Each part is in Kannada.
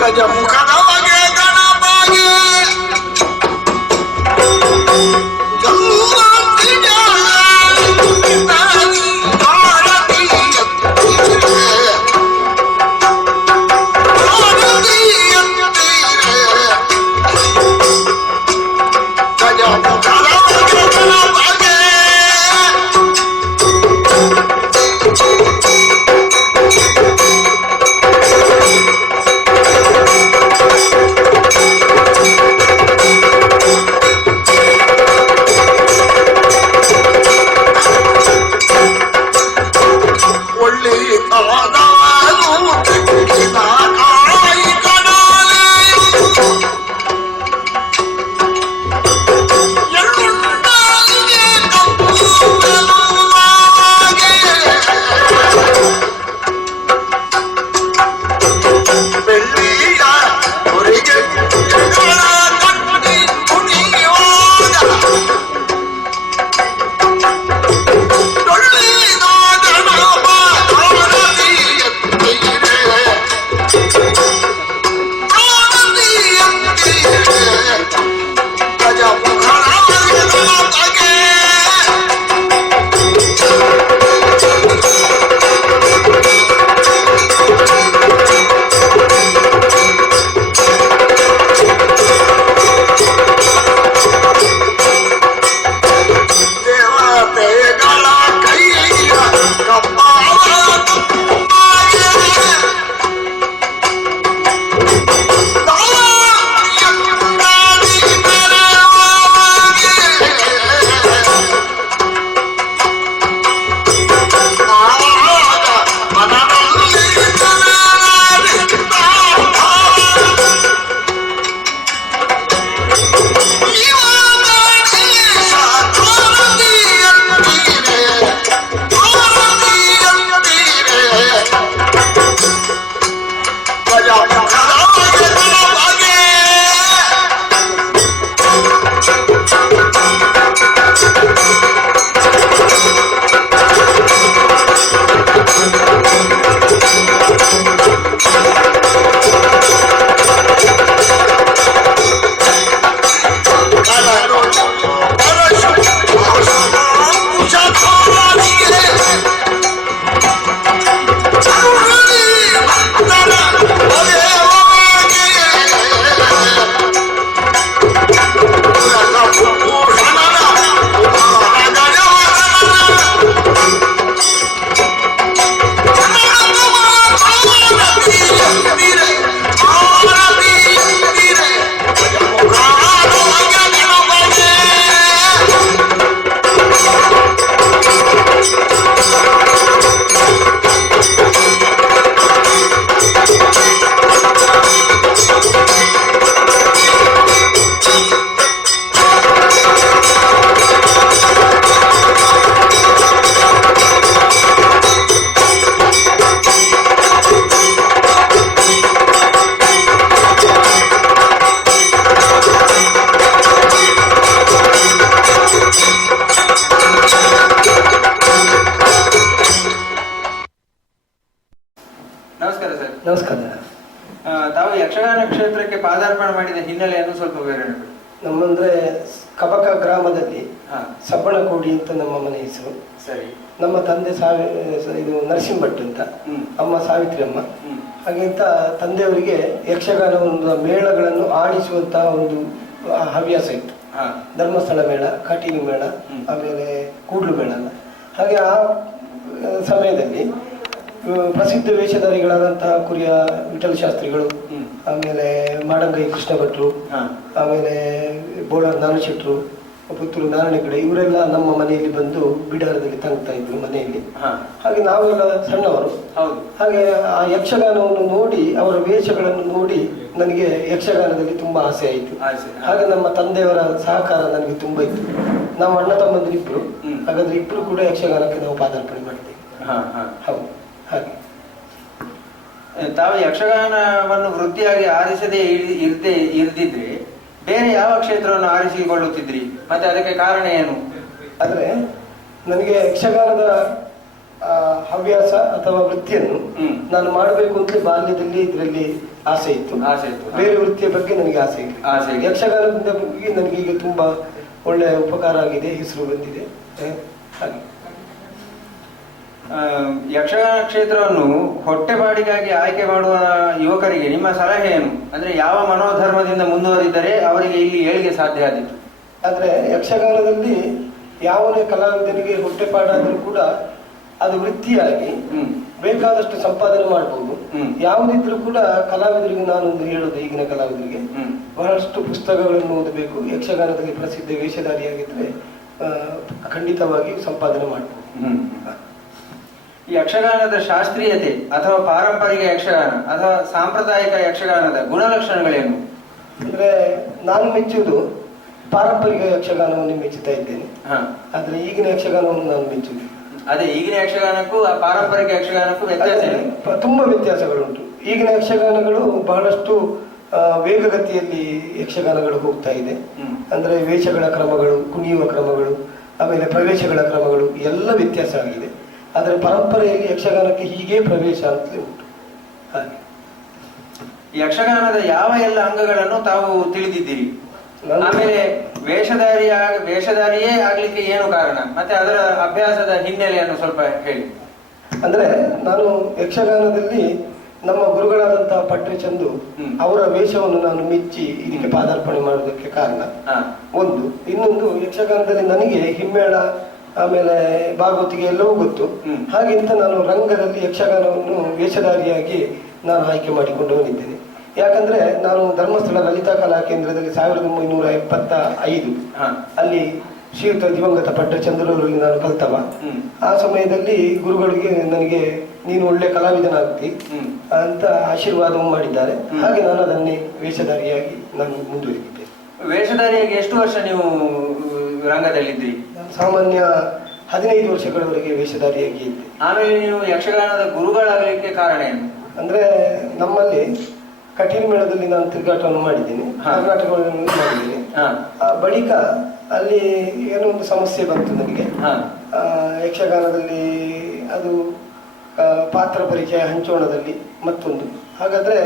ಗಜಮುಖದ ಬಗೆ ಗಣಬಗೆ ನಮಸ್ಕಾರ. ತಾವು ಯಕ್ಷಗಾನ ಕ್ಷೇತ್ರಕ್ಕೆ ಪಾದಾರ್ಪಣೆ ಮಾಡಿದ ಹಿನ್ನೆಲೆಯನ್ನು ಸ್ವಲ್ಪ ವಿವರಣೆ ಕೊಡಿ. ನಮ್ಮಂದ್ರೆ ಕಬಕ ಗ್ರಾಮದಲ್ಲಿ ಸಬ್ಬಣಕೋಡಿ ಅಂತ ನಮ್ಮ ಮನೆ ಹೆಸರು. ಸರಿ. ನಮ್ಮ ತಂದೆ ಇದು ನರಸಿಂಹ ಭಟ್ ಅಂತ, ಅಮ್ಮ ಸಾವಿತ್ರಿ ಅಮ್ಮ. ಹಾಗೆಂತ ತಂದೆಯವರಿಗೆ ಯಕ್ಷಗಾನ ಒಂದು ಮೇಳಗಳನ್ನು ಆಡಿಸುವಂತಹ ಒಂದು ಹವ್ಯಾಸ ಇತ್ತು. ಧರ್ಮಸ್ಥಳ ಮೇಳ, ಕಾಟೀಲು ಮೇಳ, ಆಮೇಲೆ ಕೂಡ್ಲು ಮೇಳ. ಹಾಗೆ ಆ ಸಮಯದಲ್ಲಿ ಪ್ರಸಿದ್ಧ ವೇಷಧಾರಿಗಳಾದಂತಹ ಕುರಿಯ ವಿಠಲ ಶಾಸ್ತ್ರಿಗಳು, ಆಮೇಲೆ ಮಾಡಂಗೈ ಕೃಷ್ಣ ಭಟ್ರು, ಆಮೇಲೆ ಬೋಳಾರ್ ನಾನಶೆಟ್ರು, ಪುತ್ತೂರು ನಾರಾಯಣ ಹೆಗಡೆ, ಇವರೆಲ್ಲ ನಮ್ಮ ಮನೆಯಲ್ಲಿ ಬಂದು ಬಿಡಾರದಲ್ಲಿ ತಂಗ್ತಾ ಇದ್ರು ಮನೆಯಲ್ಲಿ. ಹಾಗೆ ನಾವೆಲ್ಲ ಸಣ್ಣವರು. ಹಾಗೆ ಆ ಯಕ್ಷಗಾನವನ್ನು ನೋಡಿ, ಅವರ ವೇಷಗಳನ್ನು ನೋಡಿ ನನಗೆ ಯಕ್ಷಗಾನದಲ್ಲಿ ತುಂಬಾ ಆಸೆ ಆಯಿತು. ಹಾಗೆ ನಮ್ಮ ತಂದೆಯವರ ಸಹಕಾರ ನನಗೆ ತುಂಬಾ ಇತ್ತು. ನಾವು ಅಣ್ಣ ತಮ್ಮಂದಿರು ಇಬ್ರು. ಹಾಗಾದ್ರೆ ಇಬ್ರು ಕೂಡ ಯಕ್ಷಗಾನಕ್ಕೆ ನಾವು ಪಾದಾರ್ಪಣೆ ಮಾಡಿದ್ದೇವೆ. ಹೌದು. ಹಾಗೆ ತಾವು ಯಕ್ಷಗಾನವನ್ನು ವೃತ್ತಿಯಾಗಿ ಆರಿಸದೇ ಇರ್ದಿದ್ರೆ ಬೇರೆ ಯಾವ ಕ್ಷೇತ್ರವನ್ನು ಆರಿಸಿಕೊಳ್ಳುತ್ತಿದ್ರಿ? ಮತ್ತೆ ಅದಕ್ಕೆ ಕಾರಣ ಏನು? ಆದ್ರೆ ನನಗೆ ಯಕ್ಷಗಾನದ ಹವ್ಯಾಸ ಅಥವಾ ವೃತ್ತಿಯನ್ನು ನಾನು ಮಾಡಬೇಕು ಅಂತಲೇ ಬಾಲ್ಯದಲ್ಲಿ ಇದರಲ್ಲಿ ಆಸೆ ಇತ್ತು. ಬೇರೆ ವೃತ್ತಿಯ ಬಗ್ಗೆ ನನಗೆ ಆಸೆ ಇಲ್ಲ. ಯಕ್ಷಗಾನದಿಂದ ಬಗ್ಗೆ ನನಗೆ ಈಗ ತುಂಬಾ ಒಳ್ಳೆಯ ಉಪಕಾರ ಆಗಿದೆ, ಹೆಸರು ಬಂದಿದೆ. ಹಾಗೆ ಯಕ್ಷಗಾನ ಕ್ಷೇತ್ರವನ್ನು ಹೊಟ್ಟೆಪಾಡಿಗಾಗಿ ಆಯ್ಕೆ ಮಾಡುವ ಯುವಕರಿಗೆ ನಿಮ್ಮ ಸಲಹೆ ಏನು? ಅಂದ್ರೆ ಯಾವ ಮನೋಧರ್ಮದಿಂದ ಮುಂದುವರಿದರೆ ಅವರಿಗೆ ಇಲ್ಲಿ ಏಳಿಗೆ ಸಾಧ್ಯ ಆದಿತ್ತು? ಆದ್ರೆ ಯಕ್ಷಗಾನದಲ್ಲಿ ಯಾವುದೇ ಕಲಾವಿದನಿಗೆ ಹೊಟ್ಟೆಪಾಡಾದ್ರೂ ಕೂಡ ಅದು ವೃತ್ತಿಯಾಗಿ ಬೇಕಾದಷ್ಟು ಸಂಪಾದನೆ ಮಾಡಬಹುದು. ಯಾವುದಿದ್ರು ಕೂಡ ಕಲಾವಿದರಿಗೆ ನಾನೊಂದು ಹೇಳೋದು, ಈಗಿನ ಕಲಾವಿದರಿಗೆ ಬಹಳಷ್ಟು ಪುಸ್ತಕಗಳನ್ನು ಓದಬೇಕು. ಯಕ್ಷಗಾನದಲ್ಲಿ ಪ್ರಸಿದ್ಧ ವೇಷಧಾರಿಯಾಗಿದ್ರೆ ಖಂಡಿತವಾಗಿ ಸಂಪಾದನೆ ಮಾಡಬಹುದು. ಈ ಯಕ್ಷಗಾನದ ಶಾಸ್ತ್ರೀಯತೆ ಅಥವಾ ಪಾರಂಪರಿಕ ಯಕ್ಷಗಾನ ಅಥವಾ ಸಾಂಪ್ರದಾಯಿಕ ಯಕ್ಷಗಾನದ ಗುಣಲಕ್ಷಣಗಳೇನು? ಅಂದ್ರೆ ನಾನು ಮೆಚ್ಚುವುದು ಪಾರಂಪರಿಕ ಯಕ್ಷಗಾನವನ್ನು ಮೆಚ್ಚುತ್ತಾ ಇದ್ದೇನೆ. ಆದ್ರೆ ಈಗಿನ ಯಕ್ಷಗಾನವನ್ನು ನಾನು ಮೆಚ್ಚುವುದು. ಅದೇ ಈಗಿನ ಯಕ್ಷಗಾನಕ್ಕೂ ಪಾರಂಪರಿಕ ಯಕ್ಷಗಾನಕ್ಕೂ ವ್ಯತ್ಯಾಸ ಇದೆ. ತುಂಬಾ ವ್ಯತ್ಯಾಸಗಳುಂಟು. ಈಗಿನ ಯಕ್ಷಗಾನಗಳು ಬಹಳಷ್ಟು ವೇಗಗತಿಯಲ್ಲಿ ಯಕ್ಷಗಾನಗಳು ಹೋಗ್ತಾ ಇದೆ. ಅಂದ್ರೆ ವೇಷಗಳ ಕ್ರಮಗಳು, ಕುಣಿಯುವ ಕ್ರಮಗಳು, ಆಮೇಲೆ ಪ್ರವೇಶಗಳ ಕ್ರಮಗಳು ಎಲ್ಲ ವ್ಯತ್ಯಾಸ ಆಗಿದೆ. ಆದರೆ ಪರಂಪರೆಯಲ್ಲಿ ಯಕ್ಷಗಾನಕ್ಕೆ ಹೀಗೆ ಪ್ರವೇಶ ಅಂತಲೇ ಉಂಟು. ಹಾಗೆ ಯಕ್ಷಗಾನದ ಯಾವ ಎಲ್ಲ ಅಂಗಗಳನ್ನು ತಾವು ತಿಳಿದಿದ್ದೀರಿ? ಆಮೇಲೆ ವೇಷಧಾರಿಯೇ ಆಗ್ಲಿಕ್ಕೆ ಏನು ಕಾರಣ, ಮತ್ತೆ ಅದರ ಅಭ್ಯಾಸದ ಹಿನ್ನೆಲೆಯನ್ನು ಸ್ವಲ್ಪ ಹೇಳಿ. ಅಂದ್ರೆ ನಾನು ಯಕ್ಷಗಾನದಲ್ಲಿ ನಮ್ಮ ಗುರುಗಳಾದಂತಹ ಪಟ್ರಿಚಂದು ಅವರ ವೇಷವನ್ನು ನಾನು ಮೆಚ್ಚಿ ಇದಕ್ಕೆ ಪಾದಾರ್ಪಣೆ ಮಾಡುವುದಕ್ಕೆ ಕಾರಣ ಒಂದು. ಇನ್ನೊಂದು, ಯಕ್ಷಗಾನದಲ್ಲಿ ನನಗೆ ಹಿಮ್ಮೇಳ ಆಮೇಲೆ ಭಾಗವತಿಗೆ ಎಲ್ಲವೂ ಗೊತ್ತು. ಹಾಗೆಂತ ನಾನು ರಂಗದಲ್ಲಿ ಯಕ್ಷಗಾನವನ್ನು ವೇಷಧಾರಿಯಾಗಿ ನಾನು ಆಯ್ಕೆ ಮಾಡಿಕೊಂಡು ಬಂದಿದ್ದೇನೆ. ಯಾಕಂದ್ರೆ ನಾನು ಧರ್ಮಸ್ಥಳ ಲಲಿತಾ ಕಲಾ ಕೇಂದ್ರದಲ್ಲಿ 1975 ಅಲ್ಲಿ ಶ್ರೀಯುತ ದಿವಂಗತ ಪಟ್ಟಚಂದ್ರರಲ್ಲಿ ನಾನು ಕಲ್ತವ. ಆ ಸಮಯದಲ್ಲಿ ಗುರುಗಳಿಗೆ ನನಗೆ ನೀನು ಒಳ್ಳೆ ಕಲಾವಿದನಾಗ್ತಿ ಅಂತ ಆಶೀರ್ವಾದವನ್ನು ಮಾಡಿದ್ದಾರೆ. ಹಾಗೆ ನಾನು ಅದನ್ನೇ ವೇಷಧಾರಿಯಾಗಿ ನಾನು ಮುಂದುವರಿದಿದ್ದೆ. ವೇಷಧಾರಿಯಾಗಿ ಎಷ್ಟು ವರ್ಷ ನೀವು ರಂಗದಲ್ಲಿದ್ರಿ? ಸಾಮಾನ್ಯ 15 ವರ್ಷಗಳವರೆಗೆ ವೇಷಧಾರಿಯಾಗಿ ಇದ್ದೆ. ಆಮೇಲೆ ನೀವು ಯಕ್ಷಗಾನದ ಗುರುಗಳಾಗಲಿಕ್ಕೆ ಕಾರಣ ಏನು? ಅಂದ್ರೆ ನಮ್ಮಲ್ಲಿ ಕಟೀಲು ಮೇಳದಲ್ಲಿ ನಾನು ತಿರುಗಾಟವನ್ನು ಮಾಡಿದ್ದೀನಿ, ಕರ್ನಾಟಕವನ್ನು ಮಾಡಿದ್ದೀನಿ. ಬಳಿಕ ಅಲ್ಲಿ ಏನೋ ಒಂದು ಸಮಸ್ಯೆ ಬಂತು ನನಗೆ. ಯಕ್ಷಗಾನದಲ್ಲಿ ಅದು ಪಾತ್ರ ಪರಿಚಯ ಹಂಚೋಣದಲ್ಲಿ ಮತ್ತೊಂದು. ಹಾಗಾದ್ರೆ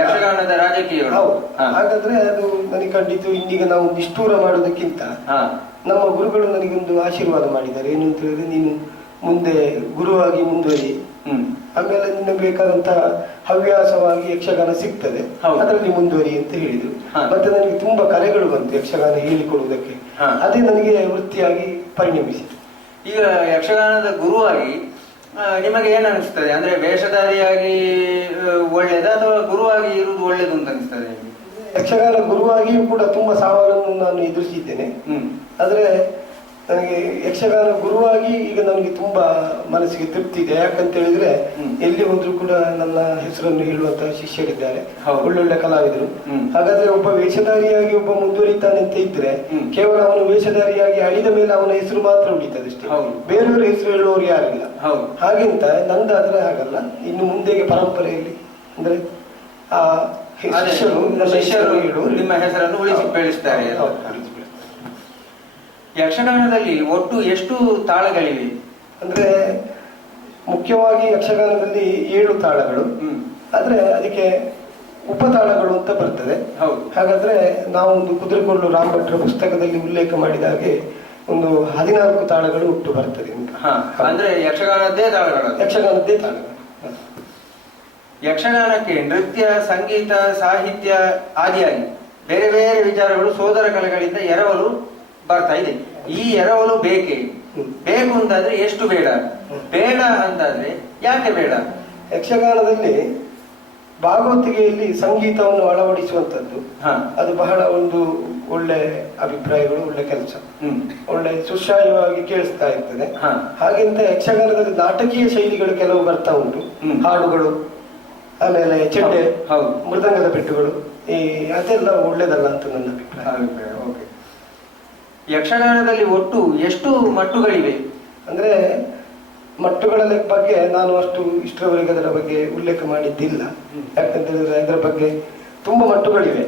ಯಕ್ಷಗಾನದ ರಾಜಕೀಯ. ಹೌದು. ಹಾಗಾದ್ರೆ ಅದು ನನಗೆ ಕಂಡಿತು, ಇಂದಿಗೆ ನಾವು ನಿಷ್ಠೂರ ಮಾಡೋದಕ್ಕಿಂತ ನಮ್ಮ ಗುರುಗಳು ನನಗೊಂದು ಆಶೀರ್ವಾದ ಮಾಡಿದ್ದಾರೆ. ಏನು ಅಂತ ಹೇಳಿದ್ರೆ, ನೀನು ಮುಂದೆ ಗುರುವಾಗಿ ಮುಂದುವರಿ, ಆಮೇಲೆ ನಿನಗೆ ಬೇಕಾದಂತಹ ಹವ್ಯಾಸವಾಗಿ ಯಕ್ಷಗಾನ ಸಿಗ್ತದೆ, ಅದರಲ್ಲಿ ಮುಂದುವರಿ ಅಂತ ಹೇಳಿದ್ರು. ಮತ್ತೆ ನನಗೆ ತುಂಬಾ ಕರೆಗಳು ಬಂತು ಯಕ್ಷಗಾನ ಹೇಳಿಕೊಡುವುದಕ್ಕೆ. ಅದೇ ನನಗೆ ವೃತ್ತಿಯಾಗಿ ಪರಿಣಮಿಸಿತು. ಈಗ ಯಕ್ಷಗಾನದ ಗುರುವಾಗಿ ನಿಮಗೆ ಏನ್ ಅನಿಸ್ತದೆ? ಅಂದ್ರೆ ವೇಷಧಾರಿಯಾಗಿ ಒಳ್ಳೇದ ಅಥವಾ ಗುರುವಾಗಿ ಇರುವುದು ಒಳ್ಳೇದು ಅಂತ ಅನಿಸ್ತದೆ? ಯಕ್ಷಗಾನ ಗುರುವಾಗಿಯೂ ಕೂಡ ತುಂಬಾ ಸವಾಲನ್ನು ನಾನು ಎದುರಿಸಿದ್ದೇನೆ. ಆದ್ರೆ ನನಗೆ ಯಕ್ಷಗಾನ ಗುರುವಾಗಿ ಈಗ ನನಗೆ ತುಂಬಾ ಮನಸ್ಸಿಗೆ ತೃಪ್ತಿ ಇದೆ. ಯಾಕಂತ ಹೇಳಿದ್ರೆ ಎಲ್ಲಿ ಹೋದ್ರು ಕೂಡ ನನ್ನ ಹೆಸರನ್ನು ಹೇಳುವಂತಹ ಶಿಷ್ಯರಿದ್ದಾರೆ, ಒಳ್ಳೊಳ್ಳೆ ಕಲಾವಿದರು. ಹಾಗಾದ್ರೆ ಒಬ್ಬ ವೇಷಧಾರಿಯಾಗಿ ಒಬ್ಬ ಮುಂದುವರಿತಾನೆ ಅಂತ ಇದ್ರೆ ಕೇವಲ ಅವನು ವೇಷಧಾರಿಯಾಗಿ ಅಳಿದ ಮೇಲೆ ಅವನ ಹೆಸರು ಮಾತ್ರ ಉಳಿತದೆ ಅಷ್ಟೇ, ಬೇರೆಯವರ ಹೆಸರು ಹೇಳುವವರು ಯಾರಿಲ್ಲ. ಹಾಗೆಂತ ನಂದಾದ್ರೆ ಹಾಗಲ್ಲ. ಇನ್ನು ಮುಂದೆಗೆ ಪರಂಪರೆಯಲ್ಲಿ ಅಂದ್ರೆ ಆ ಶಿಷ್ಯರು ನಿಮ್ಮ ಹೆಸರನ್ನು ಉಳಿಸಿ ಬೆಳೆಸ್ತಾರೆ. ಯಕ್ಷಗಾನದಲ್ಲಿ ಒಟ್ಟು ಎಷ್ಟು ತಾಳಗಳಿವೆ? ಅಂದ್ರೆ ಮುಖ್ಯವಾಗಿ ಯಕ್ಷಗಾನದಲ್ಲಿ 7 ತಾಳಗಳು. ಆದ್ರೆ ಅದಕ್ಕೆ ಉಪತಾಳಗಳು ಅಂತ ಬರ್ತದೆ. ಹಾಗಾದ್ರೆ ನಾವೊಂದು ಕುದುರೆಕೊಲ್ಲು ರಾಮಭಟ್ರ ಪುಸ್ತಕದಲ್ಲಿ ಉಲ್ಲೇಖ ಮಾಡಿದ ಹಾಗೆ ಒಂದು 14 ತಾಳಗಳು ಹುಟ್ಟು ಬರ್ತದೆ. ಅಂದ್ರೆ ಯಕ್ಷಗಾನದ್ದೇ ತಾಳಗಳು. ಯಕ್ಷಗಾನದ್ದೇ ತಾಳಗಳು. ಯಕ್ಷಗಾನಕ್ಕೆ ನೃತ್ಯ, ಸಂಗೀತ, ಸಾಹಿತ್ಯ ಆದಿಯಾಗಿ ಬೇರೆ ಬೇರೆ ವಿಚಾರಗಳು ಸೋದರ ಕಲೆಗಳಿಂದ ಎರವಲು ಬರ್ತಾ ಇದೆ. ಈ ಎರವಲು ಬೇಕು ಅಂತಾದ್ರೆ ಎಷ್ಟು ಬೇಡ ಅಂತಾದ್ರೆ ಯಾಕೆ ಬೇಡ? ಯಕ್ಷಗಾನದಲ್ಲಿ ಭಾಗವತಿಗೆಯಲ್ಲಿ ಸಂಗೀತವನ್ನು ಅಳವಡಿಸುವಂತದ್ದು ಅದು ಬಹಳ ಒಂದು ಒಳ್ಳೆ ಅಭಿಪ್ರಾಯಗಳು, ಒಳ್ಳೆ ಕೆಲಸ, ಒಳ್ಳೆ ಸುಶ್ರಾವ್ಯವಾಗಿ ಕೇಳಿಸ್ತಾ ಇರ್ತದೆ. ಹಾಗೆಂತ ಯಕ್ಷಗಾನದಲ್ಲಿ ನಾಟಕೀಯ ಶೈಲಿಗಳು ಕೆಲವು ಬರ್ತಾ ಉಂಟು, ಹಾಡುಗಳು, ಆಮೇಲೆ ಚೆಂಡೆ, ಮೃದಂಗದ ಪೆಟ್ಟುಗಳು, ಅದೆಲ್ಲ ಒಳ್ಳೇದಲ್ಲ ಅಂತ ನನ್ನ ಅಭಿಪ್ರಾಯ. ಯಕ್ಷಗಾನದಲ್ಲಿ ಒಟ್ಟು ಎಷ್ಟು ಮಟ್ಟುಗಳಿವೆ? ಅಂದ್ರೆ ಮಟ್ಟುಗಳ ಬಗ್ಗೆ ನಾನು ಅಷ್ಟು ಇಷ್ಟರವರೆಗೆ ಅದರ ಬಗ್ಗೆ ಉಲ್ಲೇಖ ಮಾಡಿದ್ದಿಲ್ಲ. ಯಾಕಂತ ಹೇಳಿದ್ರೆ ಅದರ ಬಗ್ಗೆ ತುಂಬಾ ಮಟ್ಟುಗಳಿವೆ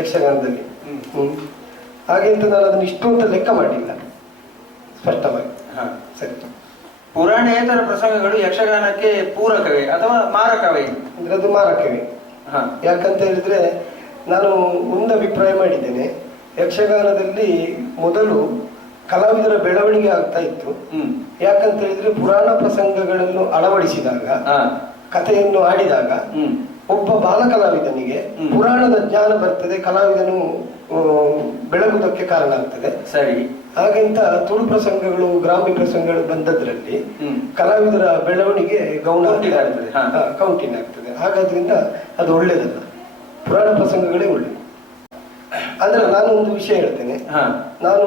ಯಕ್ಷಗಾನದಲ್ಲಿ. ಹಾಗೆ ಅಂತ ನಾನು ಅದನ್ನು ಇಷ್ಟು ಅಂತ ಲೆಕ್ಕ ಮಾಡಿಲ್ಲ ಸ್ಪಷ್ಟವಾಗಿ. ಸರಿ. ಪುರಾಣೇತರ ಪ್ರಸಂಗಗಳು ಯಕ್ಷಗಾನಕ್ಕೆ ಪೂರಕವೇ ಅಥವಾ ಮಾರಕವೇ? ಅಂದ್ರೆ ಅದು ಮಾರಕವೇ. ಹಾ. ಯಾಕಂತ ಹೇಳಿದ್ರೆ ನಾನು ಒಂದು ಅಭಿಪ್ರಾಯ ಮಾಡಿದ್ದೇನೆ, ಯಕ್ಷಗಾನದಲ್ಲಿ ಮೊದಲು ಕಲಾವಿದರ ಬೆಳವಣಿಗೆ ಆಗ್ತಾ ಇತ್ತು. ಯಾಕಂತ ಹೇಳಿದ್ರೆ ಪುರಾಣ ಪ್ರಸಂಗಗಳನ್ನು ಅಳವಡಿಸಿದಾಗ, ಕಥೆಯನ್ನು ಆಡಿದಾಗ ಒಬ್ಬ ಬಾಲ ಕಲಾವಿದನಿಗೆ ಪುರಾಣದ ಜ್ಞಾನ ಬರ್ತದೆ, ಕಲಾವಿದನು ಬೆಳಗುವುದಕ್ಕೆ ಕಾರಣ ಆಗ್ತದೆ. ಸರಿ. ಹಾಗೆಂತ ತುಳು ಪ್ರಸಂಗಗಳು, ಗ್ರಾಮ್ಯ ಪ್ರಸಂಗಗಳು ಬಂದದ್ರಲ್ಲಿ ಕಲಾವಿದರ ಬೆಳವಣಿಗೆ ಗೌಣ ಕೌಂಟಿನ್ ಆಗ್ತದೆ. ಹಾಗಾದ್ರಿಂದ ಅದು ಒಳ್ಳೇದಲ್ಲ, ಪುರಾಣ ಪ್ರಸಂಗಗಳೇ ಒಳ್ಳೆಯದು. ಅಂದ್ರೆ ನಾನು ಒಂದು ವಿಷಯ ಹೇಳ್ತೇನೆ. ನಾನು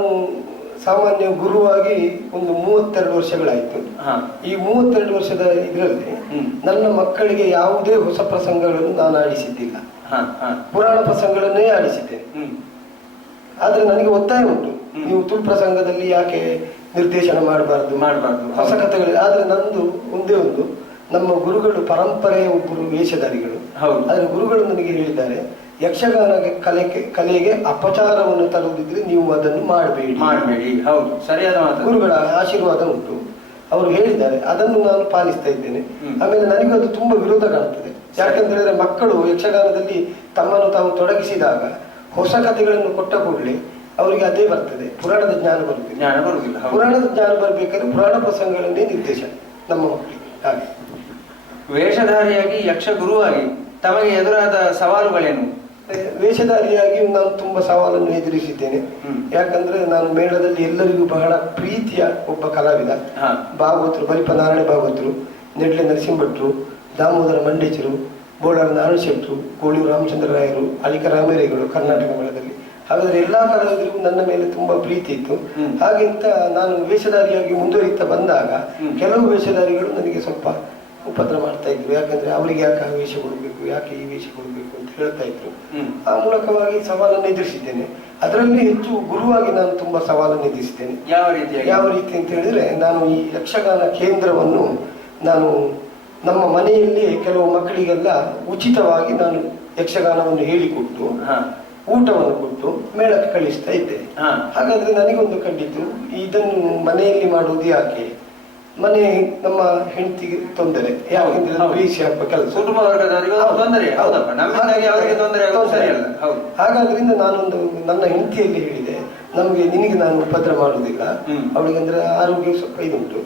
ಸಾಮಾನ್ಯ ಗುರುವಾಗಿ ಒಂದು 32 ವರ್ಷಗಳಾಯ್ತು. ಈ 32 ವರ್ಷದ ಇದರಲ್ಲಿ ನನ್ನ ಮಕ್ಕಳಿಗೆ ಯಾವುದೇ ಹೊಸ ಪ್ರಸಂಗಗಳನ್ನು ನಾನು ಆಡಿಸಿದ್ದಿಲ್ಲ, ಪುರಾಣ ಪ್ರಸಂಗಗಳನ್ನೇ ಆಡಿಸಿದ್ದೇನೆ. ಆದ್ರೆ ನನಗೆ ಒತ್ತಾಯ ಉಂಟು, ನೀವು ತುಳು ಪ್ರಸಂಗದಲ್ಲಿ ಯಾಕೆ ನಿರ್ದೇಶನ ಮಾಡಬಾರ್ದು, ಹೊಸ ಕಥೆಗಳು. ಆದ್ರೆ ನಂದು ಒಂದೇ ಒಂದು, ನಮ್ಮ ಗುರುಗಳು ಪರಂಪರೆಯ ಒಬ್ಬರು ವೇಷಧಾರಿಗಳು. ಆದ್ರೆ ಗುರುಗಳು ನನಗೆ ಹೇಳಿದ್ದಾರೆ, ಯಕ್ಷಗಾನ ಕಲೆಗೆ ಅಪಚಾರವನ್ನು ತರುವುದಿದ್ರೆ ನೀವು ಅದನ್ನು ಮಾಡಬೇಡಿ. ಹೌದು, ಸರಿಯಾದ ಮಾತು. ಗುರುಗಳ ಆಶೀರ್ವಾದ ಉಂಟು, ಅವರು ಹೇಳಿದ್ದಾರೆ, ಅದನ್ನು ನಾನು ಪಾಲಿಸ್ತಾ ಇದ್ದೇನೆ. ಆಮೇಲೆ ನನಗೂ ಅದು ತುಂಬಾ ವಿರೋಧ ಕಾಣ್ತದೆ. ಯಾಕಂತ ಹೇಳಿದ್ರೆ ಮಕ್ಕಳು ಯಕ್ಷಗಾನದಲ್ಲಿ ತಮ್ಮನ್ನು ತಾವು ತೊಡಗಿಸಿದಾಗ ಹೊಸ ಕಥೆಗಳನ್ನು ಕೊಟ್ಟ ಕೂಡಲೇ ಅವರಿಗೆ ಅದೇ ಬರ್ತದೆ, ಪುರಾಣದ ಜ್ಞಾನ ಬರುವುದಿಲ್ಲ. ಪುರಾಣದ ಜ್ಞಾನ ಬರ್ಬೇಕಾದ್ರೆ ಪುರಾಣ ಪ್ರಸಂಗಗಳನ್ನೇ ನಿರ್ದೇಶನ ನಮ್ಮ ಮಕ್ಕಳಿಗೆ. ಹಾಗೆ ವೇಷಧಾರಿಯಾಗಿ ಯಕ್ಷ ಗುರುವಾಗಿ ತಮಗೆ ಎದುರಾದ ಸವಾಲುಗಳೇನು? ವೇಷಧಾರಿಯಾಗಿ ನಾನು ತುಂಬಾ ಸವಾಲನ್ನು ಎದುರಿಸಿದ್ದೇನೆ. ಯಾಕಂದ್ರೆ ನಾನು ಮೇಳದಲ್ಲಿ ಎಲ್ಲರಿಗೂ ಬಹಳ ಪ್ರೀತಿಯ ಒಬ್ಬ ಕಲಾವಿದ. ಭಾಗವತರು, ಬಲಿಪ ನಾರಾಯಣ ಭಾಗವತರು, ನೆಡ್ಲೆ ನರಸಿಂಹಭಟ್ರು, ದಾಮೋದರ ಮಂಡೇಚರು, ಬೋಳಾರ ನಾರಾಯಣ ಶೆಟ್ಟರು, ಕೋಳಿಯೂರು ರಾಮಚಂದ್ರ ರಾಯರು, ಅಳಿಕ ರಾಮೇರೇಗಳು ಕರ್ನಾಟಕ ಮೇಳದಲ್ಲಿ. ಹಾಗಾದ್ರೆ ಎಲ್ಲಾ ಕಲಾವಿದರಿಗೂ ನನ್ನ ಮೇಲೆ ತುಂಬಾ ಪ್ರೀತಿ ಇತ್ತು. ಹಾಗೆಂತ ನಾನು ವೇಷಧಾರಿಯಾಗಿ ಮುಂದುವರಿತಾ ಬಂದಾಗ ಕೆಲವು ವೇಷಧಾರಿಗಳು ನನಗೆ ಸ್ವಲ್ಪ ಉಪದ್ರ ಮಾಡ್ತಾ ಇದ್ರು. ಯಾಕಂದ್ರೆ ಅವರಿಗೆ ಯಾಕೆ ಆ ವೇಷ ಕೊಡಬೇಕು, ಯಾಕೆ ಈ ವೇಷ ಕೊಡಬೇಕು ಅಂತ ಹೇಳ್ತಾ ಇದ್ರು. ಆ ಮೂಲಕವಾಗಿ ಸವಾಲನ್ನು ಎದುರಿಸಿದ್ದೇನೆ. ಅದರಲ್ಲಿ ಹೆಚ್ಚು ಗುರುವಾಗಿ ನಾನು ತುಂಬಾ ಸವಾಲನ್ನು ಎದುರಿಸಿದ್ದೇನೆ. ಯಾವ ರೀತಿ ಅಂತ ಹೇಳಿದ್ರೆ, ನಾನು ಈ ಯಕ್ಷಗಾನ ಕೇಂದ್ರವನ್ನು ನಾನು ನಮ್ಮ ಮನೆಯಲ್ಲಿ ಕೆಲವು ಮಕ್ಕಳಿಗೆಲ್ಲ ಉಚಿತವಾಗಿ ನಾನು ಯಕ್ಷಗಾನವನ್ನು ಹೇಳಿಕೊಟ್ಟು ಊಟವನ್ನು ಕೊಟ್ಟು ಮೇಳಕ್ಕೆ ಕಳಿಸ್ತಾ ಇದ್ದೆ. ಹಾಗಾದ್ರೆ ನನಗೊಂದು ಕಂಡಿತು, ಇದನ್ನು ಮನೆಯಲ್ಲಿ ಮಾಡುವುದು ಯಾಕೆ, ಮನೆ ನಮ್ಮ ಹೆಂಡತಿಗೆ ತೊಂದರೆ, ಯಾಕೆಂದ್ರೆ ಬೇಯಿಸಿ ಹಾಕುವ ಕೆಲಸ, ಕುಟುಂಬ ವರ್ಗದವರಿಗೆ ತೊಂದರೆ. ಹಾಗಾದ್ರಿಂದ ನಾನೊಂದು ನನ್ನ ಹೆಂಡತಿಯಲ್ಲಿ ಹೇಳಿದೆ, ನಿನಗೆ ನಾನು ಉಪದ್ರ ಮಾಡುವುದಿಲ್ಲ, ಅವಳಿಗೆ ಅಂದ್ರೆ ಆರೋಗ್ಯ ಸ್ವಲ್ಪ ಇದುಂಟು.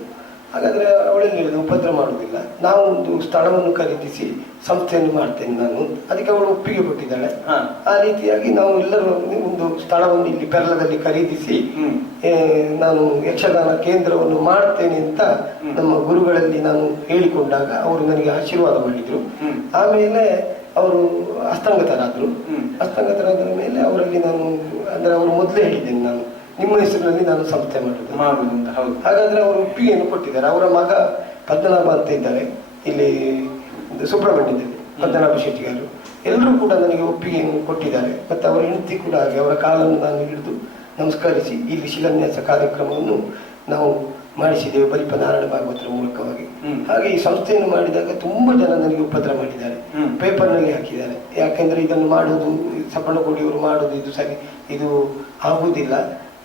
ಹಾಗಾದ್ರೆ ಅವಳಲ್ಲಿ ಹೇಳಿದ ಉಪದ್ರ ಮಾಡುವುದಿಲ್ಲ, ನಾವು ಒಂದು ಸ್ಥಳವನ್ನು ಖರೀದಿಸಿ ಸಂಸ್ಥೆಯನ್ನು ಮಾಡ್ತೇನೆ ನಾನು. ಅದಕ್ಕೆ ಅವಳು ಒಪ್ಪಿಗೆ ಕೊಟ್ಟಿದ್ದಾಳೆ. ಆ ರೀತಿಯಾಗಿ ನಾವು ಎಲ್ಲರೂ ಒಂದು ಸ್ಥಳವನ್ನು ಇಲ್ಲಿ ಪೆರ್ಲದಲ್ಲಿ ಖರೀದಿಸಿ ನಾನು ಯಕ್ಷಗಾನ ಕೇಂದ್ರವನ್ನು ಮಾಡ್ತೇನೆ ಅಂತ ನಮ್ಮ ಗುರುಗಳಲ್ಲಿ ನಾನು ಹೇಳಿಕೊಂಡಾಗ ಅವರು ನನಗೆ ಆಶೀರ್ವಾದ ಮಾಡಿದ್ರು. ಆಮೇಲೆ ಅವರು ಹಸ್ತಂಗತರಾದ್ರು. ಹಸ್ತಂಗತರಾದ ಮೇಲೆ ಅವರಲ್ಲಿ ನಾನು ಅಂದ್ರೆ ಅವರು ಮೊದಲೇ ಹೇಳಿದ್ದೇನೆ, ನಾನು ನಿಮ್ಮ ಹೆಸರಿನಲ್ಲಿ ನಾನು ಸಂಸ್ಥೆ ಮಾಡುದು ಅಂತ. ಹಾಗಾದ್ರೆ ಅವರು ಒಪ್ಪಿಗೆಯನ್ನು ಕೊಟ್ಟಿದ್ದಾರೆ. ಅವರ ಮಗ ಪದ್ಮನಾಭ ಅಂತ ಇದ್ದಾರೆ ಇಲ್ಲಿ ಸುಬ್ರಹ್ಮಣ್ಯದಲ್ಲಿ, ಪದ್ಮನಾಭ ಶೆಟ್ಟಿಗಾರರು, ಎಲ್ಲರೂ ಕೂಡ ನನಗೆ ಒಪ್ಪಿಗೆಯನ್ನು ಕೊಟ್ಟಿದ್ದಾರೆ. ಮತ್ತೆ ಅವರ ಹೆಂಡತಿ ಕೂಡ ಹಾಗೆ, ಅವರ ಕಾಲನ್ನು ನಾನು ಹಿಡಿದು ನಮಸ್ಕರಿಸಿ ಇಲ್ಲಿ ಶಿಲಾನ್ಯಾಸ ಕಾರ್ಯಕ್ರಮವನ್ನು ನಾವು ಮಾಡಿಸಿದ್ದೇವೆ ಬಲಿಪ ನಾರಾಯಣ ಭಾಗವತರ ಮೂಲಕವಾಗಿ. ಹಾಗೆ ಈ ಸಂಸ್ಥೆಯನ್ನು ಮಾಡಿದಾಗ ತುಂಬಾ ಜನ ನನಗೆ ಉಪದ್ರ ಮಾಡಿದ್ದಾರೆ, ಪೇಪರ್ನಲ್ಲಿ ಹಾಕಿದ್ದಾರೆ. ಯಾಕೆಂದ್ರೆ ಇದನ್ನು ಮಾಡುವುದು, ಸಪ್ಪಣಕೋಡಿಯವರು ಮಾಡುವುದು ಇದು ಸರಿ, ಇದು ಆಗುವುದಿಲ್ಲ,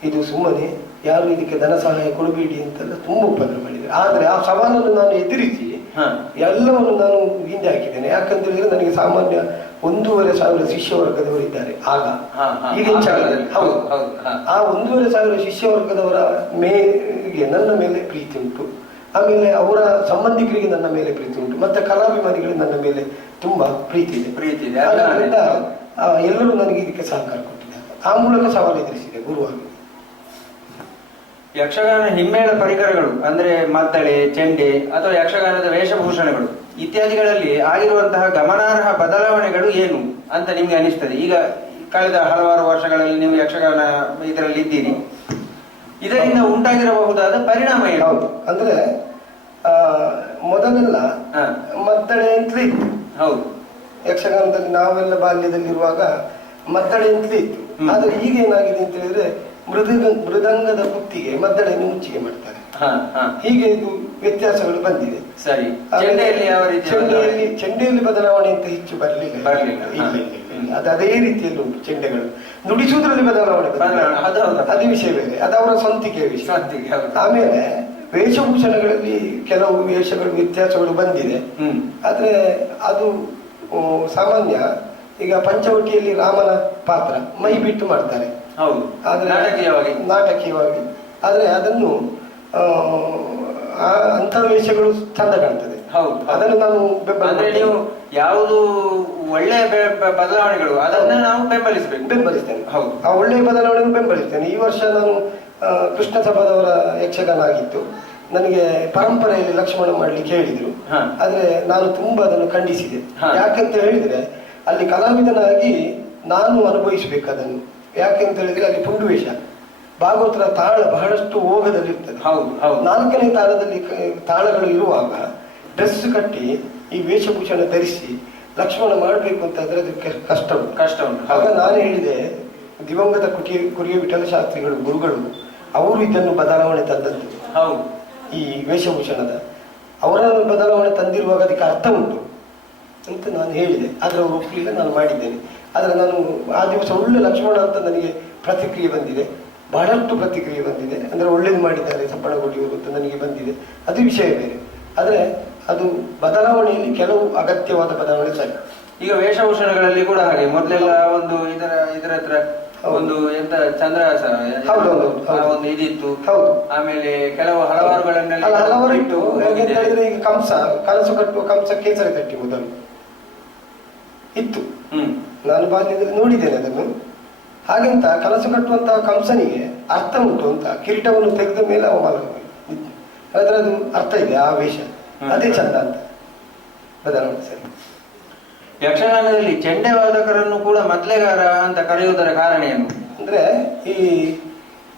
ಇದು ಸುಮ್ಮನೆ, ಯಾರು ಇದಕ್ಕೆ ಧನ ಸಹಾಯ ಕೊಡಬೇಡಿ ಅಂತೆಲ್ಲ ತುಂಬಾ ಉಪದ್ರ ಮಾಡಿದ್ದಾರೆ. ಆದ್ರೆ ಆ ಸವಾಲನ್ನು ನಾನು ಎದುರಿಸಿ ಎಲ್ಲವನ್ನು ನಾನು ಹಿಂದೆ ಹಾಕಿದ್ದೇನೆ. ಯಾಕಂತ ಹೇಳಿದ್ರೆ ನನಗೆ ಸಾಮಾನ್ಯ 1,500 ಶಿಷ್ಯ ವರ್ಗದವರು ಇದ್ದಾರೆ ಆಗ, ಈಗ ಹೆಚ್ಚಾಗದಲ್ಲಿ. ಹೌದು, ಆ 1,500 ಶಿಷ್ಯ ವರ್ಗದವರ ಮೇಲೆ ನನ್ನ ಮೇಲೆ ಪ್ರೀತಿ ಉಂಟು. ಆಮೇಲೆ ಅವರ ಸಂಬಂಧಿಕರಿಗೆ ನನ್ನ ಮೇಲೆ ಪ್ರೀತಿ ಉಂಟು. ಮತ್ತೆ ಕಲಾಭಿಮಾನಿಗಳಿಗೆ ನನ್ನ ಮೇಲೆ ತುಂಬಾ ಪ್ರೀತಿ ಇದೆ. ಅದರಿಂದ ಎಲ್ಲರೂ ನನಗೆ ಇದಕ್ಕೆ ಸಹಕಾರ ಕೊಟ್ಟಿದ್ದಾರೆ. ಆ ಮೂಲಕ ಸವಾಲು ಎದುರಿಸಿದೆ ಗುರುವಾಗಿ. ಯಕ್ಷಗಾನ ಹಿಮ್ಮೇಳ ಪರಿಕರಗಳು ಅಂದ್ರೆ ಮದ್ದಳೆ, ಚೆಂಡೆ ಅಥವಾ ಯಕ್ಷಗಾನದ ವೇಷಭೂಷಣಗಳು ಇತ್ಯಾದಿಗಳಲ್ಲಿ ಆಗಿರುವಂತಹ ಗಮನಾರ್ಹ ಬದಲಾವಣೆಗಳು ಏನು ಅಂತ ನಿಮ್ಗೆ ಅನಿಸ್ತದೆ? ಈಗ ಕಳೆದ ಹಲವಾರು ವರ್ಷಗಳಲ್ಲಿ ನೀವು ಯಕ್ಷಗಾನ ಇದರಲ್ಲಿ ಇದ್ದೀರಿ, ಇದರಿಂದ ಉಂಟಾಗಿರಬಹುದಾದ ಪರಿಣಾಮ ಏನು? ಹೌದು, ಅಂದ್ರೆ ಮೊದಲೆಲ್ಲ ಮದ್ದಳೆ ಅಂತಲೇ ಇತ್ತು. ಹೌದು, ಯಕ್ಷಗಾನದಲ್ಲಿ ನಾವೆಲ್ಲ ಬಾಲ್ಯದಲ್ಲಿರುವಾಗ ಮದ್ದಳೆ ಅಂತಲೇ ಇತ್ತು. ಆದ್ರೆ ಈಗ ಏನಾಗಿದೆ ಅಂತ ಹೇಳಿದ್ರೆ ಮೃದಂಗದ ಗುತ್ತಿಗೆ ಮದ್ದಳೆಯನ್ನು ಮುಚ್ಚಿಗೆ ಮಾಡ್ತಾರೆ. ಹೀಗೆ ಇದು ವ್ಯತ್ಯಾಸಗಳು ಬಂದಿದೆ. ಸರಿ. ಚೆಂಡೆಯಲ್ಲಿ ಬದಲಾವಣೆ ಅಂತ ಹೆಚ್ಚು ಬರಲಿಲ್ಲ. ಅದು ಅದೇ ರೀತಿಯಲ್ಲಿ ಉಂಟು. ಚೆಂಡೆಗಳು ನುಡಿಸುವುದರಲ್ಲಿ ಬದಲಾವಣೆ, ಅದು ವಿಷಯ ಬೇರೆ, ಅದು ಅವರ ಸ್ವಂತಿಕೆಯ ವಿಷಯ. ಆಮೇಲೆ ವೇಷಭೂಷಣಗಳಲ್ಲಿ ಕೆಲವು ವೇಷಗಳು ವ್ಯತ್ಯಾಸಗಳು ಬಂದಿದೆ. ಆದ್ರೆ ಅದು ಸಾಮಾನ್ಯ. ಈಗ ಪಂಚವಟಿಯಲ್ಲಿ ರಾಮನ ಪಾತ್ರ ಮೈ ಬಿಟ್ಟು ಮಾಡ್ತಾರೆ, ಆದ್ರೆ ನಾಟಕೀಯವಾಗಿ. ಆದ್ರೆ ಅದನ್ನು ಅಂತ ವೇಷಗಳು ಚಂದ ಕಾಣ್ತದೆ. ಅದನ್ನು ನಾನು ನೀವು ಯಾವುದು ಒಳ್ಳೆಯ ಬದಲಾವಣೆಗಳು ಅದನ್ನ ನಾವು ಬೆಂಬಲಿಸ್ತೇನೆ. ಹೌದು, ಆ ಒಳ್ಳೆಯ ಬದಲಾವಣೆಯನ್ನು ಬೆಂಬಲಿಸ್ತೇನೆ. ಈ ವರ್ಷ ನಾನು ಕೃಷ್ಣ ಸಭಾದವರ ಯಕ್ಷಗಾನ ಆಗಿತ್ತು. ನನಗೆ ಪರಂಪರೆಯಲ್ಲಿ ಲಕ್ಷ್ಮಣ ಮಾಡ್ಲಿಕ್ಕೆ ಹೇಳಿದ್ರು. ಆದ್ರೆ ನಾನು ತುಂಬಾ ಅದನ್ನು ಖಂಡಿಸಿದೆ. ಯಾಕಂತ ಹೇಳಿದ್ರೆ ಅಲ್ಲಿ ಕಲಾವಿದನಾಗಿ ನಾನು ಅನುಭವಿಸ್ಬೇಕು ಅದನ್ನು. ಯಾಕೆಂತ ಹೇಳಿದ್ರೆ ಅಲ್ಲಿ ಪುಂಡು ವೇಷ, ಭಾಗವತರ ತಾಳ ಬಹಳಷ್ಟು ಓಗದಲ್ಲಿರ್ತದೆ. ನಾಲ್ಕನೇ ತಾಳದಲ್ಲಿ ತಾಳಗಳು ಇರುವಾಗ ಡ್ರೆಸ್ ಕಟ್ಟಿ ಈ ವೇಷಭೂಷಣ ಧರಿಸಿ ಲಕ್ಷ್ಮಣ ಮಾಡಬೇಕು ಅಂತ ಆದ್ರೆ ಅದಕ್ಕೆ ಕಷ್ಟ ಉಂಟು. ಆಗ ನಾನು ಹೇಳಿದೆ, ದಿವಂಗತ ಕುರಿಯ ವಿಠಲ ಶಾಸ್ತ್ರಿಗಳು ಗುರುಗಳು ಅವರು ಇದನ್ನು ಬದಲಾವಣೆ ತಂದದ್ದು. ಈ ವೇಷಭೂಷಣದ ಅವರ ಬದಲಾವಣೆ ತಂದಿರುವಾಗ ಅದಕ್ಕೆ ಅರ್ಥ ಉಂಟು ಅಂತ ನಾನು ಹೇಳಿದೆ. ಆದ್ರೆ ಅವರು ಒಪ್ಪಲಿಲ್ಲ, ನಾನು ಮಾಡಿದ್ದೇನೆ. ಆದ್ರೆ ನಾನು ಆ ದಿವಸ ಒಳ್ಳೆ ಲಕ್ಷ್ಮಣ ಅಂತ ನನಗೆ ಪ್ರತಿಕ್ರಿಯೆ ಬಂದಿದೆ, ಬಹಳಷ್ಟು ಪ್ರತಿಕ್ರಿಯೆ ಬಂದಿದೆ. ಅಂದ್ರೆ ಒಳ್ಳೇದು ಮಾಡಿದ್ದಾರೆ ಸಪ್ಪಣಗುಡಿಯವರು ಅಂತ ನನಗೆ ಬಂದಿದೆ. ಅದು ವಿಷಯ ಬೇರೆ. ಆದ್ರೆ ಅದು ಬದಲಾವಣೆಯಲ್ಲಿ ಕೆಲವು ಅಗತ್ಯವಾದ ಬದಲಾವಣೆ ಸರಿ. ಈಗ ವೇಷಭೂಷಣಗಳಲ್ಲಿ ಕೂಡ ಹಾಗೆ ಮೊದಲೆಲ್ಲ ಒಂದು ಇದರ ಹತ್ರ ಒಂದು ಎಂತ ಚಂದ್ರಹಾಸ ಒಂದು ಇದಿತ್ತು. ಆಮೇಲೆ ಹಲವಾರು ಇಟ್ಟು ಈಗ ಕಂಸ ಕನಸು ಕಟ್ಟುವ ಕಂಸ ಕೇಸರಿ ತಟ್ಟಿ ಮೊದಲು ಇತ್ತು. ನಾನು ಬಾಲ್ಯದಲ್ಲಿ ನೋಡಿದ್ದೇನೆ ಅದನ್ನು. ಹಾಗೆಂತ ಕನಸು ಕಟ್ಟುವಂತಹ ಕಂಸನಿಗೆ ಅರ್ಥ ಉಂಟು ಅಂತ ಕಿರೀಟವನ್ನು ತೆಗೆದ ಮೇಲೆ ಅವ ಆದ್ರೆ ಅದು ಅರ್ಥ ಇದೆ, ಆ ವೇಷ ಅದೇ ಚಂದ ಅಂತ ಬದಲಾವಣೆ ಸರಿ. ಯಕ್ಷಗಾನದಲ್ಲಿ ಚೆಂಡೆ ವಾದಕರನ್ನು ಕೂಡ ಮದ್ಲೆಗಾರ ಅಂತ ಕರೆಯುವುದರ ಕಾರಣ ಏನು ಅಂದ್ರೆ, ಈ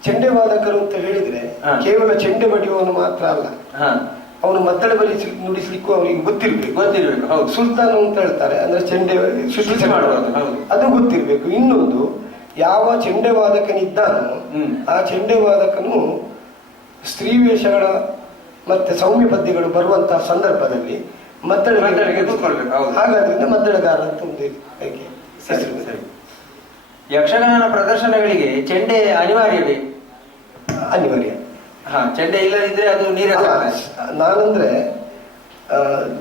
ಚೆಂಡೆ ವಾದಕರು ಅಂತ ಹೇಳಿದ್ರೆ ಕೇವಲ ಚೆಂಡೆ ಬಡಿಯುವವನು ಮಾತ್ರ ಅಲ್ಲ, ಅವನು ಮದ್ದಳೆ ನುಡಿಸ್ಲಿಕ್ಕೂ ಅವರಿಗೆ ಗೊತ್ತಿರ್ಬೇಕು. ಹೌದು, ಸುಲ್ತಾನ್ ಅಂತ ಹೇಳ್ತಾರೆ, ಅಂದ್ರೆ ಚೆಂಡೆ ಶುಶ್ರೂಷೆ ಮಾಡುವುದು ಅದು ಗೊತ್ತಿರ್ಬೇಕು. ಇನ್ನೊಂದು, ಯಾವ ಚೆಂಡೆ ವಾದಕನಿದ್ದಾನೋ ಆ ಚೆಂಡೆ ವಾದಕನು ಸ್ತ್ರೀ ವೇಷಗಳ ಮತ್ತೆ ಸೌಮ್ಯ ಪದ್ಯಗಳು ಬರುವಂತಹ ಸಂದರ್ಭದಲ್ಲಿ ಮದ್ದಳೆಗೆ ಕೂತ್ಕೊಳ್ಬೇಕು. ಹಾಗಾದ್ರಿಂದ ಮದ್ದಳೆಗಾರ ಅಂತ ಒಂದು ಹೆಸರು. ಯಕ್ಷಗಾನ ಪ್ರದರ್ಶನಗಳಿಗೆ ಚೆಂಡೆ ಅನಿವಾರ್ಯವೇ? ಅನಿವಾರ್ಯ. ಚೆಂಡೆ ಇಲ್ಲದಿದ್ರೆ ಅದು ನೀರ. ನಾನಂದ್ರೆ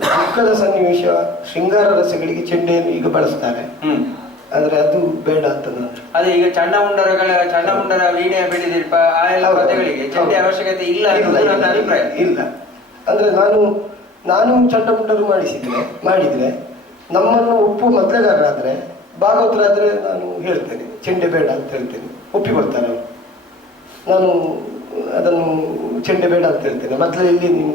ದುಃಖದ ಸನ್ನಿವೇಶ, ಶೃಂಗಾರ ರಸಗಳಿಗೆ ಚೆಂಡೆಯನ್ನು ಈಗ ಬಳಸ್ತಾರೆ. ಆದ್ರೆ ಅದು ಬೇಡ ಅಂತ ನಾನು. ಅದೇ ಈಗ ಚಂಡಮುಂಡರ ವೀಣೆ ಬೆಳೆದಿರ್ಪ ಆ ಎಲ್ಲ ಪದ್ಯಗಳಿಗೆ ಚೆಂಡೆ ಅವಶ್ಯಕತೆ ಇಲ್ಲ ಅನ್ನೋದು ನನ್ನ ಅಭಿಪ್ರಾಯ. ಇಲ್ಲ ಅಂದ್ರೆ ನಾನು ಚಂಡಮುಂಡರು ಮಾಡಿದ್ರೆ ನಮ್ಮನ್ನು ಒಪ್ಪುವ ಮದ್ಲೆಗಾರರಾದ್ರೆ, ಭಾಗವತರಾದ್ರೆ ನಾನು ಹೇಳ್ತೇನೆ ಚೆಂಡೆ ಬೇಡ ಅಂತ ಹೇಳ್ತೇನೆ, ಒಪ್ಪಿಕೊಳ್ತಾರೆ ಅವರು. ನಾನು ಅದನ್ನು ಚೆಂಡೆ ಬೇಡ ಅಂತ ಹೇಳ್ತೇನೆ. ಮೊದಲಲ್ಲಿ ನೀವು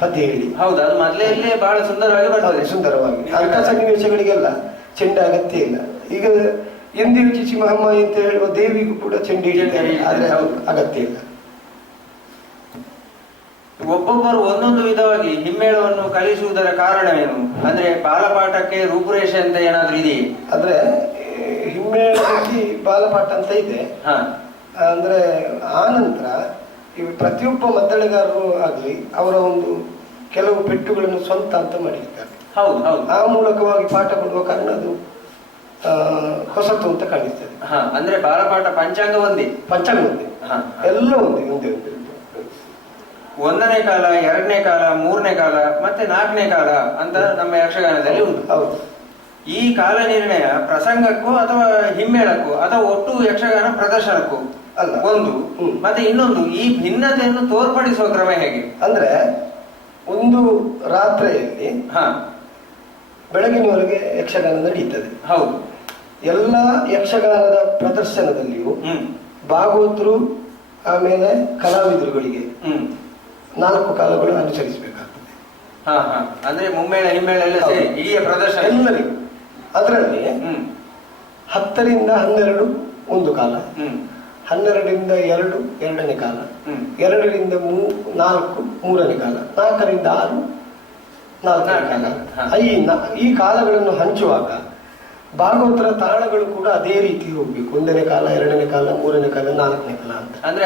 ಪದ್ಯ ಹೇಳಿ. ಹೌದು, ಅದು ಮೊದಲೇ ಬಹಳ ಸುಂದರವಾಗಿ ಬರ್ತದೆ. ಸುಂದರವಾಗಿ ಅಂಥ ಸನ್ನಿವೇಶಗಳಿಗೆಲ್ಲ ಚೆಂಡೆ ಅಗತ್ಯ ಇಲ್ಲ. ಈಗ ಎಂದಿರು ಚಿಚಿ ಮಹಮ್ಮಾಯಿ ಅಂತ ಹೇಳುವ ದೇವಿಗೂ ಕೂಡ ಚೆಂಡೆ ಹಿಡಿತಾರೆ, ಆದ್ರೆ ಅಗತ್ಯ ಇಲ್ಲ. ಒಬ್ಬೊಬ್ಬರು ಒಂದೊಂದು ವಿಧವಾಗಿ ಹಿಮ್ಮೇಳವನ್ನು ಕಲಿಸುವುದರ ಕಾರಣವೇನು? ಅಂದ್ರೆ ಬಾಲಪಾಠಕ್ಕೆ ರೂಪುರೇಷೆ ಅಂತ ಏನಾದ್ರೂ ಇದೆಯೇ? ಅಂದ್ರೆ ಹಿಮ್ಮೇಳದಲ್ಲಿ ಬಾಲಪಾಠ ಅಂತ ಇದೆ. ಅಂದ್ರೆ ಆ ನಂತರ ಪ್ರತಿಯೊಬ್ಬ ಮದ್ದಳೆಗಾರರು ಆಗ್ಲಿ ಅವರ ಒಂದು ಕೆಲವು ಪೆಟ್ಟುಗಳನ್ನು ಸ್ವಂತ ಅಂತ ಮಾಡಿರ್ತಾರೆ. ಆ ಮೂಲಕವಾಗಿ ಪಾಠ ಕೊಡುವ ಕಾರಣ ಅದು ಹೊಸತು ಅಂತ ಕಾಣಿಸ್ತದೆ. ಅಂದ್ರೆ ಬಾಲಪಾಠ ಪಂಚಾಂಗ ಒಂದೇ ಎಲ್ಲ ಒಂದೇ. ಒಂದನೇ ಕಾಲ, ಎರಡನೇ ಕಾಲ, ಮೂರನೇ ಕಾಲ ಮತ್ತೆ ನಾಲ್ಕನೇ ಕಾಲ ಅಂತ ನಮ್ಮ ಯಕ್ಷಗಾನದಲ್ಲಿ ಉಂಟು. ಹೌದು. ಈ ಕಾಲ ನಿರ್ಣಯ ಪ್ರಸಂಗಕ್ಕೂ ಅಥವಾ ಹಿಮ್ಮೇಳಕ್ಕೂ ಅಥವಾ ಒಟ್ಟು ಯಕ್ಷಗಾನ ಪ್ರದರ್ಶನಕ್ಕೂ ಅಲ್ಲ ಒಂದು. ಮತ್ತೆ ಇನ್ನೊಂದು, ಈ ಭಿನ್ನತೆಯನ್ನು ತೋರ್ಪಡಿಸುವ ಕ್ರಮ ಹೇಗೆ? ಅಂದ್ರೆ ಒಂದು ರಾತ್ರಿಯಲ್ಲಿ ಬೆಳಗಿನವರೆಗೆ ಯಕ್ಷಗಾನ ನಡೀತದೆ. ಹೌದು. ಎಲ್ಲ ಯಕ್ಷಗಾನದ ಪ್ರದರ್ಶನದಲ್ಲಿಯೂ ಭಾಗವತರು ಆಮೇಲೆ ಕಲಾವಿದರುಗಳಿಗೆ 4 ಕಾಲಗಳು ಅನುಸರಿಸಬೇಕಾಗ್ತದೆ. ಅಂದ್ರೆ ಮುಮ್ಮೇಳ ಹಿಮ್ಮೇಳ ಎಲ್ಲ ಸೇರಿ ಇಡೀ ಪ್ರದರ್ಶನ ಎಲ್ಲರಿಗೂ. ಅದರಲ್ಲಿ 10 ರಿಂದ 12 ಒಂದು ಕಾಲ, 12 ರಿಂದ 2 ಎರಡನೇ ಕಾಲ, 2 ರಿಂದ 4 ಮೂರನೇ ಕಾಲ, 4 ರಿಂದ 6 ನಾಲ್ಕನೇ ಕಾಲ. ಈ ಕಾಲಗಳನ್ನು ಹಂಚುವಾಗ ಭಾಗವತರ ತಾಳಗಳು ಕೂಡ ಅದೇ ರೀತಿ ಹೋಗ್ಬೇಕು. 1ನೇ ಕಾಲ, 2ನೇ ಕಾಲ, 3ನೇ ಕಾಲ, 4ನೇ ಕಾಲ ಅಂತ. ಅಂದ್ರೆ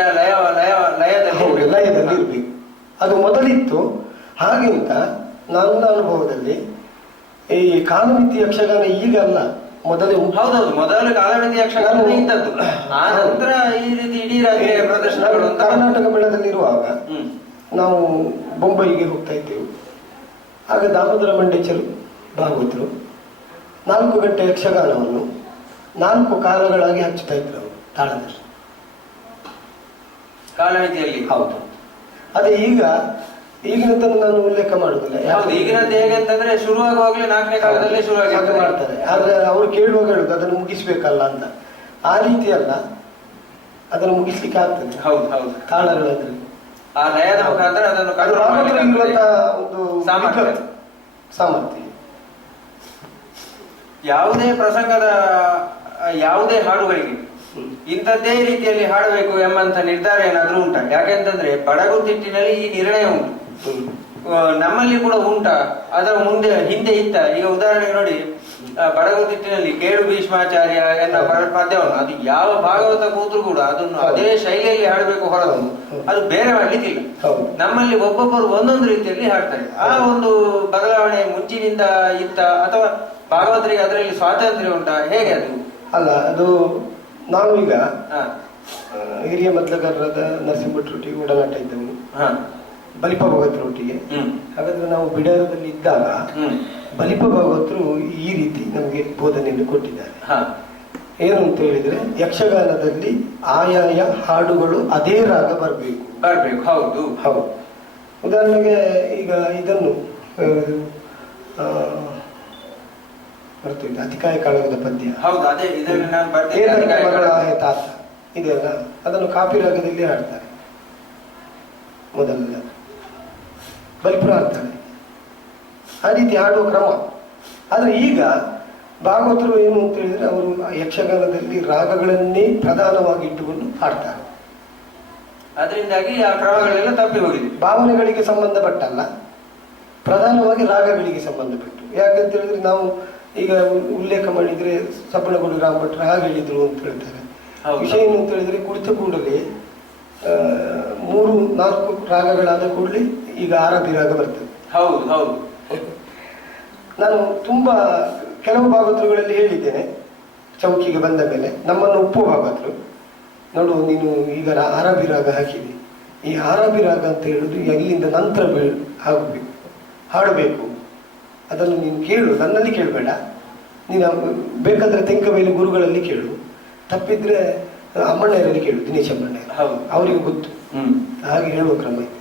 ಲಯದಲ್ಲಿ ಇರ್ಬೇಕು. ಅದು ಮೊದಲಿತ್ತು. ಹಾಗೆಂತ ನನ್ನ ಅನುಭವದಲ್ಲಿ ಈ ಕಾಲಮಿತಿ ಯಕ್ಷಗಾನ ಈಗ ಅಲ್ಲ, ಮೊದಲೇ. ಹೌದೌದು, ಮೊದಲು ಕಾಲಮಿತಿ ಯಕ್ಷಗಾನ ಇದ್ದದ್ದು. ಆ ನಂತರ ಈ ರೀತಿ ಇಡೀ ರಾಜ್ಯ ಪ್ರದರ್ಶನಗಳು. ಕರ್ನಾಟಕ ಮೇಳದಲ್ಲಿರುವಾಗ ನಾವು ಬೊಂಬೈಗೆ ಹೋಗ್ತಾ ಇದ್ದೆವು. ಆಗ ದಾಮೋದರ ಮಂಡೇಚರು ಭಾಗವತರು 4 ಗಂಟೆ ಯಕ್ಷಗಾನವನ್ನು 4 ಕಾಲಗಳಾಗಿ ಹಚ್ಚುತ್ತಾ ಇದ್ರು ಅವರು ತಾಳದಲ್ಲಿ. ಕಾಲಮಿತಿಯಲ್ಲಿ. ಹೌದು. ಅದೇ ಈಗಿನದನ್ನು ನಾನು ಉಲ್ಲೇಖ ಮಾಡುದಿಲ್ಲ. ಈಗಿನದ್ದು ಹೇಗೆ ಅಂತಂದ್ರೆ ಶುರುವಾಗುವಾಗಲೇ 4ನೇ ಕಾಲದಲ್ಲೇ ಶುರುವಾಗಿ ಮಾಡ್ತಾರೆ. ಆದ್ರೆ ಅವರು ಕೇಳುವಾಗ ಹೇಳುದು ಅದನ್ನು ಮುಗಿಸ್ಬೇಕಲ್ಲ ಅಂತ. ಆ ರೀತಿ ಅಲ್ಲ, ಅದನ್ನು ಮುಗಿಸ್ಲಿಕ್ಕೆ ಆಗ್ತದೆ. ಹೌದು ಹೌದು. ತಾಳಗಳಾದ್ರೆ ಆ ಲಯದ ಮುಖಾಂತರ ಅದನ್ನು ಒಂದು ಸಾಮರ್ಥ್ಯ. ಯಾವುದೇ ಪ್ರಸಂಗದ ಯಾವುದೇ ಹಾಡುಗಳಿಗೆ ಇಂಥದ್ದೇ ರೀತಿಯಲ್ಲಿ ಹಾಡಬೇಕು ಎಂಬಂತ ನಿರ್ಧಾರ ಏನಾದ್ರೂ ಉಂಟಾ? ಯಾಕೆಂತಂದ್ರೆ ಬಡಗುತಿಟ್ಟಿನಲ್ಲಿ ಈ ನಿರ್ಣಯ ಉಂಟು, ನಮ್ಮಲ್ಲಿ ಕೂಡ ಉಂಟಾ, ಅದರ ಹಿಂದೆ ಇತ್ತ. ಈಗ ಉದಾಹರಣೆಗೆ ನೋಡಿ, ಬಡಗುತಿಟ್ಟಿನಲ್ಲಿ ಕೇಳು ಭೀಷ್ಮಾಚಾರ್ಯ ಎನ್ನುವ ಪದ್ಯವನ್ನು ಅದು ಯಾವ ಭಾಗವತ ಕೂತರು ಕೂಡ ಅದನ್ನು ಅದೇ ಶೈಲಿಯಲ್ಲಿ ಹಾಡಬೇಕು ಹೊರತು ಅದು ಬೇರೆ ಮಾಡ್ಲಿಕ್ಕಿಲ್ಲ. ನಮ್ಮಲ್ಲಿ ಒಬ್ಬೊಬ್ಬರು ಒಂದೊಂದು ರೀತಿಯಲ್ಲಿ ಹಾಡ್ತಾರೆ. ಆ ಒಂದು ಬದಲಾವಣೆ ಮುಂಚಿನಿಂದ ಇತ್ತ ಅಥವಾ ಭಾಗವತರಿಗೆ ಅದರಲ್ಲಿ ಸ್ವಾತಂತ್ರ್ಯ ಉಂಟಾ, ಹೇಗೆ ಅದು? ಅಲ್ಲ, ಅದು ನಾವೀಗ ಹಿರಿಯ ಮೊದಲಗಾರರಾದ ನರಸಿಂಹಭಟ್ರೊಟ್ಟಿಗೆ ಒಡನಾಟ ಇದ್ದವು, ಬಲಿಪ ಭಾಗವತರೊಟ್ಟಿಗೆ. ಹಾಗಾದ್ರೆ ನಾವು ಬಿಡಾರದಲ್ಲಿ ಇದ್ದಾಗ ಬಲಿಪ ಭಾಗವತರು ಈ ರೀತಿ ನಮಗೆ ಬೋಧನೆಯನ್ನು ಕೊಟ್ಟಿದ್ದಾರೆ. ಏನು ಅಂತ ಹೇಳಿದ್ರೆ, ಯಕ್ಷಗಾನದಲ್ಲಿ ಆಯಾಯ ಹಾಡುಗಳು ಅದೇ ರಾಗ ಬರಬೇಕು. ಹೌದು ಹೌದು. ಉದಾಹರಣೆಗೆ ಈಗ ಇದನ್ನು ಬರ್ತದೆ ಅತಿಕಾಯ ಕಾಳಗದ ಪದ್ಯ, ಮಗಳಾಯ ತಾತ ಇದೆಲ್ಲ, ಅದನ್ನು ಕಾಪಿ ರಾಗದಲ್ಲಿ ಹಾಡ್ತಾರೆ. ಮೊದಲ ಬಲಿಪುರ ಹಾಡ್ತಾರೆ. ಆ ರೀತಿ ಹಾಡುವ ಕ್ರಮ. ಆದ್ರೆ ಈಗ ಭಾಗವತರು ಏನು ಅಂತ ಹೇಳಿದ್ರೆ, ಅವರು ಯಕ್ಷಗಾನದಲ್ಲಿ ರಾಗಗಳನ್ನೇ ಪ್ರಧಾನವಾಗಿ ಇಟ್ಟುಕೊಂಡು ಹಾಡ್ತಾರೆ. ಅದರಿಂದಾಗಿ ಆ ಕ್ರಮಗಳೆಲ್ಲ ತಪ್ಪಿ ಹೋಗಿದೆ. ಭಾವನೆಗಳಿಗೆ ಸಂಬಂಧಪಟ್ಟಲ್ಲ, ಪ್ರಧಾನವಾಗಿ ರಾಗಗಳಿಗೆ ಸಂಬಂಧಪಟ್ಟು. ಯಾಕಂತ ಹೇಳಿದ್ರೆ ನಾವು ಈಗ ಉಲ್ಲೇಖ ಮಾಡಿದ್ರೆ ಸಪ್ಪಣಗೋಡು ರಾಮ ಭಟ್ರು ಹಾಗೆ ಹೇಳಿದ್ರು ಅಂತ ಹೇಳ್ತಾರೆ. ವಿಷಯ ಏನು ಅಂತ ಹೇಳಿದ್ರೆ, ಕುಳಿತ ಕೂಡಲೇ 3-4 ರಾಗಗಳಾದ ಕೂಡಲೇ ಈಗ ಆರಭಿ ರಾಗ ಬರ್ತದೆ. ಹೌದು ಹೌದು. ನಾನು ತುಂಬಾ ಕೆಲವು ಭಾಗವತರುಗಳಲ್ಲಿ ಹೇಳಿದ್ದೇನೆ, ಚೌಕಿಗೆ ಬಂದ ಮೇಲೆ ನಮ್ಮನ್ನು ಒಪ್ಪುವ ಭಾಗವತರು, ನೋಡು ನೀನು ಈಗ ಆರಭಿ ರಾಗ ಹಾಕಿದೆ, ಈ ಆರಭಿ ರಾಗ ಅಂತ ಹೇಳುದು ಎಲ್ಲಿಂದ ನಂತರ ಆಗಬೇಕು, ಹಾಡಬೇಕು, ಅದನ್ನು ನೀನು ಕೇಳು, ನನ್ನಲ್ಲಿ ಕೇಳಬೇಡ, ನೀನು ಬೇಕಾದ್ರೆ ತೆಂಕ ಮೇಲೆ ಗುರುಗಳಲ್ಲಿ ಕೇಳು, ತಪ್ಪಿದ್ರೆ ಅಮ್ಮಣ್ಣರಲ್ಲಿ ಕೇಳು, ದಿನೇಶ್ ಅಮ್ಮಣ್ಣ, ಅವರಿಗೆ ಗೊತ್ತು. ಹಾಗೆ ಹೇಳುವ ಕ್ರಮ ಇದೆ.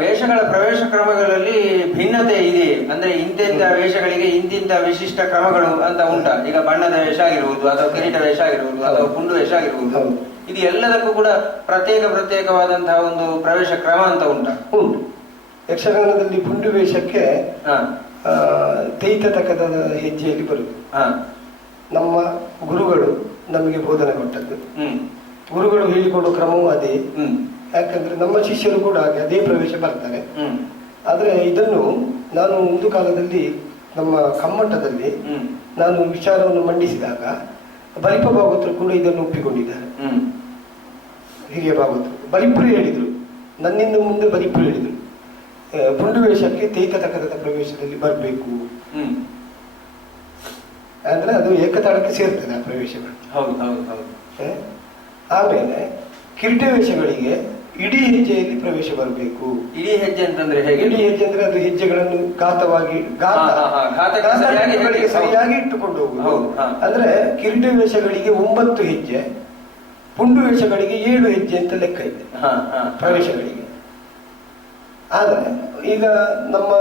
ವೇಷಗಳ ಪ್ರವೇಶ ಕ್ರಮಗಳಲ್ಲಿ ಭಿನ್ನತೆ ಇದೆ. ಅಂದ್ರೆ ಇಂತಿಂತ ವೇಷಗಳಿಗೆ ಇಂತಿಂತ ವಿಶಿಷ್ಟ ಕ್ರಮಗಳು ಅಂತ ಉಂಟಾ? ಈಗ ಬಣ್ಣದ ವೇಷ ಆಗಿರುವುದು, ಅಥವಾ ಕಿರೀಟ ವೇಷ ಆಗಿರುವುದು, ಅಥವಾ ಪುಂಡು ವೇಷ ಆಗಿರುವುದು, ಇದು ಎಲ್ಲದಕ್ಕೂ ಕೂಡ ಪ್ರತ್ಯೇಕವಾದಂತಹ ಒಂದು ಪ್ರವೇಶ ಕ್ರಮ ಅಂತ ಉಂಟು. ಯಕ್ಷಗಾನದಲ್ಲಿ ಪುಂಡು ವೇಷಕ್ಕೆ ತೈತತಕದ ಹೆಜ್ಜೆಯಲ್ಲಿ ಬರುವುದು. ನಮ್ಮ ಗುರುಗಳು ನಮಗೆ ಬೋಧನೆ ಕೊಟ್ಟದ್ದು, ಗುರುಗಳು ಹೇಳಿಕೊಡುವ ಕ್ರಮವೂ ಅದೇ. ಯಾಕಂದ್ರೆ ನಮ್ಮ ಶಿಷ್ಯರು ಕೂಡ ಹಾಗೆ ಅದೇ ಪ್ರವೇಶ ಬರ್ತಾರೆ. ಆದ್ರೆ ಇದನ್ನು ನಾನು ಒಂದು ಕಾಲದಲ್ಲಿ ನಮ್ಮ ಕಮ್ಮಟದಲ್ಲಿ ನಾನು ವಿಚಾರವನ್ನು ಮಂಡಿಸಿದಾಗ ಬಲಿಪ ಭಾಗವತರು ಕೂಡ ಇದನ್ನು ಒಪ್ಪಿಕೊಂಡಿದ್ದಾರೆ. ಹಿರಿಯ ಭಾಗವತರು ಬಲಿಪುರಿ ಹೇಳಿದ್ರು, ನನ್ನಿಂದ ಮುಂದೆ ಬಲಿಪುರಿ ಹೇಳಿದ್ರು, ಪುಂಡು ವೇಷಕ್ಕೆ ತೈತತಕದ ಪ್ರವೇಶದಲ್ಲಿ ಬರಬೇಕು. ಅಂದ್ರೆ ಅದು ಏಕತಾಳಕ್ಕೆ ಸೇರ್ತದೆ ಆ ಪ್ರವೇಶಗಳು. ಆಮೇಲೆ ಕಿರೀಟ ವೇಷಗಳಿಗೆ ಇಡೀ ಹೆಜ್ಜೆಯಲ್ಲಿ ಪ್ರವೇಶ ಬರಬೇಕು. ಇಡೀ ಹೆಜ್ಜೆ ಅಂತಂದ್ರೆ ಹೇಗೆ? ಇಡೀ ಹೆಜ್ಜೆ ಅಂದ್ರೆ ಅದು ಹೆಜ್ಜೆಗಳನ್ನು ಘಾತವಾಗಿ ಸರಿಯಾಗಿ ಇಟ್ಟುಕೊಂಡು ಹೋಗುವುದು. ಅಂದ್ರೆ ಕಿರೀಟ ವೇಷಗಳಿಗೆ 9 ಹೆಜ್ಜೆ, ಪುಂಡು ವೇಷಗಳಿಗೆ 7 ಹೆಜ್ಜೆ ಅಂತ ಲೆಕ್ಕ ಇದೆ ಪ್ರವೇಶಗಳಿಗೆ. ಆದ್ರೆ ಈಗ ನಮ್ಮ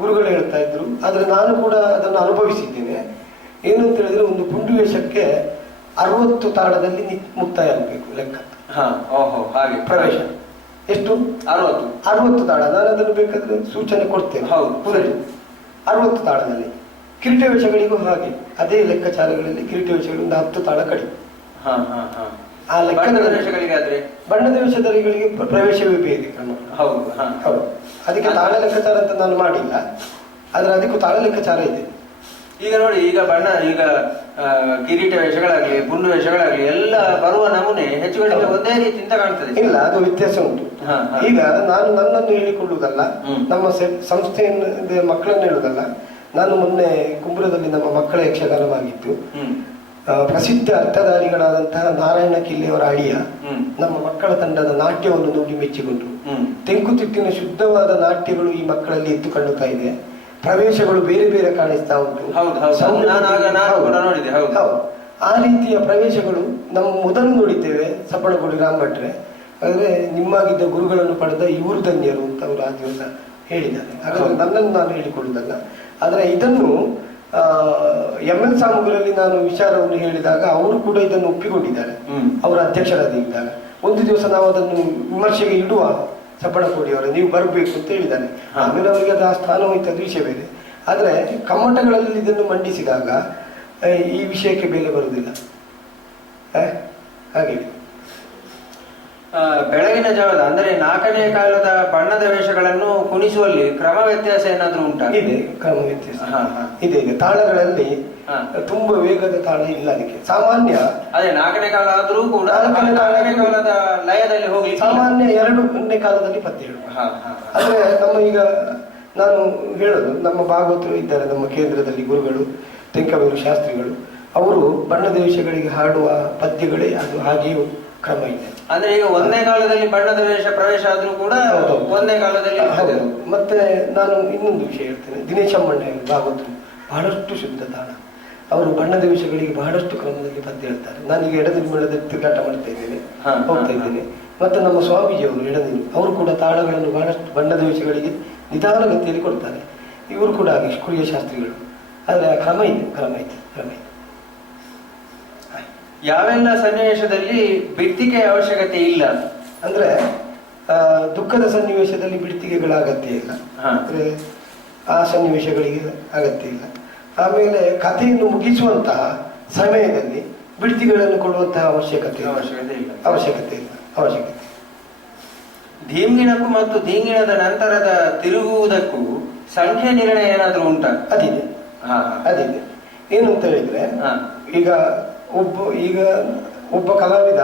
ಗುರುಗಳು ಹೇಳ್ತಾ ಇದ್ರು, ಆದ್ರೆ ನಾನು ಕೂಡ ಅದನ್ನು ಅನುಭವಿಸಿದ್ದೇನೆ. ಏನು ಅಂತ ಹೇಳಿದ್ರೆ, ಒಂದು ಪುಂಡು ವೇಷಕ್ಕೆ 60 ತಾಳದಲ್ಲಿ ಮುಕ್ತಾಯ ಆಗಬೇಕು ಲೆಕ್ಕ. ಹಾಗೆ ಪ್ರವೇಶ ಎಷ್ಟು? 60 ತಾಳ. ನಾನು ಅದನ್ನು ಬೇಕಾದ್ರೆ ಸೂಚನೆ ಕೊಡ್ತೇನೆ. 60 ತಾಳದಲ್ಲಿ. ಕಿರೀಟ ವೇಷಗಳಿಗೂ ಹಾಗೆ ಅದೇ ಲೆಕ್ಕಾಚಾರಗಳಲ್ಲಿ ಕಿರೀಟ ವೇಷಗಳು 10 ತಾಳ ಕಡಿಮೆ. ಆ ಬಣ್ಣದ ವೇಷಧಾರಿಗಳಿಗೆ ಪ್ರವೇಶವೇ ಬೇರೆ ಕ್ರಮ. ಹೌದು. ಅದಕ್ಕೆ ತಾಳ ಲೆಕ್ಕಾಚಾರ ಅಂತ ನಾನು ಮಾಡಿಲ್ಲ, ಆದ್ರೆ ಅದಕ್ಕೂ ತಾಳ ಲೆಕ್ಕಾಚಾರ ಇದೆ. ಈಗ ನೋಡಿ, ಈಗ ಕಿರೀಟ ವೇಷಗಳಾಗ್ಲಿ ಪುಂಡು ವೇಷಗಳಾಗ್ಲಿ ಎಲ್ಲ ಬರುವ ನಮೂನೆ ಹೆಚ್ಚು ಕಡಿಮೆ ಒಂದೇ ರೀತಿಯಿಂದ ಕಾಣ್ತದೆ. ಇಲ್ಲ, ಅದು ವ್ಯತ್ಯಾಸ ಉಂಟು. ಈಗ ನಾನು ನನ್ನನ್ನು ಹೇಳಿಕೊಳ್ಳುವುದಲ್ಲ, ನಮ್ಮ ಸಂಸ್ಥೆಯ ಮಕ್ಕಳನ್ನು ಹೇಳುವುದಲ್ಲ. ನಾನು ಮೊನ್ನೆ ಕುಂಬುರದಲ್ಲಿ ನಮ್ಮ ಮಕ್ಕಳ ಯಕ್ಷಗಾನವಾಗಿತ್ತು. ಪ್ರಸಿದ್ಧ ಅರ್ಥಧಾರಿಗಳಾದಂತಹ ನಾರಾಯಣ ಕಿಲ್ಲೆಯವರ ಅಳಿಯ ನಮ್ಮ ಮಕ್ಕಳ ತಂಡದ ನಾಟ್ಯವನ್ನು ನೋಡಿ ಮೆಚ್ಚಿಕೊಂಡ್ರು. ತೆಂಕುತಿಟ್ಟಿನ ಶುದ್ಧವಾದ ನಾಟ್ಯಗಳು ಈ ಮಕ್ಕಳಲ್ಲಿ ಎದ್ದು ಕಾಣುತ್ತಾ ಇದೆ. ಪ್ರವೇಶಗಳು ಬೇರೆ ಬೇರೆ ಕಾಣಿಸ್ತಾ ಉಂಟು. ಆ ರೀತಿಯ ಪ್ರವೇಶಗಳು ನಮ್ಮ ಮೊದಲು ನೋಡಿದ್ದೇವೆ ಸಪ್ಪಳಗೋಡಿ ರಾಮ್ ಭಟ್ರೆ. ಆದರೆ ನಿಮ್ಮಾಗಿದ್ದ ಗುರುಗಳನ್ನು ಪಡೆದ ಇವರು ಧನ್ಯರು ಅಂತ ಅವರು ಆ ದಿವಸ ಹೇಳಿದ್ದಾರೆ. ಹಾಗಾದ್ರೆ ನನ್ನನ್ನು ನಾನು ಹೇಳಿಕೊಳ್ಳುವುದಲ್ಲ. ಆದರೆ ಇದನ್ನು ML ಸಾಮುಗರಲ್ಲಿ ನಾನು ವಿಚಾರವನ್ನು ಹೇಳಿದಾಗ ಅವರು ಕೂಡ ಇದನ್ನು ಒಪ್ಪಿಕೊಂಡಿದ್ದಾರೆ. ಅವರ ಅಧ್ಯಕ್ಷರಾಗಿದ್ದಾಗ ಒಂದು ದಿವಸ ನಾವು ಅದನ್ನು ವಿಮರ್ಶೆಗೆ ಇಡುವ ಸಪ್ಪಳಕೋಡಿಯವರ ನೀವು ಬರಬೇಕು ಅಂತ ಹೇಳಿದ್ದಾರೆ. ಆಮೇಲೆ ಅವರಿಗೆ ಅದು ಆ ಸ್ಥಾನ ಹೋಯ್ತು, ಅದು ವಿಷಯ ಬೇರೆ. ಆದರೆ ಕಮ್ಮಟಗಳಲ್ಲಿ ಇದನ್ನು ಮಂಡಿಸಿದಾಗ ಈ ವಿಷಯಕ್ಕೆ ಬೆಲೆ ಬರುವುದಿಲ್ಲ. ಹಾಗೆ ಬೆಳಗಿನ ಜಾವದ ಅಂದರೆ 4ನೇ ಕಾಲದ ಬಣ್ಣದ ವೇಷಗಳನ್ನು ಕುಣಿಸುವಲ್ಲಿ ಕ್ರಮ ವ್ಯತ್ಯಾಸ ಏನಾದ್ರೂ ಉಂಟಾ? ಇದೆ, ಕ್ರಮ ವ್ಯತ್ಯಾಸ ಇದೆ. ಈಗ ತಾಳಗಳಲ್ಲಿ ತುಂಬಾ ವೇಗದ ತಾಳ ಇಲ್ಲ. ಅದಕ್ಕೆ ಸಾಮಾನ್ಯ ಅದೇ 4ನೇ ಕಾಲ ಆದ್ರೂ ಕೂಡ 4ನೇ ಕಾಲದ ಲಯದಲ್ಲಿ ಹೋಗಿ ಸಾಮಾನ್ಯ 2ನೇ ಕಾಲದಲ್ಲಿ ಪದ್ಯ ಹೇಳುವ. ಆದ್ರೆ ನಮ್ಮ ಈಗ ನಾನು ಹೇಳೋದು, ನಮ್ಮ ಭಾಗವತರು ಇದ್ದಾರೆ ನಮ್ಮ ಕೇಂದ್ರದಲ್ಲಿ ಗುರುಗಳು, ತೆಂಕವೇರು ಶಾಸ್ತ್ರಿಗಳು. ಅವರು ಬಣ್ಣದ ವೇಷಗಳಿಗೆ ಹಾಡುವ ಪದ್ಯಗಳೇ ಅದು ಹಾಗೆಯೂ ಕ್ರಮ ಇದೆ. ಅಂದ್ರೆ ಈಗ 1ನೇ ಕಾಲದಲ್ಲಿ ಬಣ್ಣದ ವೇಷ ಪ್ರವೇಶ ಆದ್ರೂ ಕೂಡ 1ನೇ ಕಾಲದಲ್ಲಿ. ಮತ್ತೆ ನಾನು ಇನ್ನೊಂದು ವಿಷಯ ಹೇಳ್ತೇನೆ. ದಿನೇಶ್ ಅಮ್ಮಣ್ಣ ಭಾಗವತರು ಬಹಳಷ್ಟು ಶುದ್ಧ ತಾಳ. ಅವರು ಬಣ್ಣದ ವೇಷಗಳಿಗೆ ಬಹಳಷ್ಟು ಕ್ರಮದಲ್ಲಿ ಪದ್ಯ ಹೇಳ್ತಾರೆ. ನಾನೀಗ ಎಡದಿನ ಮೇಳದ ತಿರುಗಾಟ ಮಾಡ್ತಾ ಇದ್ದೇನೆ, ಹೋಗ್ತಾ ಇದ್ದೇನೆ. ಮತ್ತೆ ನಮ್ಮ ಸ್ವಾಮೀಜಿಯವರು ಎಡದಿನ ಅವರು ಕೂಡ ತಾಳಗಳನ್ನು ಬಹಳಷ್ಟು ಬಣ್ಣದ ವೇಷಗಳಿಗೆ ನಿಧಾನಗತಿಯಲ್ಲಿ ಕೊಡ್ತಾರೆ. ಇವರು ಕೂಡ ಹಾಗೆ ಕುರಿಯ ಶಾಸ್ತ್ರಿಗಳು. ಆದರೆ ಕ್ರಮ ಇದೆ, ಕ್ರಮ ಇದೆ, ಕ್ರಮ ಇದೆ. ಯಾವೆಲ್ಲ ಸನ್ನಿವೇಶದಲ್ಲಿ ಬಿಡ್ತಿಗೆ ಅವಶ್ಯಕತೆ ಇಲ್ಲ? ಅಂದ್ರೆ ದುಃಖದ ಸನ್ನಿವೇಶದಲ್ಲಿ ಬಿಡ್ತಿಗೆಗಳ ಅಗತ್ಯ ಇಲ್ಲ. ಅಂದ್ರೆ ಆ ಸನ್ನಿವೇಶಗಳಿಗೆ ಅಗತ್ಯ ಇಲ್ಲ. ಆಮೇಲೆ ಕಥೆಯನ್ನು ಮುಗಿಸುವಂತಹ ಸಮಯದಲ್ಲಿ ಬಿಡ್ತಿಗಳನ್ನು ಕೊಡುವಂತಹ ಅವಶ್ಯಕತೆ ಇಲ್ಲ. ಧೀಂಗಿಣಕ್ಕೂ ಮತ್ತು ಧೀಂಗಿಣದ ನಂತರದ ತಿರುಗುವುದಕ್ಕೂ ಸಂಖ್ಯೆ ನಿರ್ಣಯ ಏನಾದ್ರೂ ಉಂಟಾ? ಅದಿದೆ. ಏನು ಅಂತ ಹೇಳಿದ್ರೆ, ಈಗ ಒಬ್ಬ ಕಲಾವಿದ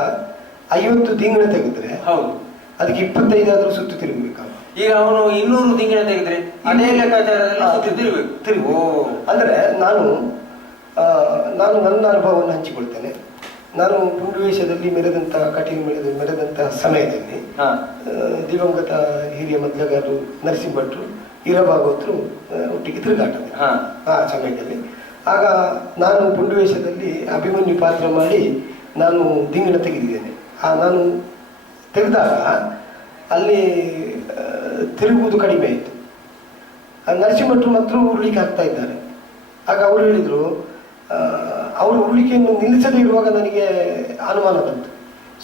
50 ದಿಂಗಿಣ ತೆಗೆದ್ರೆ ಹೌದು, ಅದಕ್ಕೆ 25 ಆದ್ರೂ ಸುತ್ತು ತಿರುಗಬೇಕು. ಈಗ ಅವನು 200 ದಿಂಗಿಣ ತೆಗೆದ್ರೆ ಅದೇ ಲೆಕ್ಕಾಚಾರದಲ್ಲಿ ಸುತ್ತು ತಿರುಗಬೇಕು. ಅಂದ್ರೆ ನಾನು ನನ್ನ ಅನುಭವವನ್ನು ಹಂಚಿಕೊಳ್ತೇನೆ. ನಾನು ಪುಂಡುವೇಷದಲ್ಲಿ ಕಠಿಣ ಮೆರೆದಂತಹ ಸಮಯದಲ್ಲಿ ದಿವಂಗತ ಹಿರಿಯ ಮೊದಲಗಾರರು ನರಸಿಂಹ ಭಟ್ರು, ಈರಭಾಗವತರು ಒಟ್ಟಿಗೆ ತಿರುಗಾಟದೆ ಆ ಸಮಯದಲ್ಲಿ. ಆಗ ನಾನು ಪುಂಡುವೇಷದಲ್ಲಿ ಅಭಿಮನ್ಯು ಪಾತ್ರ ಮಾಡಿ ನಾನು ದಿಂಗಿಣ ತೆಗೆದಿದ್ದೇನೆ. ನಾನು ತೆಗೆದಾಗ ಅಲ್ಲಿ ತಿರುಗುವುದು ಕಡಿಮೆ ಆಯಿತು. ನರಸಿಂಹ ಭಟ್ರು ಮಾತ್ರ ಉರುಳಿಕೆ ಆಗ್ತಾ ಇದ್ದಾರೆ. ಆಗ ಅವರು ಹೇಳಿದರು, ಅವರು ಉರುಳಿಕೆಯನ್ನು ನಿಲ್ಲಿಸದೇ ಇರುವಾಗ ನನಗೆ ಅನುಮಾನ ಬಂತು.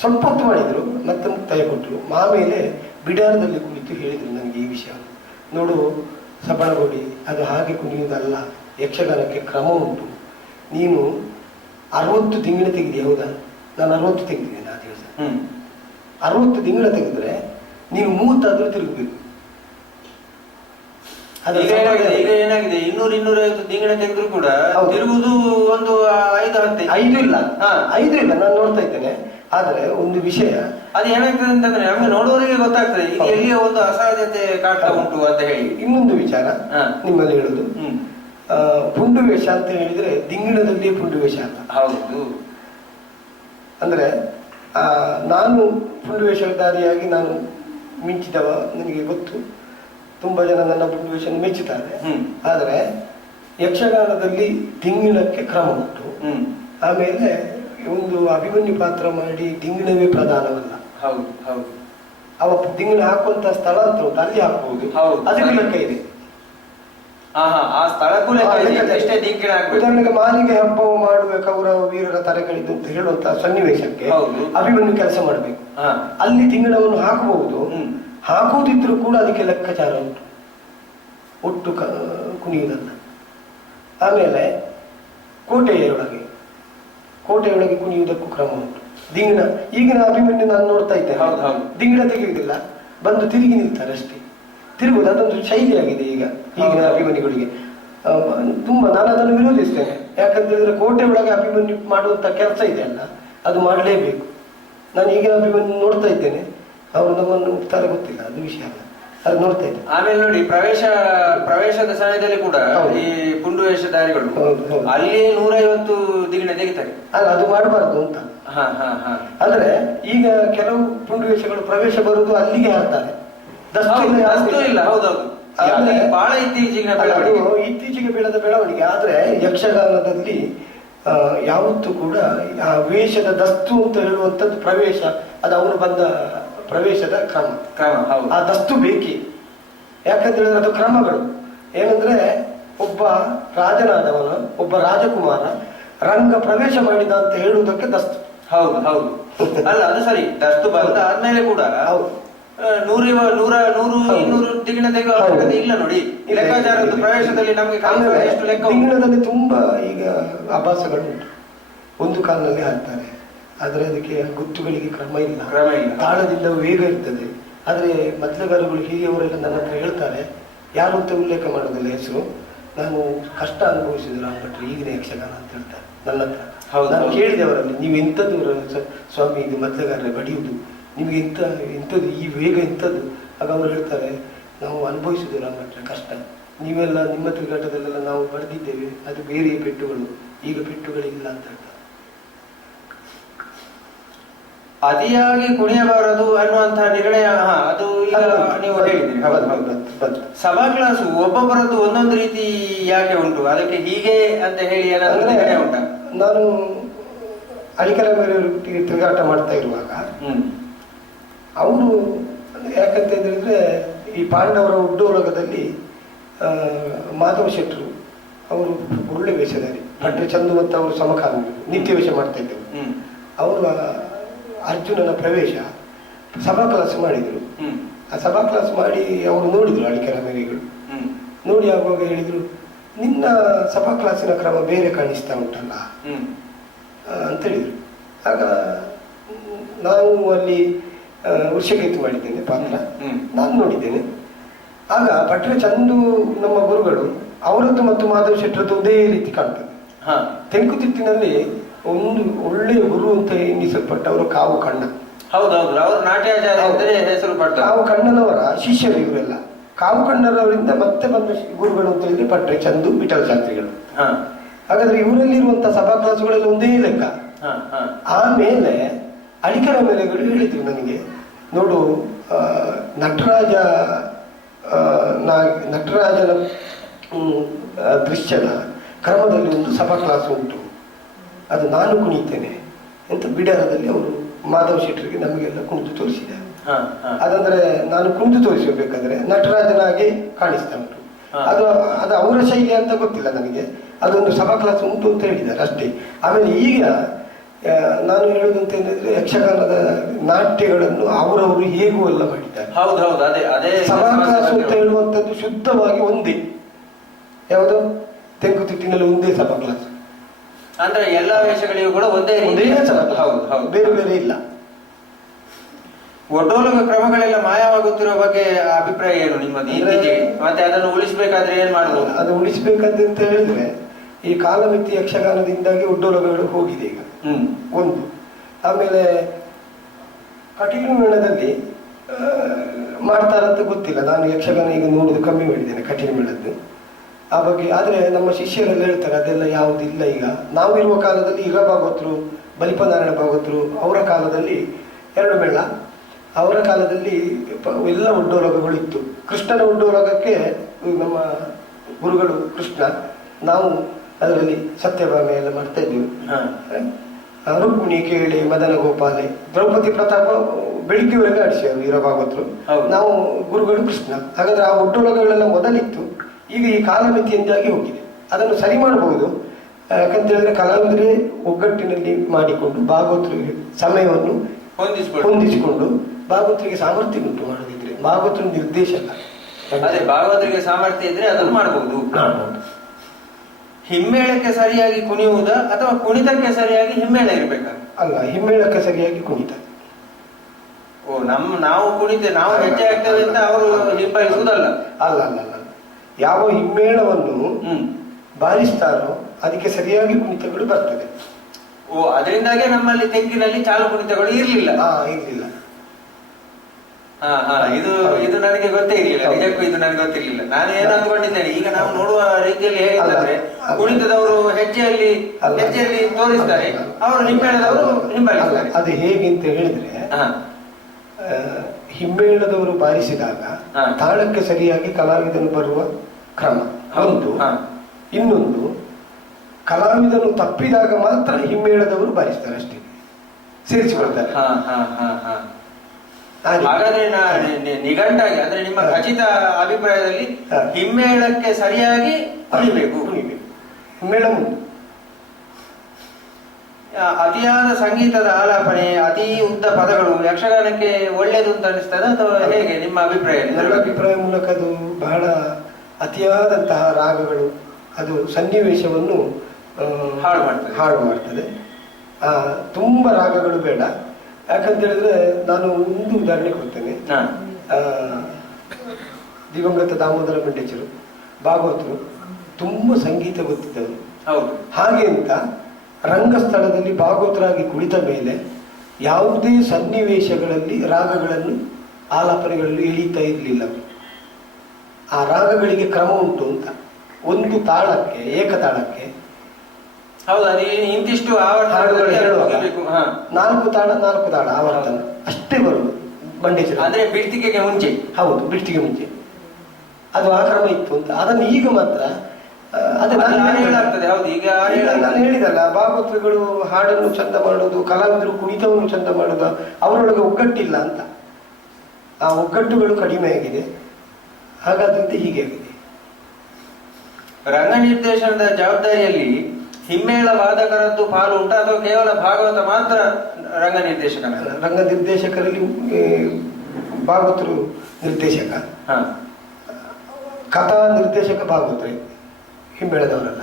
ಸ್ವಲ್ಪ ಹೊತ್ತು ಮಾಡಿದರು, ಮತ್ತೆ ಮುಕ್ತಾಯ ಕೊಟ್ಟರು. ಆಮೇಲೆ ಬಿಡಾರದಲ್ಲಿ ಕುಳಿತು ಹೇಳಿದರು ನನಗೆ ಈ ವಿಷಯ. ನೋಡು ಸಬಳಗೋಡಿ, ಅದು ಹಾಗೆ ಕುಣಿಯುವುದಲ್ಲ, ಯಕ್ಷಗಾನಕ್ಕೆ ಕ್ರಮ ಉಂಟು. ನೀನು 60 ತಿಂಗಳ ತೆಗೆದಿ, ಹೌದಾ? ನಾನು 60 ತೆಗೆದಿದ್ದೇನೆ ಆ ದಿವಸ. 60 ತಿಂಗಳ ತೆಗೆದ್ರೆ ನೀನು 30 ಆದ್ರೂ ತಿರುಗಬೇಕು. ಈಗ ಏನಾಗಿದೆ, 200-250 ತಿಂಗಳ ತೆಗೆದ್ರು ಕೂಡ ತಿರುಗುವುದು ಒಂದು 5 ಇಲ್ಲ. ನಾನು ನೋಡ್ತಾ ಇದ್ದೇನೆ. ಆದ್ರೆ ಒಂದು ವಿಷಯ ಅದು ಏನಾಗ್ತದೆ ಅಂತಂದ್ರೆ ನಮ್ಗೆ ನೋಡುವವರಿಗೆ ಗೊತ್ತಾಗ್ತದೆ ಇದು ಎಲ್ಲಿಯೋ ಒಂದು ಅಸಹಜತೆ ಕಾಡ್ತಾ ಉಂಟು ಅಂತ ಹೇಳಿ. ಇನ್ನೊಂದು ವಿಚಾರ ನಿಮ್ಮಲ್ಲಿ ಹೇಳುದು, ಪುಂಡುವೇಷ ಅಂತ ಹೇಳಿದ್ರೆ ದಿಂಗಿಣದಲ್ಲಿ ಪುಂಡುವೇಷ ಅಂತ. ಹೌದು. ಅಂದ್ರೆ ನಾನು ಪುಂಡುವೇಷಧಾರಿಯಾಗಿ ನಾನು ಮಿಂಚಿದವ, ನನಗೆ ಗೊತ್ತು. ತುಂಬಾ ಜನ ನನ್ನ ಪುಂಡುವೇಷವನ್ನು ಮೆಚ್ಚುತ್ತಾರೆ. ಆದರೆ ಯಕ್ಷಗಾನದಲ್ಲಿ ದಿಂಗಿಣಕ್ಕೆ ಕ್ರಮ ಉಂಟು. ಆಮೇಲೆ ಒಂದು ಅಭಿಮನ್ಯು ಪಾತ್ರ ಮಾಡಿ ದಿಂಗಿಣವೇ ಪ್ರಧಾನವಲ್ಲ. ಹೌದು ಹೌದು. ಅವ ದಿಂಗಿಣ ಹಾಕುವಂತ ಸ್ಥಳ ಅಂತ ಉಂಟು, ಅಲ್ಲಿ ಹಾಕಬಹುದು. ಅದಕ್ಕೆ ಲೆಕ್ಕ ಇದೆ. ಆ ಸ್ಥಳಕ್ಕೂ ಉದಾಹರಣೆಗೆ ಮಾಲಿಗೆ ಹಬ್ಬವು ಮಾಡುವ ಕೌರವ ವೀರರ ತಲೆಗಳಿದ್ದು ಅಂತ ಹೇಳುವಂತಹ ಸನ್ನಿವೇಶಕ್ಕೆ ಅಭಿಮನ್ಯು ಕೆಲಸ ಮಾಡಬೇಕು. ಅಲ್ಲಿ ತಿಂಗಳವನ್ನು ಹಾಕಬಹುದು. ಹಾಕುವುದಿದ್ರು ಕೂಡ ಅದಕ್ಕೆ ಲೆಕ್ಕಾಚಾರ ಉಂಟು, ಒಟ್ಟು ಕುಣಿಯುವುದಲ್ಲ. ಆಮೇಲೆ ಕೋಟೆಯೊಳಗೆ ಕುಣಿಯುವುದಕ್ಕೂ ಕ್ರಮ ಉಂಟು. ದಿಂಗಿಣ ಈಗಿನ ಅಭಿಮನ್ಯು ನಾನು ನೋಡ್ತಾ ಇದ್ದೇನೆ, ದಿಂಗಿಣ ತೆಗೆಯುವುದಿಲ್ಲ, ಬಂದು ತಿರುಗಿ ನಿಲ್ತಾರೆ ಅಷ್ಟೇ. ತಿರುಗುವುದು ಅದೊಂದು ಶೈಲಿಯಾಗಿದೆ ಈಗಿನ ಅಭಿಮನ್ಯುಗಳಿಗೆ. ತುಂಬಾ ನಾನು ಅದನ್ನು ವಿರೋಧಿಸ್ತೇನೆ. ಯಾಕಂತ ಹೇಳಿದ್ರೆ ಕೋಟೆ ಒಳಗೆ ಅಭಿಮನ್ಯು ಮಾಡುವಂತ ಕೆಲಸ ಇದೆ ಅಲ್ಲ, ಅದು ಮಾಡಲೇಬೇಕು. ನಾನು ಈಗಿನ ಅಭಿಮನ್ಯು ನೋಡ್ತಾ ಇದ್ದೇನೆ, ಅವರು ನಮ್ಮನ್ನು ಉತ್ತರ ಗೊತ್ತಿಲ್ಲ, ಅದು ವಿಷಯ ಅಲ್ಲ, ಅದು ನೋಡ್ತಾ ಇದ್ದೇನೆ. ಆಮೇಲೆ ನೋಡಿ ಪ್ರವೇಶದ ಸಮಯದಲ್ಲಿ ಕೂಡ ಈ ಪುಂಡು ಪುಂಡು ವೇಷಧಾರಿಗಳು ಹೌದು, ಹೌದು. ಅಲ್ಲಿಯೇ 150 ದಿಗಿಣ ತೆಗಿತಾರೆ. ಅಲ್ಲ, ಅದು ಮಾಡಬಾರ್ದು ಅಂತ. ಹಾ ಹಾ ಹಾ. ಅಂದ್ರೆ ಈಗ ಕೆಲವು ಪುಂಡು ವೇಷಗಳು ಪ್ರವೇಶ ಬರುವುದು ಅಲ್ಲಿಗೆ ಹಾಕ್ತಾರೆ, ದಸ್ತು ಇಲ್ಲ. ಹೌದೌದು, ಬಹಳ ಇತ್ತೀಚಿನ ಬೆಳವಣಿಗೆ. ಇತ್ತೀಚೆಗೆ ಬೆಳೆದ ಬೆಳವಣಿಗೆ. ಆದ್ರೆ ಯಕ್ಷಗಾನದಲ್ಲಿ ಯಾವತ್ತೂ ಕೂಡ ಆ ವೇಷದ ದಸ್ತು ಅಂತ ಹೇಳುವಂಥದ್ದು ಪ್ರವೇಶ, ಅದು ಅವರು ಬಂದ ಪ್ರವೇಶದ ಕ್ರಮ. ಆ ದಸ್ತು ಬೇಕೇ. ಯಾಕಂತ ಹೇಳಿದ್ರೆ ಅದು ಕ್ರಮಗಳು ಏನಂದ್ರೆ, ಒಬ್ಬ ರಾಜನಾದವನು, ಒಬ್ಬ ರಾಜಕುಮಾರ ರಂಗ ಪ್ರವೇಶ ಮಾಡಿದ ಅಂತ ಹೇಳುವುದಕ್ಕೆ ದಸ್ತು. ಹೌದು ಹೌದು. ಅಲ್ಲ, ಅದು ಸರಿ. ದಸ್ತು ಬಂದ ಆದ್ಮೇಲೆ ಕೂಡ 100 ದಿಗಿಣ ತೆಗೆಯುವ ಅವಶ್ಯಕತೆ ಇಲ್ಲ ನೋಡಿ. ಲೆಕ್ಕಾಚಾರದ ಪ್ರವೇಶದಲ್ಲಿ ನಮಗೆ ಎಷ್ಟು ಲೆಕ್ಕ. ದಿಗಿಣದಲ್ಲಿ ತುಂಬಾ ಈಗ ಅಭ್ಯಾಸಗಳು ಉಂಟು. ಒಂದು ಕಾಲದಲ್ಲಿ ಹಾಕ್ತಾರೆ, ಆದ್ರೆ ಅದಕ್ಕೆ ಗುತ್ತುಗಳಿಗೆ ಕ್ರಮ ಇಲ್ಲ. ತಾಳದಿಂದ ವೇಗ ಇರ್ತದೆ. ಆದ್ರೆ ಮೊದಲಗಾರಗಳು ಹಿರಿಯವರೆಲ್ಲ ನನ್ನ ಹತ್ರ ಹೇಳ್ತಾರೆ, ಯಾರು ಅಂತ ಉಲ್ಲೇಖ ಮಾಡೋದಿಲ್ಲ ಹೆಸರು, ನಾನು ಕಷ್ಟ ಅನುಭವಿಸಿದ್ರು ರಾಮಭಟ್ರು ಈಗಿನ ಯಕ್ಷಗಾನ ಅಂತ ಹೇಳ್ತಾರೆ ನನ್ನ ಹತ್ರ. ನಾನು ಕೇಳಿದೆ ಅವರಲ್ಲಿ, ನೀವು ಎಂಥದ್ದು ಸ್ವಾಮಿ ಇದು ಮೊದಲಗಾರರೇ ಬಡಿಯುವುದು, ನಿಮ್ಗೆ ಇಂಥದ್ದು ಈ ವೇಗ ಇಂಥದ್ದು? ಆಗ ಅವರು ಹೇಳ್ತಾರೆ, ನಾವು ಅನುಭವಿಸಿದ್ರು ರಾಮಭಟ್ರೆ ಕಷ್ಟ, ನೀವೆಲ್ಲ ನಿಮ್ಮ ತಿರುಗಾಟದಲ್ಲೆಲ್ಲ ನಾವು ಬರೆದಿದ್ದೇವೆ, ಅದು ಬೇರೆ ಪೆಟ್ಟುಗಳು, ಈಗ ಪೆಟ್ಟುಗಳಿಲ್ಲ ಅಂತ ಹೇಳ್ತಾರೆ. ಅತಿಯಾಗಿ ಕುಣಿಯಬಾರದು ಅನ್ನುವಂತಹ ನಿರ್ಣಯ ಅದು ಈಗ ನೀವು ಹೇಳಿದ್ರಿ. ಸಭಾ ಕ್ಲಾಸು ಒಬ್ಬೊಬ್ಬರದ್ದು ಒಂದೊಂದು ರೀತಿ ಯಾಕೆ ಉಂಟು, ಅದಕ್ಕೆ ಹೀಗೆ ಅಂತ ಹೇಳಿ ಏನಾದ್ರು ನಿರ್ಣಯ ಉಂಟಾ? ನಾನು ಅಡಿಕರ ಮೇಲೆ ತಿರುಗಾಟ ಮಾಡ್ತಾ ಇರುವಾಗ ಅವರು ಯಾಕಂತ ಹೇಳಿದ್ರೆ, ಈ ಪಾಂಡವರ ಉಡ್ಡೋಲಗದಲ್ಲಿ ಮಾಧವ ಶೆಟ್ಟರು ಅವರು ಒಳ್ಳೆ ವೇಷಧಾರಿ, ಭಟ್ರೆ ಚಂದು ಮತ್ತು ಅವರು ಸಮಕಾಲೀನರು, ನಿತ್ಯ ವೇಷ ಮಾಡ್ತಾ ಇದ್ದರು. ಅವರು ಅರ್ಜುನನ ಪ್ರವೇಶ ಸಭಾ ಕ್ಲಾಸ್ ಮಾಡಿದ್ರು. ಆ ಸಭಾ ಕ್ಲಾಸ್ ಮಾಡಿ ಅವರು ನೋಡಿದ್ರು ಅಡಿಕೆರ ಮೇರೆಗಳು. ನೋಡಿ ಆಗುವಾಗ ಹೇಳಿದ್ರು, ನಿನ್ನ ಸಭಾ ಕ್ಲಾಸಿನ ಕ್ರಮ ಬೇರೆ ಕಾಣಿಸ್ತಾ ಉಂಟಲ್ಲ ಅಂತ ಹೇಳಿದ್ರು. ಆಗ ನಾವು ಅಲ್ಲಿ ವೃಷಗೀತು ಮಾಡಿದ್ದೇನೆ ಪಾತ್ರ, ನಾನು ನೋಡಿದ್ದೇನೆ. ಆಗ ಭಟ್ರೆ ಚಂದು ನಮ್ಮ ಗುರುಗಳು ಅವರದ್ದು ಮತ್ತು ಮಾಧವ ಶೆಟ್ಟರದ್ದು ಒಂದೇ ರೀತಿ ಕಾಣ್ತದೆ. ತೆಂಕುತಿಟ್ಟಿನಲ್ಲಿ ಒಂದು ಒಳ್ಳೆಯ ಗುರು ಅಂತ ಎನ್ನಿಸಲ್ಪಟ್ಟವರು ಕಾವು ಕಣ್ಣ. ಹೌದೌದು, ಅವರು ನಾಟ್ಯಾಚಾರ್ಯ ಹೆಸರು ಪಡ್ತಾರೆ. ಕಾವು ಕಣ್ಣನವರ ಶಿಷ್ಯರು ಇವರೆಲ್ಲ. ಕಾವು ಕಣ್ಣನವರಿಂದ ಮತ್ತೆ ಬಂದ ಗುರುಗಳು ಅಂತ ಹೇಳಿದ್ರೆ ಭಟ್ರೆ ಚಂದು ವಿಠಲ ಶಾಸ್ತ್ರಿಗಳು. ಹಾಗಾದ್ರೆ ಇವರಲ್ಲಿರುವಂತಹ ಸಭಾ ಕ್ಲಾಸುಗಳೆಲ್ಲ ಒಂದೇ ಲೆಕ್ಕ. ಆಮೇಲೆ ಅಡಿಕರ ಮೇಲೆಗಳು ಹೇಳಿದ್ರು ನನಗೆ, ನೋಡು ನಟರಾಜನ ದೃಶ್ಯದ ಕ್ರಮದಲ್ಲಿ ಒಂದು ಸಭಾ ಕ್ಲಾಸ್ ಉಂಟು, ಅದು ನಾನು ಕುಣಿತೇನೆ ಅಂತ ಬಿಡಾರದಲ್ಲಿ ಅವರು ಮಾಧವ ಶೆಟ್ಟರಿಗೆ ನಮಗೆಲ್ಲ ಕುಣಿದು ತೋರಿಸಿದೆ. ಅದಂದ್ರೆ ನಾನು ಕುಣಿದು ತೋರಿಸಬೇಕಾದ್ರೆ ನಟರಾಜನಾಗಿ ಕಾಣಿಸ್ತಾ ಉಂಟು. ಅದು ಅವರ ಶೈಲಿ ಅಂತ ಗೊತ್ತಿಲ್ಲ ನನಗೆ, ಅದೊಂದು ಸಭಾ ಕ್ಲಾಸ್ ಉಂಟು ಅಂತ ಹೇಳಿದ್ದಾರೆ ಅಷ್ಟೇ. ಆಮೇಲೆ ಈಗ ನಾನು ಹೇಳುದಂತ ಹೇಳಿದ್ರೆ, ಯಕ್ಷಗಾನದ ನಾಟ್ಯಗಳನ್ನು ಅವರವರು ಹೇಗೂ ಎಲ್ಲ ಮಾಡಿದ್ದಾರೆ. ಸಭಾ ಕ್ಲಾಸ್ ಅಂತ ಹೇಳುವಂಥದ್ದು ಶುದ್ಧವಾಗಿ ಒಂದೇ, ಯಾವುದು ತೆಂಕುತಿಟ್ಟಿನಲ್ಲಿ ಒಂದೇ ಸಭಾ ಕ್ಲಾಸ್. ಅಂದ್ರೆ ಎಲ್ಲಾ ವೇಷಗಳಿಗೂ ಕೂಡ ಒಂದೇ ಸಭಾ ಕ್ಲಾಸ್, ಬೇರೆ ಬೇರೆ ಇಲ್ಲ. ಒಡ್ಡೋಲಕ ಕ್ರಮಗಳೆಲ್ಲ ಮಾಯವಾಗುತ್ತಿರುವ ಬಗ್ಗೆ ಅಭಿಪ್ರಾಯ ಏನು ನಿಮ್ಮದು? ಮತ್ತೆ ಅದನ್ನು ಉಳಿಸಬೇಕಾದ್ರೆ ಏನ್ ಮಾಡಬಹುದು? ಅದು ಉಳಿಸಬೇಕಂತ ಹೇಳಿದ್ರೆ, ಈ ಕಾಲಮಿತಿ ಯಕ್ಷಗಾನದಿಂದಾಗಿ ಒಡ್ಡೋಲಕಗಳು ಹೋಗಿದೆ ಈಗ ಒಂದು. ಆಮೇಲೆ ಕಟೀಲು ಮೇಳದಲ್ಲಿ ಮಾಡ್ತಾರಂತ ಗೊತ್ತಿಲ್ಲ, ನಾನು ಯಕ್ಷಗಾನ ಈಗ ನೋಡುದು ಕಮ್ಮಿ ಮಾಡಿದ್ದೇನೆ ಕಟೀಲು ಮೇಳದ್ದು ಆ ಬಗ್ಗೆ. ಆದ್ರೆ ನಮ್ಮ ಶಿಷ್ಯರೆಲ್ಲ ಹೇಳ್ತಾರೆ ಅದೆಲ್ಲ ಯಾವುದಿಲ್ಲ. ಈಗ ನಾವು ಇರುವ ಕಾಲದಲ್ಲಿ ಇರ ಭಾಗವತರು, ಬಲಿಪನಾರಾಯಣ ಭಾಗವತರು ಅವರ ಕಾಲದಲ್ಲಿ 2 ಮೇಳ, ಅವರ ಕಾಲದಲ್ಲಿ ಎಲ್ಲ ಒಡ್ಡೋಲಕಗಳು ಇತ್ತು. ಕೃಷ್ಣನ ಒಡ್ಡೋಲಕಕ್ಕೆ ನಮ್ಮ ಗುರುಗಳು ಕೃಷ್ಣ, ನಾವು ಅದರಲ್ಲಿ ಸತ್ಯಭಾಮೆ ಎಲ್ಲ ಮಾಡ್ತಾ ಇದ್ವಿ. ರುಕ್ಮಿಣಿ, ಕೇಳಿ, ಮದನ ಗೋಪಾಲೆ, ದ್ರೌಪದಿ ಪ್ರತಾಪ ಬೆಳಿಗ್ಗೆವರೆಗೆ ಆಡಿಸಿದರು ವೀರ ಭಾಗವತರು, ನಾವು ಗುರುಗಳು ಕೃಷ್ಣ. ಹಾಗಾದ್ರೆ ಆ ಒಡ್ಡೋಲಕಗಳೆಲ್ಲ ಮೊದಲಿತ್ತು, ಈಗ ಈ ಕಾಲಮಿತಿಯಿಂದಾಗಿ ಹೋಗಿದೆ. ಅದನ್ನು ಸರಿ ಮಾಡಬಹುದು. ಯಾಕಂತ ಹೇಳಿದ್ರೆ ಕಲಾವಿದರೇ ಒಗ್ಗಟ್ಟಿನಲ್ಲಿ ಮಾಡಿಕೊಂಡು ಭಾಗವತರಿಗೆ ಸಮಯವನ್ನು ಹೊಂದಿಸಿಕೊಂಡು ಭಾಗವತರಿಗೆ ಸಾಮರ್ಥ್ಯ ಉಂಟು ಮಾಡೋದಿದ್ರೆ, ಭಾಗವತರ ನಿರ್ದೇಶ ಅಲ್ಲ, ಅದೇ ಭಾಗವತರಿಗೆ ಸಾಮರ್ಥ್ಯ ಇದ್ರೆ ಅದನ್ನು ಮಾಡಬಹುದು. ಹಿಮ್ಮೇಳಕ್ಕೆ ಸರಿಯಾಗಿ ಕುಣಿಯುವುದ ಅಥವಾ ಕುಣಿತಕ್ಕೆ ಸರಿಯಾಗಿ ಹಿಮ್ಮೇಳ ಇರ್ಬೇಕ? ಅಲ್ಲ, ಹಿಮ್ಮೇಳಕ್ಕೆ ಸರಿಯಾಗಿ ಕುಣಿತ. ನಾವು ಕುಣಿತೆ, ನಾವು ಹೆಜ್ಜೆ ಆಗ್ತೇವೆ ಅಂತ ಅವರು ಹಿಂಬಾಲಿಸುವುದಲ್ಲ. ಅಲ್ಲ ಅಲ್ಲ ಅಲ್ಲ, ಯಾವ ಹಿಮ್ಮೇಳವನ್ನು ಬಾರಿಸ್ತಾರೋ ಅದಕ್ಕೆ ಸರಿಯಾಗಿ ಕುಣಿತಗಳು ಬರ್ತದೆ. ಅದರಿಂದಾಗೆ ನಮ್ಮಲ್ಲಿ ತೆಂಕಿನಲ್ಲಿ ಚಾಲು ಕುಣಿತಗಳು ಇರ್ಲಿಲ್ಲ. ಇರ್ಲಿಲ್ಲ. ಇದು ನನಗೆ ಗೊತ್ತೇ ಇರಲಿಲ್ಲ, ನಿಜಕ್ಕೂ ಇದು ನನಗೆ ಗೊತ್ತಿರ್ಲಿಲ್ಲ. ನಾನು ಏನು ಅಂದ್ಕೊಂಡಿದ್ದೇನೆ, ಈಗ ನಾವು ನೋಡುವ ರೀತಿಯಲ್ಲಿ ಹೇಗಿದ್ದಾರೆ, ಕುಣಿತದವರು ಹೆಜ್ಜೆಯಲ್ಲಿ ತೋರಿಸ್ತಾರೆ, ಅವರು ಹಿಮ್ಮೇಳದವರು ಹಿಂಬಾಲಿಸ್ತಾರೆ. ಅದು ಹೇಗೆ ಅಂತ ಹೇಳಿದ್ರೆ, ಹಿಮ್ಮೇಳದವರು ಬಾರಿಸಿದಾಗ ತಾಳಕ್ಕೆ ಸರಿಯಾಗಿ ಕಲಾವಿದನು ಬರುವ ಕ್ರಮ ಒಂದು. ಇನ್ನೊಂದು, ಕಲಾವಿದನು ತಪ್ಪಿದಾಗ ಮಾತ್ರ ಹಿಮ್ಮೇಳದವರು ಬಾರಿಸ್ತಾರೆ, ಅಷ್ಟೇ, ಸೇರಿಸಿಕೊಳ್ತಾರೆ. ಹಾಗಾದ್ರೆ ನಿಘಂಟಾಗಿ ಅಂದ್ರೆ ನಿಮ್ಮ ಖಚಿತ ಅಭಿಪ್ರಾಯದಲ್ಲಿ ಹಿಮ್ಮೇಳಕ್ಕೆ ಸರಿಯಾಗಿ ಕುಣಿಬೇಕು. ಹಿಮ್ಮೇಳ ಮುಂದೆ ಅತಿಯಾದ ಸಂಗೀತದ ಆಲಾಪನೆ, ಅತಿ ಉದ್ದ ಪದಗಳು ಯಕ್ಷಗಾನಕ್ಕೆ ಒಳ್ಳೇದು ಅಂತ ಅನಿಸ್ತದ ಅಥವಾ ಹೇಗೆ ನಿಮ್ಮ ಅಭಿಪ್ರಾಯ? ನನ್ನ ಅಭಿಪ್ರಾಯ ಮೂಲಕ ಅದು ಬಹಳ ಅತಿಯಾದಂತಹ ರಾಗಗಳು ಅದು ಸನ್ನಿವೇಶವನ್ನು ಹಾಳು ಮಾಡ್ತದೆ. ತುಂಬ ರಾಗಗಳು ಬೇಡ. ಯಾಕಂತ ಹೇಳಿದ್ರೆ ನಾನು ಒಂದು ಉದಾಹರಣೆ ಕೊಡ್ತೇನೆ. ದಿವಂಗತ ದಾಮೋದರ ಮಂಡೇಚರು ಭಾಗವತರು ತುಂಬ ಸಂಗೀತ ಗೊತ್ತಿದ್ದವರು. ಹಾಗೆ ಅಂತ ರಂಗಸ್ಥಳದಲ್ಲಿ ಭಾಗವತರಾಗಿ ಕುಳಿತ ಮೇಲೆ ಯಾವುದೇ ಸನ್ನಿವೇಶಗಳಲ್ಲಿ ರಾಗಗಳನ್ನು ಆಲಾಪನೆಗಳಲ್ಲಿ ಎಳೀತಾ ಇರಲಿಲ್ಲ. ಆ ರಾಗಗಳಿಗೆ ಕ್ರಮ ಉಂಟು ಅಂತ, ಒಂದು ತಾಳಕ್ಕೆ, ಏಕತಾಳಕ್ಕೆ ಇಂತಿಷ್ಟು ಹೇಳುವಾಗ 4 ತಾಳ ಆವರ್ತನ ಅಷ್ಟೇ ಬರುವುದು ಮಂಡೇಶ್ವರ. ಅಂದ್ರೆ ಬಿಡ್ತಿಗೆಗೆ ಮುಂಚೆ, ಹೌದು, ಬಿಡ್ತಿಗೆ ಮುಂಚೆ ಅದು ಆ ಕ್ರಮ ಇತ್ತು ಅಂತ. ಅದನ್ನು ಈಗ ಮಾತ್ರ ನಾನು ಹೇಳಿದಲ್ಲ, ಭಾಗವತರುಗಳು ಹಾಡನ್ನು ಚಂದ ಮಾಡೋದು, ಕಲಾವಿದರು ಕುಣಿತವನ್ನು ಚಂದ ಮಾಡೋದು, ಅವರೊಳಗೆ ಒಗ್ಗಟ್ಟಿಲ್ಲ ಅಂತ. ಆ ಒಗ್ಗಟ್ಟುಗಳು ಕಡಿಮೆ ಆಗಿದೆ. ಹಾಗಾದಂತೆ ಹೀಗೆ ಆಗಿದೆ. ರಂಗ ನಿರ್ದೇಶನದ ಜವಾಬ್ದಾರಿಯಲ್ಲಿ ಹಿಮ್ಮೇಳ ವಾದಕರದ್ದು ಪಾಲು ಉಂಟು ಅಥವಾ ಕೇವಲ ಭಾಗವತ ಮಾತ್ರ ರಂಗ ನಿರ್ದೇಶಕ? ರಂಗ ನಿರ್ದೇಶಕರಲ್ಲಿ ಭಾಗವತರು ನಿರ್ದೇಶಕ, ಕಥಾ ನಿರ್ದೇಶಕ ಭಾಗವತರೇ, ಹಿಮ್ಮೇಳದವರಲ್ಲ.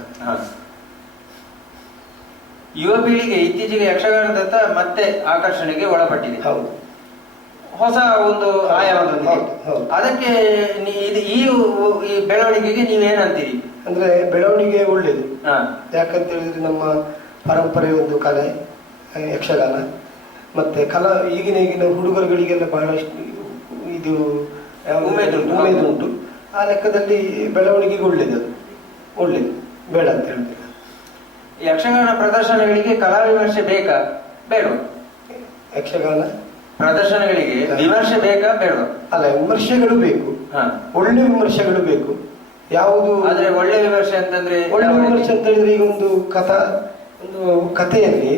ಯುವ ಪೀಳಿಗೆ ಇತ್ತೀಚೆಗೆ ಯಕ್ಷಗಾನದತ್ತ ಮತ್ತೆ ಆಕರ್ಷಣೆಗೆ ಒಳಪಟ್ಟಿದೆ. ಹೌದು, ಹೊಸ ಒಂದು ಆಯಾಮದೊಂದಿಗೆ. ಅದಕ್ಕೆ ಈ ಬೆಳವಣಿಗೆಗೆ ನೀವೇನಂತೀರಿ? ಅಂದ್ರೆ ಬೆಳವಣಿಗೆ ಒಳ್ಳೇದು. ಯಾಕಂತ ಹೇಳಿದ್ರೆ ನಮ್ಮ ಪರಂಪರೆ ಒಂದು ಕಲೆ ಯಕ್ಷಗಾನ. ಮತ್ತೆ ಈಗಿನ ಹುಡುಗರುಗಳಿಗೆಲ್ಲ ಬಹಳಷ್ಟು ಇದು ಉಮೇದುಂಟು. ಆ ಲೆಕ್ಕದಲ್ಲಿ ಬೆಳವಣಿಗೆಗೆ ಒಳ್ಳೇದು ಬೇಡ ಅಂತ ಹೇಳ್ತೀವಿ. ಯಕ್ಷಗಾನ ಪ್ರದರ್ಶನಗಳಿಗೆ ಕಲಾ ವಿಮರ್ಶೆ ಬೇಕಾ ಬೇಡ? ಯಕ್ಷಗಾನ ಪ್ರದರ್ಶನಗಳಿಗೆ ವಿಮರ್ಶೆ ಬೇಕಾ ಬೇಡ? ಅಲ್ಲ, ವಿಮರ್ಶೆಗಳು ಬೇಕು, ಒಳ್ಳೆ ವಿಮರ್ಶೆಗಳು ಬೇಕು. ಯಾವುದು ಆದ್ರೆ ಒಳ್ಳೆ ವಿಮರ್ಶೆ ಅಂತಂದ್ರೆ, ಒಳ್ಳೆ ವಿಮರ್ಶೆ ಅಂತ ಹೇಳಿದ್ರೆ, ಈಗ ಒಂದು ಕಥೆಯಲ್ಲಿ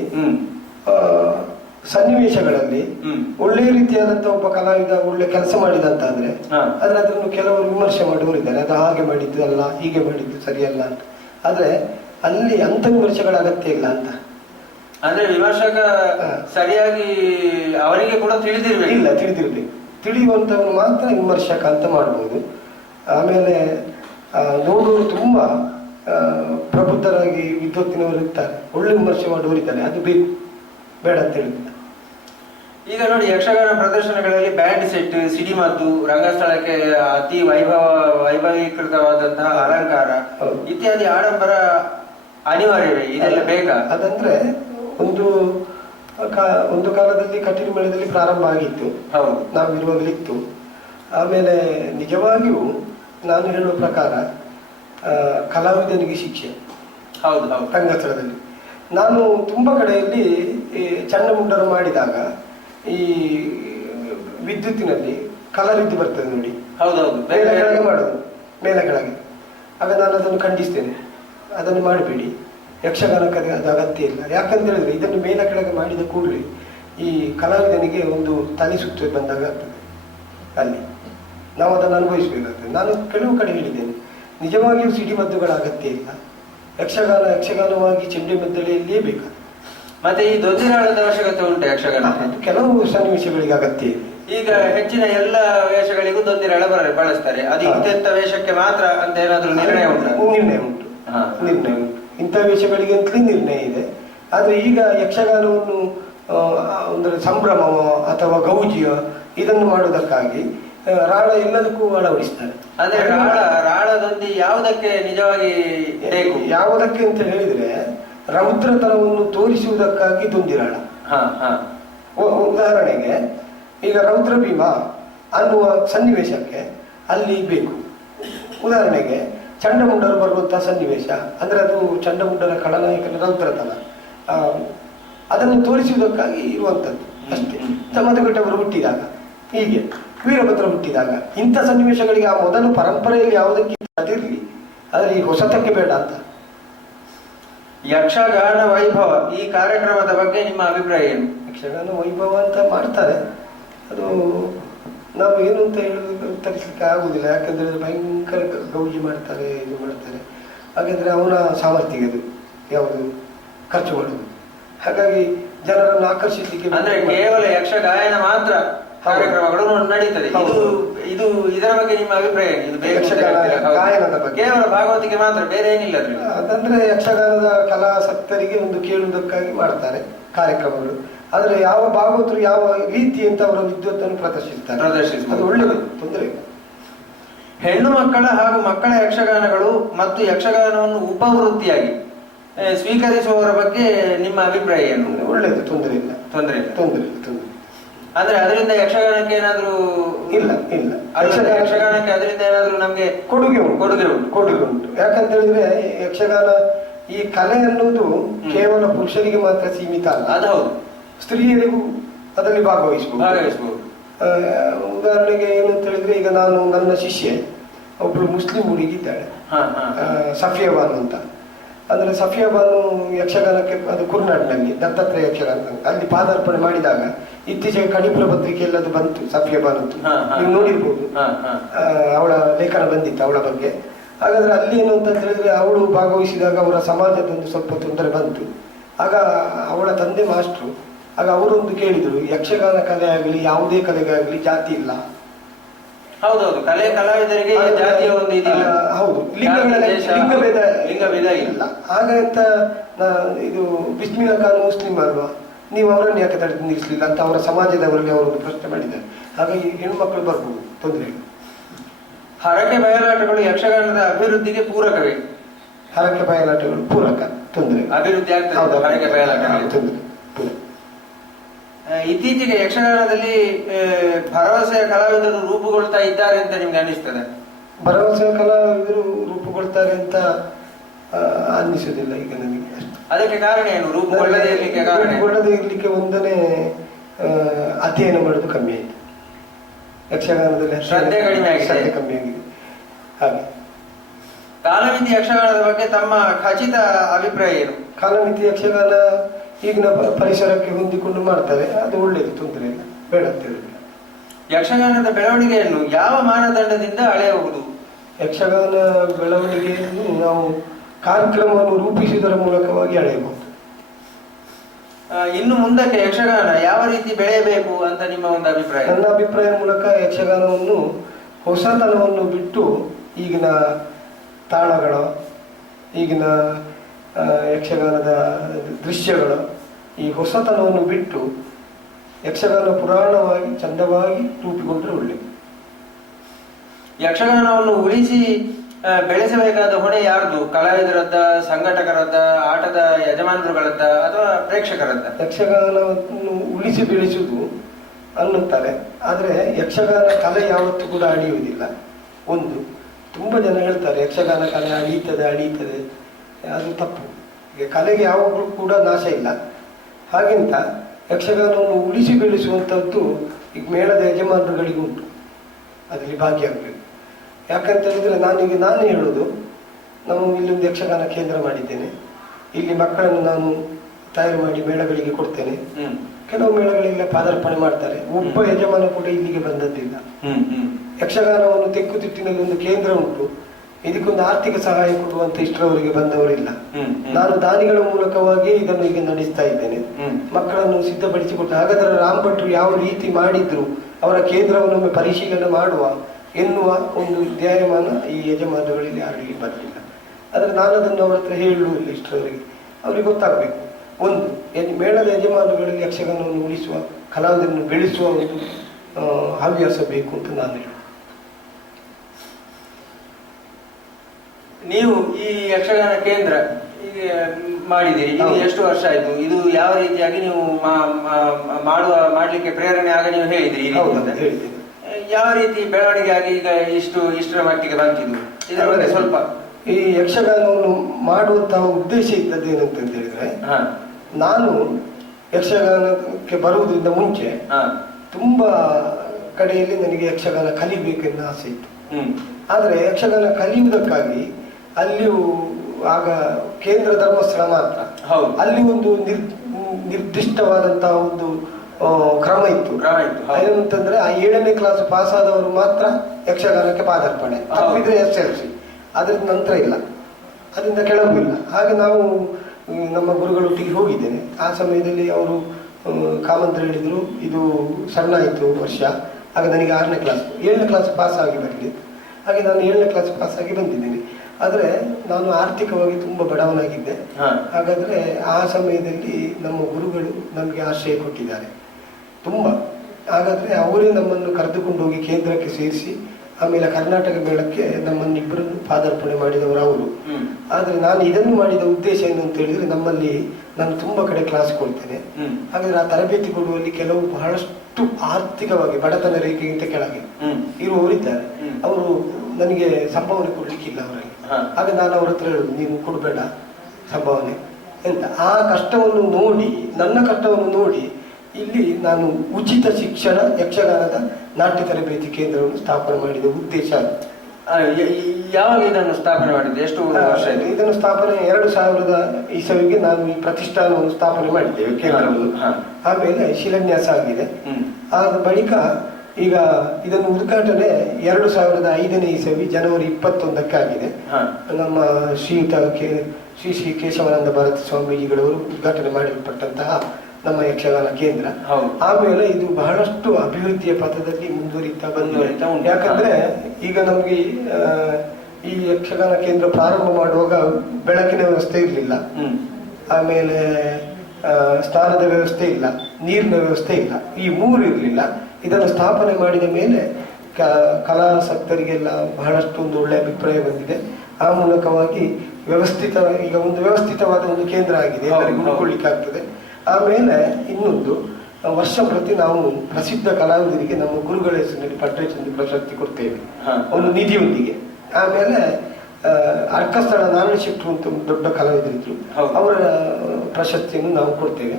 ಸನ್ನಿವೇಶಗಳಲ್ಲಿ ಒಳ್ಳೆ ರೀತಿಯಾದಂತ ಒಬ್ಬ ಕಲಾವಿದ ಒಳ್ಳೆ ಕೆಲಸ ಮಾಡಿದಂತ ಆದ್ರೆ ಅದನ್ನು ಕೆಲವರು ವಿಮರ್ಶೆ ಮಾಡುವರಿದ್ದಾರೆ. ಅದು ಹಾಗೆ ಮಾಡಿದ್ದು ಅಲ್ಲ, ಹೀಗೆ ಮಾಡಿದ್ದು ಸರಿಯಲ್ಲ ಅಂತ. ಆದ್ರೆ ಅಲ್ಲಿ ಅಂತ ವಿಮರ್ಶೆಗಳ ಅಗತ್ಯ ಇಲ್ಲ ಅಂತ. ಅಂದ್ರೆ ವಿಮರ್ಶಕ ಸರಿಯಾಗಿ ಅವರಿಗೆ ಕೂಡ ತಿಳಿದಿರ್ಬೇಕು. ತಿಳಿಯುವಂತವನು ಮಾತ್ರ ವಿಮರ್ಶಕ ಅಂತ ಮಾಡ್ಬೋದು. ಆಮೇಲೆ ನೋಡುವವರು ತುಂಬಾ ಪ್ರಬುದ್ಧರಾಗಿ ವಿದ್ವತ್ತಿನವರು ಇರ್ತಾರೆ, ಒಳ್ಳೆ ವಿಮರ್ಶೆ ಮಾಡುವರಿದ್ದಾರೆ, ಅದು ಬೇಕು, ಬೇಡ ಅಂತ ಹೇಳಿಲ್ಲ. ಈಗ ನೋಡಿ, ಯಕ್ಷಗಾನ ಪ್ರದರ್ಶನಗಳಲ್ಲಿ ಬ್ಯಾಂಡ್ ಸೆಟ್, ಸಿಡಿಮದ್ದು, ರಂಗಸ್ಥಳಕ್ಕೆ ಅತಿ ವೈಭವೀಕೃತವಾದಂತಹ ಅಲಂಕಾರ ಇತ್ಯಾದಿ ಆಡಂಬರ ಅನಿವಾರ್ಯವೇ? ಇದೆಲ್ಲ ಬೇಕಾ? ಅದಂದ್ರೆ ಒಂದು ಕಾಲದಲ್ಲಿ ಕಟೀಲು ಮೇಳದಲ್ಲಿ ಪ್ರಾರಂಭ ಆಗಿತ್ತು, ನಾವಿರುವಾಗಲಿತ್ತು. ಆಮೇಲೆ ನಿಜವಾಗಿಯೂ ನಾನು ಹೇಳುವ ಪ್ರಕಾರ ಕಲಾವಿದನಿಗೆ ಶಿಕ್ಷೆ ರಂಗಸ್ಥಳದಲ್ಲಿ. ನಾನು ತುಂಬ ಕಡೆಯಲ್ಲಿ ಚಂಡಮುಂಡರು ಮಾಡಿದಾಗ ಈ ವಿದ್ಯುತ್ತಿನಲ್ಲಿ ಕಲರ್ ಇದ್ದು ಬರ್ತದೆ ನೋಡಿ, ಮೇಲೆ ಕೆಳಗೆ ಮಾಡೋದು, ಮೇಲೆ ಕೆಳಗೆ. ಆಗ ನಾನು ಅದನ್ನು ಖಂಡಿಸ್ತೇನೆ, ಅದನ್ನು ಮಾಡಬೇಡಿ, ಯಕ್ಷಗಾನಕ್ಕೆ ಅದು ಅಗತ್ಯ ಇಲ್ಲ. ಯಾಕಂತ ಹೇಳಿದ್ರೆ ಇದನ್ನು ಮೇಲೆ ಕೆಳಗೆ ಮಾಡಿದ ಕೂಡಲೇ ಈ ಕಲಾವಿದನಿಗೆ ಒಂದು ತಲೆ ಸುತ್ತು ಬಂದಾಗ ಆಗ್ತದೆ. ಅಲ್ಲಿ ನಾವು ಅದನ್ನು ಅನುಭವಿಸಬೇಕಾಗ್ತದೆ. ನಾನು ಕೆಲವು ಕಡೆ ಹೇಳಿದ್ದೇನೆ, ನಿಜವಾಗಿಯೂ ಸಿಡಿಮದ್ದುಗಳ ಅಗತ್ಯ ಇಲ್ಲ. ಯಕ್ಷಗಾನವಾಗಿ ಚೆಂಡೆಮದ್ದಳೆಯಲ್ಲಿಯೇ ಬೇಕಾದ. ಮತ್ತೆ ಈ ದೊಡ್ಡಿರಾಳದ ಅವಶ್ಯಕತೆ ಉಂಟು ಯಕ್ಷಗಾನ? ಕೆಲವು ಸನ್ನಿವೇಶಗಳಿಗೆ ಅಗತ್ಯ ಇದೆ. ಈಗ ಹೆಚ್ಚಿನ ಎಲ್ಲ ವೇಷಗಳಿಗೂ ದೊಡ್ಡಿರಾಳ ಬಳಸ್ತಾರೆ. ಅದು ಇಂಥ ವೇಷಕ್ಕೆ ಮಾತ್ರ ಅಂತ ಏನಾದ್ರೂ ನಿರ್ಣಯ ಉಂಟು? ನಿರ್ಣಯ ಉಂಟು. ಇಂಥ ವೇಷಗಳಿಗೆ ಅಂತಲೇ ನಿರ್ಣಯ ಇದೆ. ಆದ್ರೆ ಈಗ ಯಕ್ಷಗಾನವನ್ನು ಅಂದ್ರೆ ಸಂಭ್ರಮವ ಅಥವಾ ಗೌಜಿಯ ಇದನ್ನು ಮಾಡುವುದಕ್ಕಾಗಿ ರಾಳ ಎಲ್ಲದಕ್ಕೂ ಅಳವಡಿಸ್ತಾರೆ. ಅಂದ್ರೆ ರಾಳದೊಂದಿ ಯಾವುದಕ್ಕೆ ನಿಜವಾಗಿ ಬೇಕು? ಯಾವುದಕ್ಕೆ ಅಂತ ಹೇಳಿದ್ರೆ ರೌದ್ರತನವನ್ನು ತೋರಿಸುವುದಕ್ಕಾಗಿ ದೊಂದಿರಾಳ. ಉದಾಹರಣೆಗೆ ಈಗ ರೌದ್ರ ಭೀಮ ಅನ್ನುವ ಸನ್ನಿವೇಶಕ್ಕೆ ಅಲ್ಲಿ ಬೇಕು. ಉದಾಹರಣೆಗೆ ಚಂಡಮುಂಡರು ಬರುವಂತಹ ಸನ್ನಿವೇಶ, ಅಂದರೆ ಅದು ಚಂಡಮುಂಡರ ಖಳನಾಯಕನ ರೌದ್ರತನ, ಅದನ್ನು ತೋರಿಸುವುದಕ್ಕಾಗಿ ಇರುವಂಥದ್ದು ಅಷ್ಟೇ. ಮಧುಕಟ್ಟವರು ಹುಟ್ಟಿದಾಗ, ಹೀಗೆ ವೀರಭದ್ರ ಹುಟ್ಟಿದಾಗ, ಇಂಥ ಸನ್ನಿವೇಶಗಳಿಗೆ ಆ ಮೊದಲು ಪರಂಪರೆಯಲ್ಲಿ ಯಾವುದಕ್ಕಿಂತ ಅದಿರಲಿ, ಆದರೆ ಈ ಹೊಸತಕ್ಕೆ ಬೇಡ ಅಂತ. ಯಕ್ಷಗಾನ ವೈಭವ ಈ ಕಾರ್ಯಕ್ರಮದ ಬಗ್ಗೆ ನಿಮ್ಮ ಅಭಿಪ್ರಾಯ ಏನು? ಯಕ್ಷಗಾನ ವೈಭವ ಅಂತ ಮಾಡ್ತಾರೆ, ಅದು ನಾವು ಏನು ಅಂತ ಹೇಳುವುದು ಉತ್ತರಿಸಲಿಕ್ಕೆ ಆಗುವುದಿಲ್ಲ. ಯಾಕಂದರೆ ಭಯಂಕರ ಗೌಜಿ ಮಾಡ್ತಾರೆ, ಇದು ಮಾಡ್ತಾರೆ. ಹಾಗಾದರೆ ಅವನ ಸಾಮರ್ಥ್ಯ ಅದು ಯಾವುದು ಖರ್ಚು ಮಾಡುವುದು. ಹಾಗಾಗಿ ಜನರನ್ನು ಆಕರ್ಷಿಸಲಿಕ್ಕೆ ಅಂದ್ರೆ ಕೇವಲ ಯಕ್ಷಗಾಯನ ಮಾತ್ರ ಕಾರ್ಯಕ್ರಮಗಳು ನಡೀತದೆ. ಇದು ಇದರ ಬಗ್ಗೆ ನಿಮ್ಮ ಅಭಿಪ್ರಾಯ ಏನು? ಗಾಯನದ ಬಗ್ಗೆ ಕೇವಲ ಭಾಗವತಿಗೆ ಮಾತ್ರ, ಬೇರೆ ಏನಿಲ್ಲ. ಅದಂದ್ರೆ ಯಕ್ಷಗಾನದ ಕಲಾಸಕ್ತರಿಗೆ ಒಂದು ಕೇಳುವುದಕ್ಕಾಗಿ ಮಾಡ್ತಾರೆ ಕಾರ್ಯಕ್ರಮಗಳು. ಆದರೆ ಯಾವ ಭಾಗವತರು ಯಾವ ರೀತಿ ಅಂತ ಅವರ ವಿದ್ವತ್ತನ್ನು ಪ್ರದರ್ಶಿಸ್ತಾರೆ, ಅದು ಒಳ್ಳೆಯದು, ತೊಂದರೆ ಇಲ್ಲ. ಹೆಣ್ಣು ಮಕ್ಕಳ ಹಾಗೂ ಮಕ್ಕಳ ಯಕ್ಷಗಾನಗಳು ಮತ್ತು ಯಕ್ಷಗಾನವನ್ನು ಉಪವೃತ್ತಿಯಾಗಿ ಸ್ವೀಕರಿಸುವವರ ಬಗ್ಗೆ ನಿಮ್ಮ ಅಭಿಪ್ರಾಯ ಏನು? ಒಳ್ಳೆಯದು, ತೊಂದರೆ ಇಲ್ಲ. ತೊಂದರೆ ಇಲ್ಲ, ತೊಂದರೆ ಇಲ್ಲ, ತೊಂದರೆ. ಅಂದ್ರೆ ಅದರಿಂದ ಯಕ್ಷಗಾನಕ್ಕೆ ಏನಾದ್ರೂ ಇಲ್ಲ ಇಲ್ಲ ಯಕ್ಷಗಾನಕ್ಕೆ ಅದರಿಂದ ಏನಾದ್ರೂ ನಮ್ಗೆ ಕೊಡುಗೆ ಉಂಟು. ಯಾಕಂತ ಹೇಳಿದ್ರೆ ಯಕ್ಷಗಾನ ಈ ಕಲೆ ಅನ್ನೋದು ಕೇವಲ ಪುರುಷರಿಗೆ ಮಾತ್ರ ಸೀಮಿತ ಅಲ್ಲ, ಅದು ಹೌದು, ಸ್ತ್ರೀಯರಿಗೂ ಅದರಲ್ಲಿ ಭಾಗವಹಿಸಬಹುದು. ಉದಾಹರಣೆಗೆ ಏನು ಅಂತ ಹೇಳಿದ್ರೆ, ಈಗ ನಾನು ನನ್ನ ಶಿಷ್ಯೆ ಒಬ್ಳು ಮುಸ್ಲಿಂ ಹುಡುಗಿದ್ದಾಳೆ, ಸಫಿಯಾ ಬಾನು ಅಂತ. ಅಂದ್ರೆ ಸಫಿಯಾ ಬಾನು ಯಕ್ಷಗಾನಕ್ಕೆ, ಅದು ಕುರ್ನಾಡಿನಲ್ಲಿ ದತ್ತಾತ್ರೇಯ ಯಕ್ಷಗಾನ, ಅಲ್ಲಿ ಪಾದಾರ್ಪಣೆ ಮಾಡಿದಾಗ ಇತ್ತೀಚೆಗೆ ಕಣಿಪುರ ಪತ್ರಿಕೆಯಲ್ಲಿ ಅದು ಬಂತು, ಸಫಿಯಾ ಬಾನು. ನೀವು ನೋಡಿರ್ಬೋದು, ಅವಳ ಲೇಖನ ಬಂದಿತ್ತು ಅವಳ ಬಗ್ಗೆ. ಹಾಗಾದ್ರೆ ಅಲ್ಲಿ ಏನು ಅಂತ ಹೇಳಿದ್ರೆ, ಅವಳು ಭಾಗವಹಿಸಿದಾಗ ಅವರ ಸಮಾಜದೊಂದು ಸ್ವಲ್ಪ ತೊಂದರೆ ಬಂತು. ಆಗ ಅವಳ ತಂದೆ ಮಾಸ್ಟ್ರು, ಆಗ ಅವರೊಂದು ಕೇಳಿದ್ರು, ಯಕ್ಷಗಾನ ಕಲೆ ಆಗಲಿ ಯಾವುದೇ ಕಲೆಗಾಗಲಿ ಜಾತಿ ಇಲ್ಲ. ಹೌದೌದು, ಕಲೆ ಕಲಾವಿದರಿಗೆ ಜಾತಿಯ ಒಂದು ಇದಿಲ್ಲ. ಹೌದು, ಲಿಂಗಭೇದ ಇಲ್ಲ. ಹಾಗಂತ ಇದು ಬಿಸ್ಮಿಲ್ಲಾ ಖಾನ್ ಮುಸ್ಲಿಂ ಅಲ್ವಾ, ನೀವು ಅವರನ್ನು ಯಾಕೆ ತಡೆದು ನಿಲ್ಲಿಸಲಿಲ್ಲ ಅಂತ ಅವರ ಸಮಾಜದವರಲ್ಲಿ ಅವರೊಂದು ಪ್ರಶ್ನೆ ಮಾಡಿದ್ದಾರೆ. ಹಾಗಾಗಿ ಹೆಣ್ಮಕ್ಳು ಬರ್ಬೋದು, ತೊಂದರೆ ಇಲ್ಲ. ಹರಕೆ ಬಯಲಾಟಗಳು ಯಕ್ಷಗಾನದ ಅಭಿವೃದ್ಧಿಗೆ ಪೂರಕವೇ? ಹರಕೆ ಬಯಲಾಟಗಳು ಪೂರಕ, ತೊಂದರೆ ಅಭಿವೃದ್ಧಿ ಆಗ್ತದೆ ಹರಕೆ ಬಯಲಾಟ, ತೊಂದರೆ. ಇತ್ತೀಚೆಗೆ ಯಕ್ಷಗಾನದಲ್ಲಿ ಭರವಸೆಯ ಕಲಾವಿದರು ರೂಪುಗೊಳ್ತಾ ಇದ್ದಾರೆ ಅಂತ ನಿಮ್ಗೆ ಅನಿಸ್ತದೆ? ಭರವಸೆಯ ಕಲಾವಿದರು ರೂಪುಗೊಳ್ತಾರೆ ಅಂತ ಅನ್ನಿಸುವುದಿಲ್ಲ ಈಗ ನನಗೆ. ಅದಕ್ಕೆ ಕಾರಣ ಏನು? ರೂಪುಗೊಳ್ಳದೇ ಇರ್ಲಿಕ್ಕೆ ಒಂದನೇ ಅಧ್ಯಯನ ಮಾಡೋದು ಕಮ್ಮಿ ಆಯ್ತು. ಯಕ್ಷಗಾನದಲ್ಲಿ ಶ್ರದ್ಧೆ ಕಡಿಮೆ ಆಗಿದೆ. ಹಾಗೆ ಕಾಲಮಿತಿ ಯಕ್ಷಗಾನದ ಬಗ್ಗೆ ತಮ್ಮ ಖಚಿತ ಅಭಿಪ್ರಾಯ ಏನು? ಕಾಲಮಿತಿ ಯಕ್ಷಗಾನ ಈಗಿನ ಪರಿಸರಕ್ಕೆ ಹೊಂದಿಕೊಂಡು ಮಾಡ್ತಾರೆ, ಅದು ಒಳ್ಳೆಯದು, ತೊಂದರೆ ಇಲ್ಲ, ಬೇಡ ಅಂತ ಹೇಳಿಲ್ಲ. ಯಕ್ಷಗಾನದ ಬೆಳವಣಿಗೆಯನ್ನು ಯಾವ ಮಾನದಂಡದಿಂದ ಅಳೆಯಬಹುದು? ಯಕ್ಷಗಾನ ಬೆಳವಣಿಗೆಯನ್ನು ನಾವು ಕಾರ್ಯಕ್ರಮವನ್ನು ರೂಪಿಸುವುದರ ಮೂಲಕವಾಗಿ ಅಳೆಯಬಹುದು. ಇನ್ನು ಮುಂದಕ್ಕೆ ಯಕ್ಷಗಾನ ಯಾವ ರೀತಿ ಬೆಳೆಯಬೇಕು ಅಂತ ನಿಮ್ಮ ಒಂದು ಅಭಿಪ್ರಾಯ? ನನ್ನ ಅಭಿಪ್ರಾಯ ಮೂಲಕ ಯಕ್ಷಗಾನವನ್ನು ಹೊಸತನವನ್ನು ಬಿಟ್ಟು, ಈಗಿನ ತಾಳಗಳು, ಈಗಿನ ಯಕ್ಷಗಾನದ ದೃಶ್ಯಗಳು, ಈ ಹೊಸತನವನ್ನು ಬಿಟ್ಟು ಯಕ್ಷಗಾನ ಪುರಾಣವಾಗಿ ಚಂದವಾಗಿ ರೂಪುಗೊಂಡ್ರೆ ಒಳ್ಳೆಯದು. ಯಕ್ಷಗಾನವನ್ನು ಉಳಿಸಿ ಬೆಳೆಸಬೇಕಾದ ಹೊಣೆ ಯಾರ್ದು? ಕಲಾವಿದರದ್ದ, ಸಂಘಟಕರದ್ದ, ಆಟದ ಯಜಮಾನರುಗಳದ್ದ, ಅಥವಾ ಪ್ರೇಕ್ಷಕರದ್ದ? ಯಕ್ಷಗಾನವನ್ನು ಉಳಿಸಿ ಬೆಳೆಸುವುದು ಅನ್ನುತ್ತಾರೆ, ಆದರೆ ಯಕ್ಷಗಾನ ಕಲೆ ಯಾವತ್ತೂ ಕೂಡ ಅಳಿಯುವುದಿಲ್ಲ. ಒಂದು ತುಂಬ ಜನ ಹೇಳ್ತಾರೆ ಯಕ್ಷಗಾನ ಕಲೆ ಅಳೀತದೆ, ಅದು ತಪ್ಪು. ಈಗ ಕಲೆಗೆ ಯಾವಾಗಲೂ ಕೂಡ ನಾಶ ಇಲ್ಲ. ಹಾಗಿಂತ ಯಕ್ಷಗಾನವನ್ನು ಉಳಿಸಿ ಬೆಳೆಸುವಂಥದ್ದು ಈಗ ಮೇಳದ ಯಜಮಾನರುಗಳಿಗೂ ಉಂಟು, ಅದರಲ್ಲಿ ಭಾಗಿಯಾಗಬೇಕು. ಯಾಕಂತ ಹೇಳಿದ್ರೆ, ನಾನು ಹೇಳೋದು, ನಾವು ಇಲ್ಲೊಂದು ಯಕ್ಷಗಾನ ಕೇಂದ್ರ ಮಾಡಿದ್ದೇನೆ, ಇಲ್ಲಿ ಮಕ್ಕಳನ್ನು ನಾನು ತಯಾರು ಮಾಡಿ ಮೇಳಗಳಿಗೆ ಕೊಡ್ತೇನೆ. ಕೆಲವು ಮೇಳಗಳಿಗೆಲ್ಲ ಪಾದಾರ್ಪಣೆ ಮಾಡ್ತಾರೆ, ಒಬ್ಬ ಯಜಮಾನ ಕೂಡ ಇಲ್ಲಿಗೆ ಬಂದದ್ದಿಲ್ಲ. ಯಕ್ಷಗಾನವನ್ನು ತೆಕ್ಕುತಿಟ್ಟಿನಲ್ಲಿ ಒಂದು ಕೇಂದ್ರ ಉಂಟು, ಇದಕ್ಕೊಂದು ಆರ್ಥಿಕ ಸಹಾಯ ಕೊಡುವಂತ ಇಷ್ಟರವರೆಗೆ ಬಂದವರಿಲ್ಲ. ನಾನು ದಾನಿಗಳ ಮೂಲಕವಾಗಿ ಇದನ್ನು ಈಗ ನಡೆಸ್ತಾ ಇದ್ದೇನೆ, ಮಕ್ಕಳನ್ನು ಸಿದ್ಧಪಡಿಸಿಕೊಟ್ಟು. ಹಾಗಾದ್ರೆ ರಾಮ್ ಭಟ್ರು ಯಾವ ರೀತಿ ಮಾಡಿದ್ರು, ಅವರ ಕೇಂದ್ರವನ್ನು ಪರಿಶೀಲನೆ ಮಾಡುವ ಎನ್ನುವ ಒಂದು ಧ್ಯಾಯಮಾನ ಈ ಯಜಮಾನರುಗಳಲ್ಲಿ ಯಾರಿಗೆ ಬರಲಿಲ್ಲ. ಆದರೆ ನಾನು ಅದನ್ನು ಅವರ ಹತ್ರ ಹೇಳುವುದಿಲ್ಲ ಇಷ್ಟರವರೆಗೆ, ಅವ್ರಿಗೆ ಗೊತ್ತಾಗಬೇಕು. ಒಂದು ಮೇಳದ ಯಜಮಾನರುಗಳಲ್ಲಿ ಯಕ್ಷಗಾನವನ್ನು ಉಳಿಸುವ, ಕಲಾವಿದರನ್ನು ಬೆಳೆಸುವ ಒಂದು ಹವ್ಯಾಸ ಬೇಕು ಅಂತ ನಾನು ಹೇಳುವುದು. ನೀವು ಈ ಯಕ್ಷಗಾನ ಕೇಂದ್ರ ಈಗ ಮಾಡಿದ್ದೀರಿ, ಇದು ಎಷ್ಟು ವರ್ಷ ಆಯ್ತು? ಇದು ಯಾವ ರೀತಿಯಾಗಿ ನೀವು ಮಾಡ್ಲಿಕ್ಕೆ ಪ್ರೇರಣೆ ಆಗ ನೀವು ಹೇಳಿದ್ರಿ? ಯಾವ ರೀತಿ ಬೆಳವಣಿಗೆ ಆಗಿ ಈಗ ಇಷ್ಟರ ಮಟ್ಟಿಗೆ ಬಂತಿದ್ದು ಇದರ ಬಗ್ಗೆ ಸ್ವಲ್ಪ ಈ ಯಕ್ಷಗಾನವನ್ನು ಮಾಡುವಂತಹ ಉದ್ದೇಶ ಇದ್ದದ್ದು ಏನಂತ ಹೇಳಿದ್ರೆ, ನಾನು ಯಕ್ಷಗಾನಕ್ಕೆ ಬರುವುದರಿಂದ ಮುಂಚೆ ತುಂಬಾ ಕಡೆಯಲ್ಲಿ ನನಗೆ ಯಕ್ಷಗಾನ ಕಲಿಬೇಕೆನ್ನೋ ಆಸೆ ಇತ್ತು. ಆದರೆ ಯಕ್ಷಗಾನ ಕಲಿಯುವುದಕ್ಕಾಗಿ ಅಲ್ಲಿಯೂ ಆಗ ಕೇಂದ್ರ ಧರ್ಮಸ್ಥಳ ಮಾತ್ರ, ಅಲ್ಲಿ ಒಂದು ನಿರ್ದಿಷ್ಟವಾದಂತಹ ಒಂದು ಕ್ರಮ ಇತ್ತು. ಏನಂತಂದ್ರೆ ಆ 7ನೇ ಕ್ಲಾಸ್ ಪಾಸ್ ಆದವರು ಮಾತ್ರ ಯಕ್ಷಗಾನಕ್ಕೆ ಪಾದಾರ್ಪಣೆ, ತಪ್ಪಿದ್ರೆ SLC, ಅದ್ರ ನಂತರ ಇಲ್ಲ, ಅದರಿಂದ ಕೆಳಗೂ ಇಲ್ಲ. ಹಾಗೆ ನಾವು ನಮ್ಮ ಗುರುಗಳೊಟ್ಟಿಗೆ ಹೋಗಿದ್ದೇನೆ. ಆ ಸಮಯದಲ್ಲಿ ಅವರು ಕಾಮಂತ್ರ ಹೇಳಿದ್ರು, ಇದು ಸಣ್ಣ ಆಯಿತು ವರ್ಷ, ಆಗ ನನಗೆ 6ನೇ ಕ್ಲಾಸ್ 7ನೇ ಕ್ಲಾಸ್ ಪಾಸ್ ಆಗಿ ಬರಲಿ, ಹಾಗೆ ನಾನು 7ನೇ ಕ್ಲಾಸ್ ಪಾಸ್ ಆಗಿ ಬಂದಿದ್ದೇನೆ. ಆದರೆ ನಾನು ಆರ್ಥಿಕವಾಗಿ ತುಂಬ ಬಡವನಾಗಿದ್ದೆ. ಹಾಗಾದರೆ ಆ ಸಮಯದಲ್ಲಿ ನಮ್ಮ ಗುರುಗಳು ನಮಗೆ ಆಶ್ರಯ ಕೊಟ್ಟಿದ್ದಾರೆ ತುಂಬ. ಹಾಗಾದರೆ ಅವರೇ ನಮ್ಮನ್ನು ಕರೆದುಕೊಂಡು ಹೋಗಿ ಕೇಂದ್ರಕ್ಕೆ ಸೇರಿಸಿ ಆಮೇಲೆ ಕರ್ನಾಟಕ ಮೇಳಕ್ಕೆ ನಮ್ಮನ್ನಿಬ್ಬರನ್ನು ಪಾದಾರ್ಪಣೆ ಮಾಡಿದವರು ಅವರು. ಆದರೆ ನಾನು ಇದನ್ನು ಮಾಡಿದ ಉದ್ದೇಶ ಏನು ಅಂತ ಹೇಳಿದ್ರೆ, ನಮ್ಮಲ್ಲಿ ನಾನು ತುಂಬ ಕಡೆ ಕ್ಲಾಸ್ ಕೊಡ್ತೇನೆ. ಹಾಗಾದ್ರೆ ಆ ತರಬೇತಿ ಕೊಡುವಲ್ಲಿ ಕೆಲವು ಬಹಳಷ್ಟು ಆರ್ಥಿಕವಾಗಿ ಬಡತನ ರೇಖೆಗಿಂತ ಕೆಳಗೆ ಇರುವವರಿದ್ದಾರೆ. ಅವರು ನನಗೆ ಸಂಭಾವನೆ ಕೊಡ್ಲಿಕ್ಕಿಲ್ಲ ಅವರಲ್ಲಿ. ಹಾಗೆ ನಾನು ಅವ್ರ ಹತ್ರ ಹೇಳುದು, ನೀನು ಕೊಡಬೇಡ ಸಂಭಾವನೆ ಎಂತ. ಆ ಕಷ್ಟವನ್ನು ನೋಡಿ, ನನ್ನ ಕಷ್ಟವನ್ನು ನೋಡಿ ಇಲ್ಲಿ ನಾನು ಉಚಿತ ಶಿಕ್ಷಣ ಯಕ್ಷಗಾನದ ನಾಟ್ಯ ತರಬೇತಿ ಕೇಂದ್ರವನ್ನು ಸ್ಥಾಪನೆ ಮಾಡಿದ ಉದ್ದೇಶ. ಯಾವಾಗ ಇದನ್ನು ಸ್ಥಾಪನೆ ಮಾಡಿದೆ? ಎಷ್ಟು ವರ್ಷ? ಇದನ್ನು ಸ್ಥಾಪನೆ 2000 ಇಸವಿಗೆ ನಾನು ಈ ಪ್ರತಿಷ್ಠಾನವನ್ನು ಸ್ಥಾಪನೆ ಮಾಡಿದ್ದೇವೆ ಕೇಂದ್ರವನ್ನು. ಆಮೇಲೆ ಶಿಲಾನ್ಯಾಸ ಆಗಿದೆ. ಆದ ಬಳಿಕ ಈಗ ಇದನ್ನು ಉದ್ಘಾಟನೆ 2005ನೇ ಇಸವಿ ಜನವರಿ 21ಕ್ಕೆ ಆಗಿದೆ. ನಮ್ಮ ಶ್ರೀಯುತ ಶ್ರೀ ಶ್ರೀ ಕೇಶವಾನಂದ ಭಾರತ ಸ್ವಾಮೀಜಿಗಳವರು ಉದ್ಘಾಟನೆ ಮಾಡಲ್ಪಟ್ಟಂತಹ ನಮ್ಮ ಯಕ್ಷಗಾನ ಕೇಂದ್ರ. ಆಮೇಲೆ ಇದು ಬಹಳಷ್ಟು ಅಭಿವೃದ್ಧಿಯ ಪಥದಲ್ಲಿ ಮುಂದುವರಿತಾ ಬಂದು, ಯಾಕಂದ್ರೆ ಈಗ ನಮ್ಗೆ ಈ ಯಕ್ಷಗಾನ ಕೇಂದ್ರ ಪ್ರಾರಂಭ ಮಾಡುವಾಗ ಬೆಳಕಿನ ವ್ಯವಸ್ಥೆ ಇರಲಿಲ್ಲ, ಆಮೇಲೆ ಸ್ನಾನದ ವ್ಯವಸ್ಥೆ ಇಲ್ಲ, ನೀರಿನ ವ್ಯವಸ್ಥೆ ಇಲ್ಲ, ಈ 3 ಇರಲಿಲ್ಲ. ಇದನ್ನು ಸ್ಥಾಪನೆ ಮಾಡಿದ ಮೇಲೆ ಕಲಾಸಕ್ತರಿಗೆಲ್ಲ ಬಹಳಷ್ಟು ಒಂದು ಒಳ್ಳೆ ಅಭಿಪ್ರಾಯ ಬಂದಿದೆ. ಆ ಮೂಲಕವಾಗಿ ಈಗ ಒಂದು ವ್ಯವಸ್ಥಿತವಾದ ಒಂದು ಕೇಂದ್ರ ಆಗಿದೆ, ಎಲ್ಲರಿಗೂ ಉಳ್ಕೊಳ್ಳಿಕ್ಕೆ ಆಗ್ತದೆ. ಆಮೇಲೆ ಇನ್ನೊಂದು, ವರ್ಷ ಪ್ರತಿ ನಾವು ಪ್ರಸಿದ್ಧ ಕಲಾವಿದರಿಗೆ ನಮ್ಮ ಗುರುಗಳ ಹೆಸರಿನಲ್ಲಿ ಪಟ್ಟಚಂದ್ರ ಪ್ರಶಸ್ತಿ ಕೊಡ್ತೇವೆ, ಒಂದು ನಿಧಿಯೊಂದಿಗೆ. ಆಮೇಲೆ ಅರ್ಕಸ್ಥಳ ನಾರಾಯಣ ಶೆಟ್ರು ಅಂತ ಒಂದು ದೊಡ್ಡ ಕಲಾವಿದರಿದ್ರು, ಅವರ ಪ್ರಶಸ್ತಿಯನ್ನು ನಾವು ಕೊಡ್ತೇವೆ.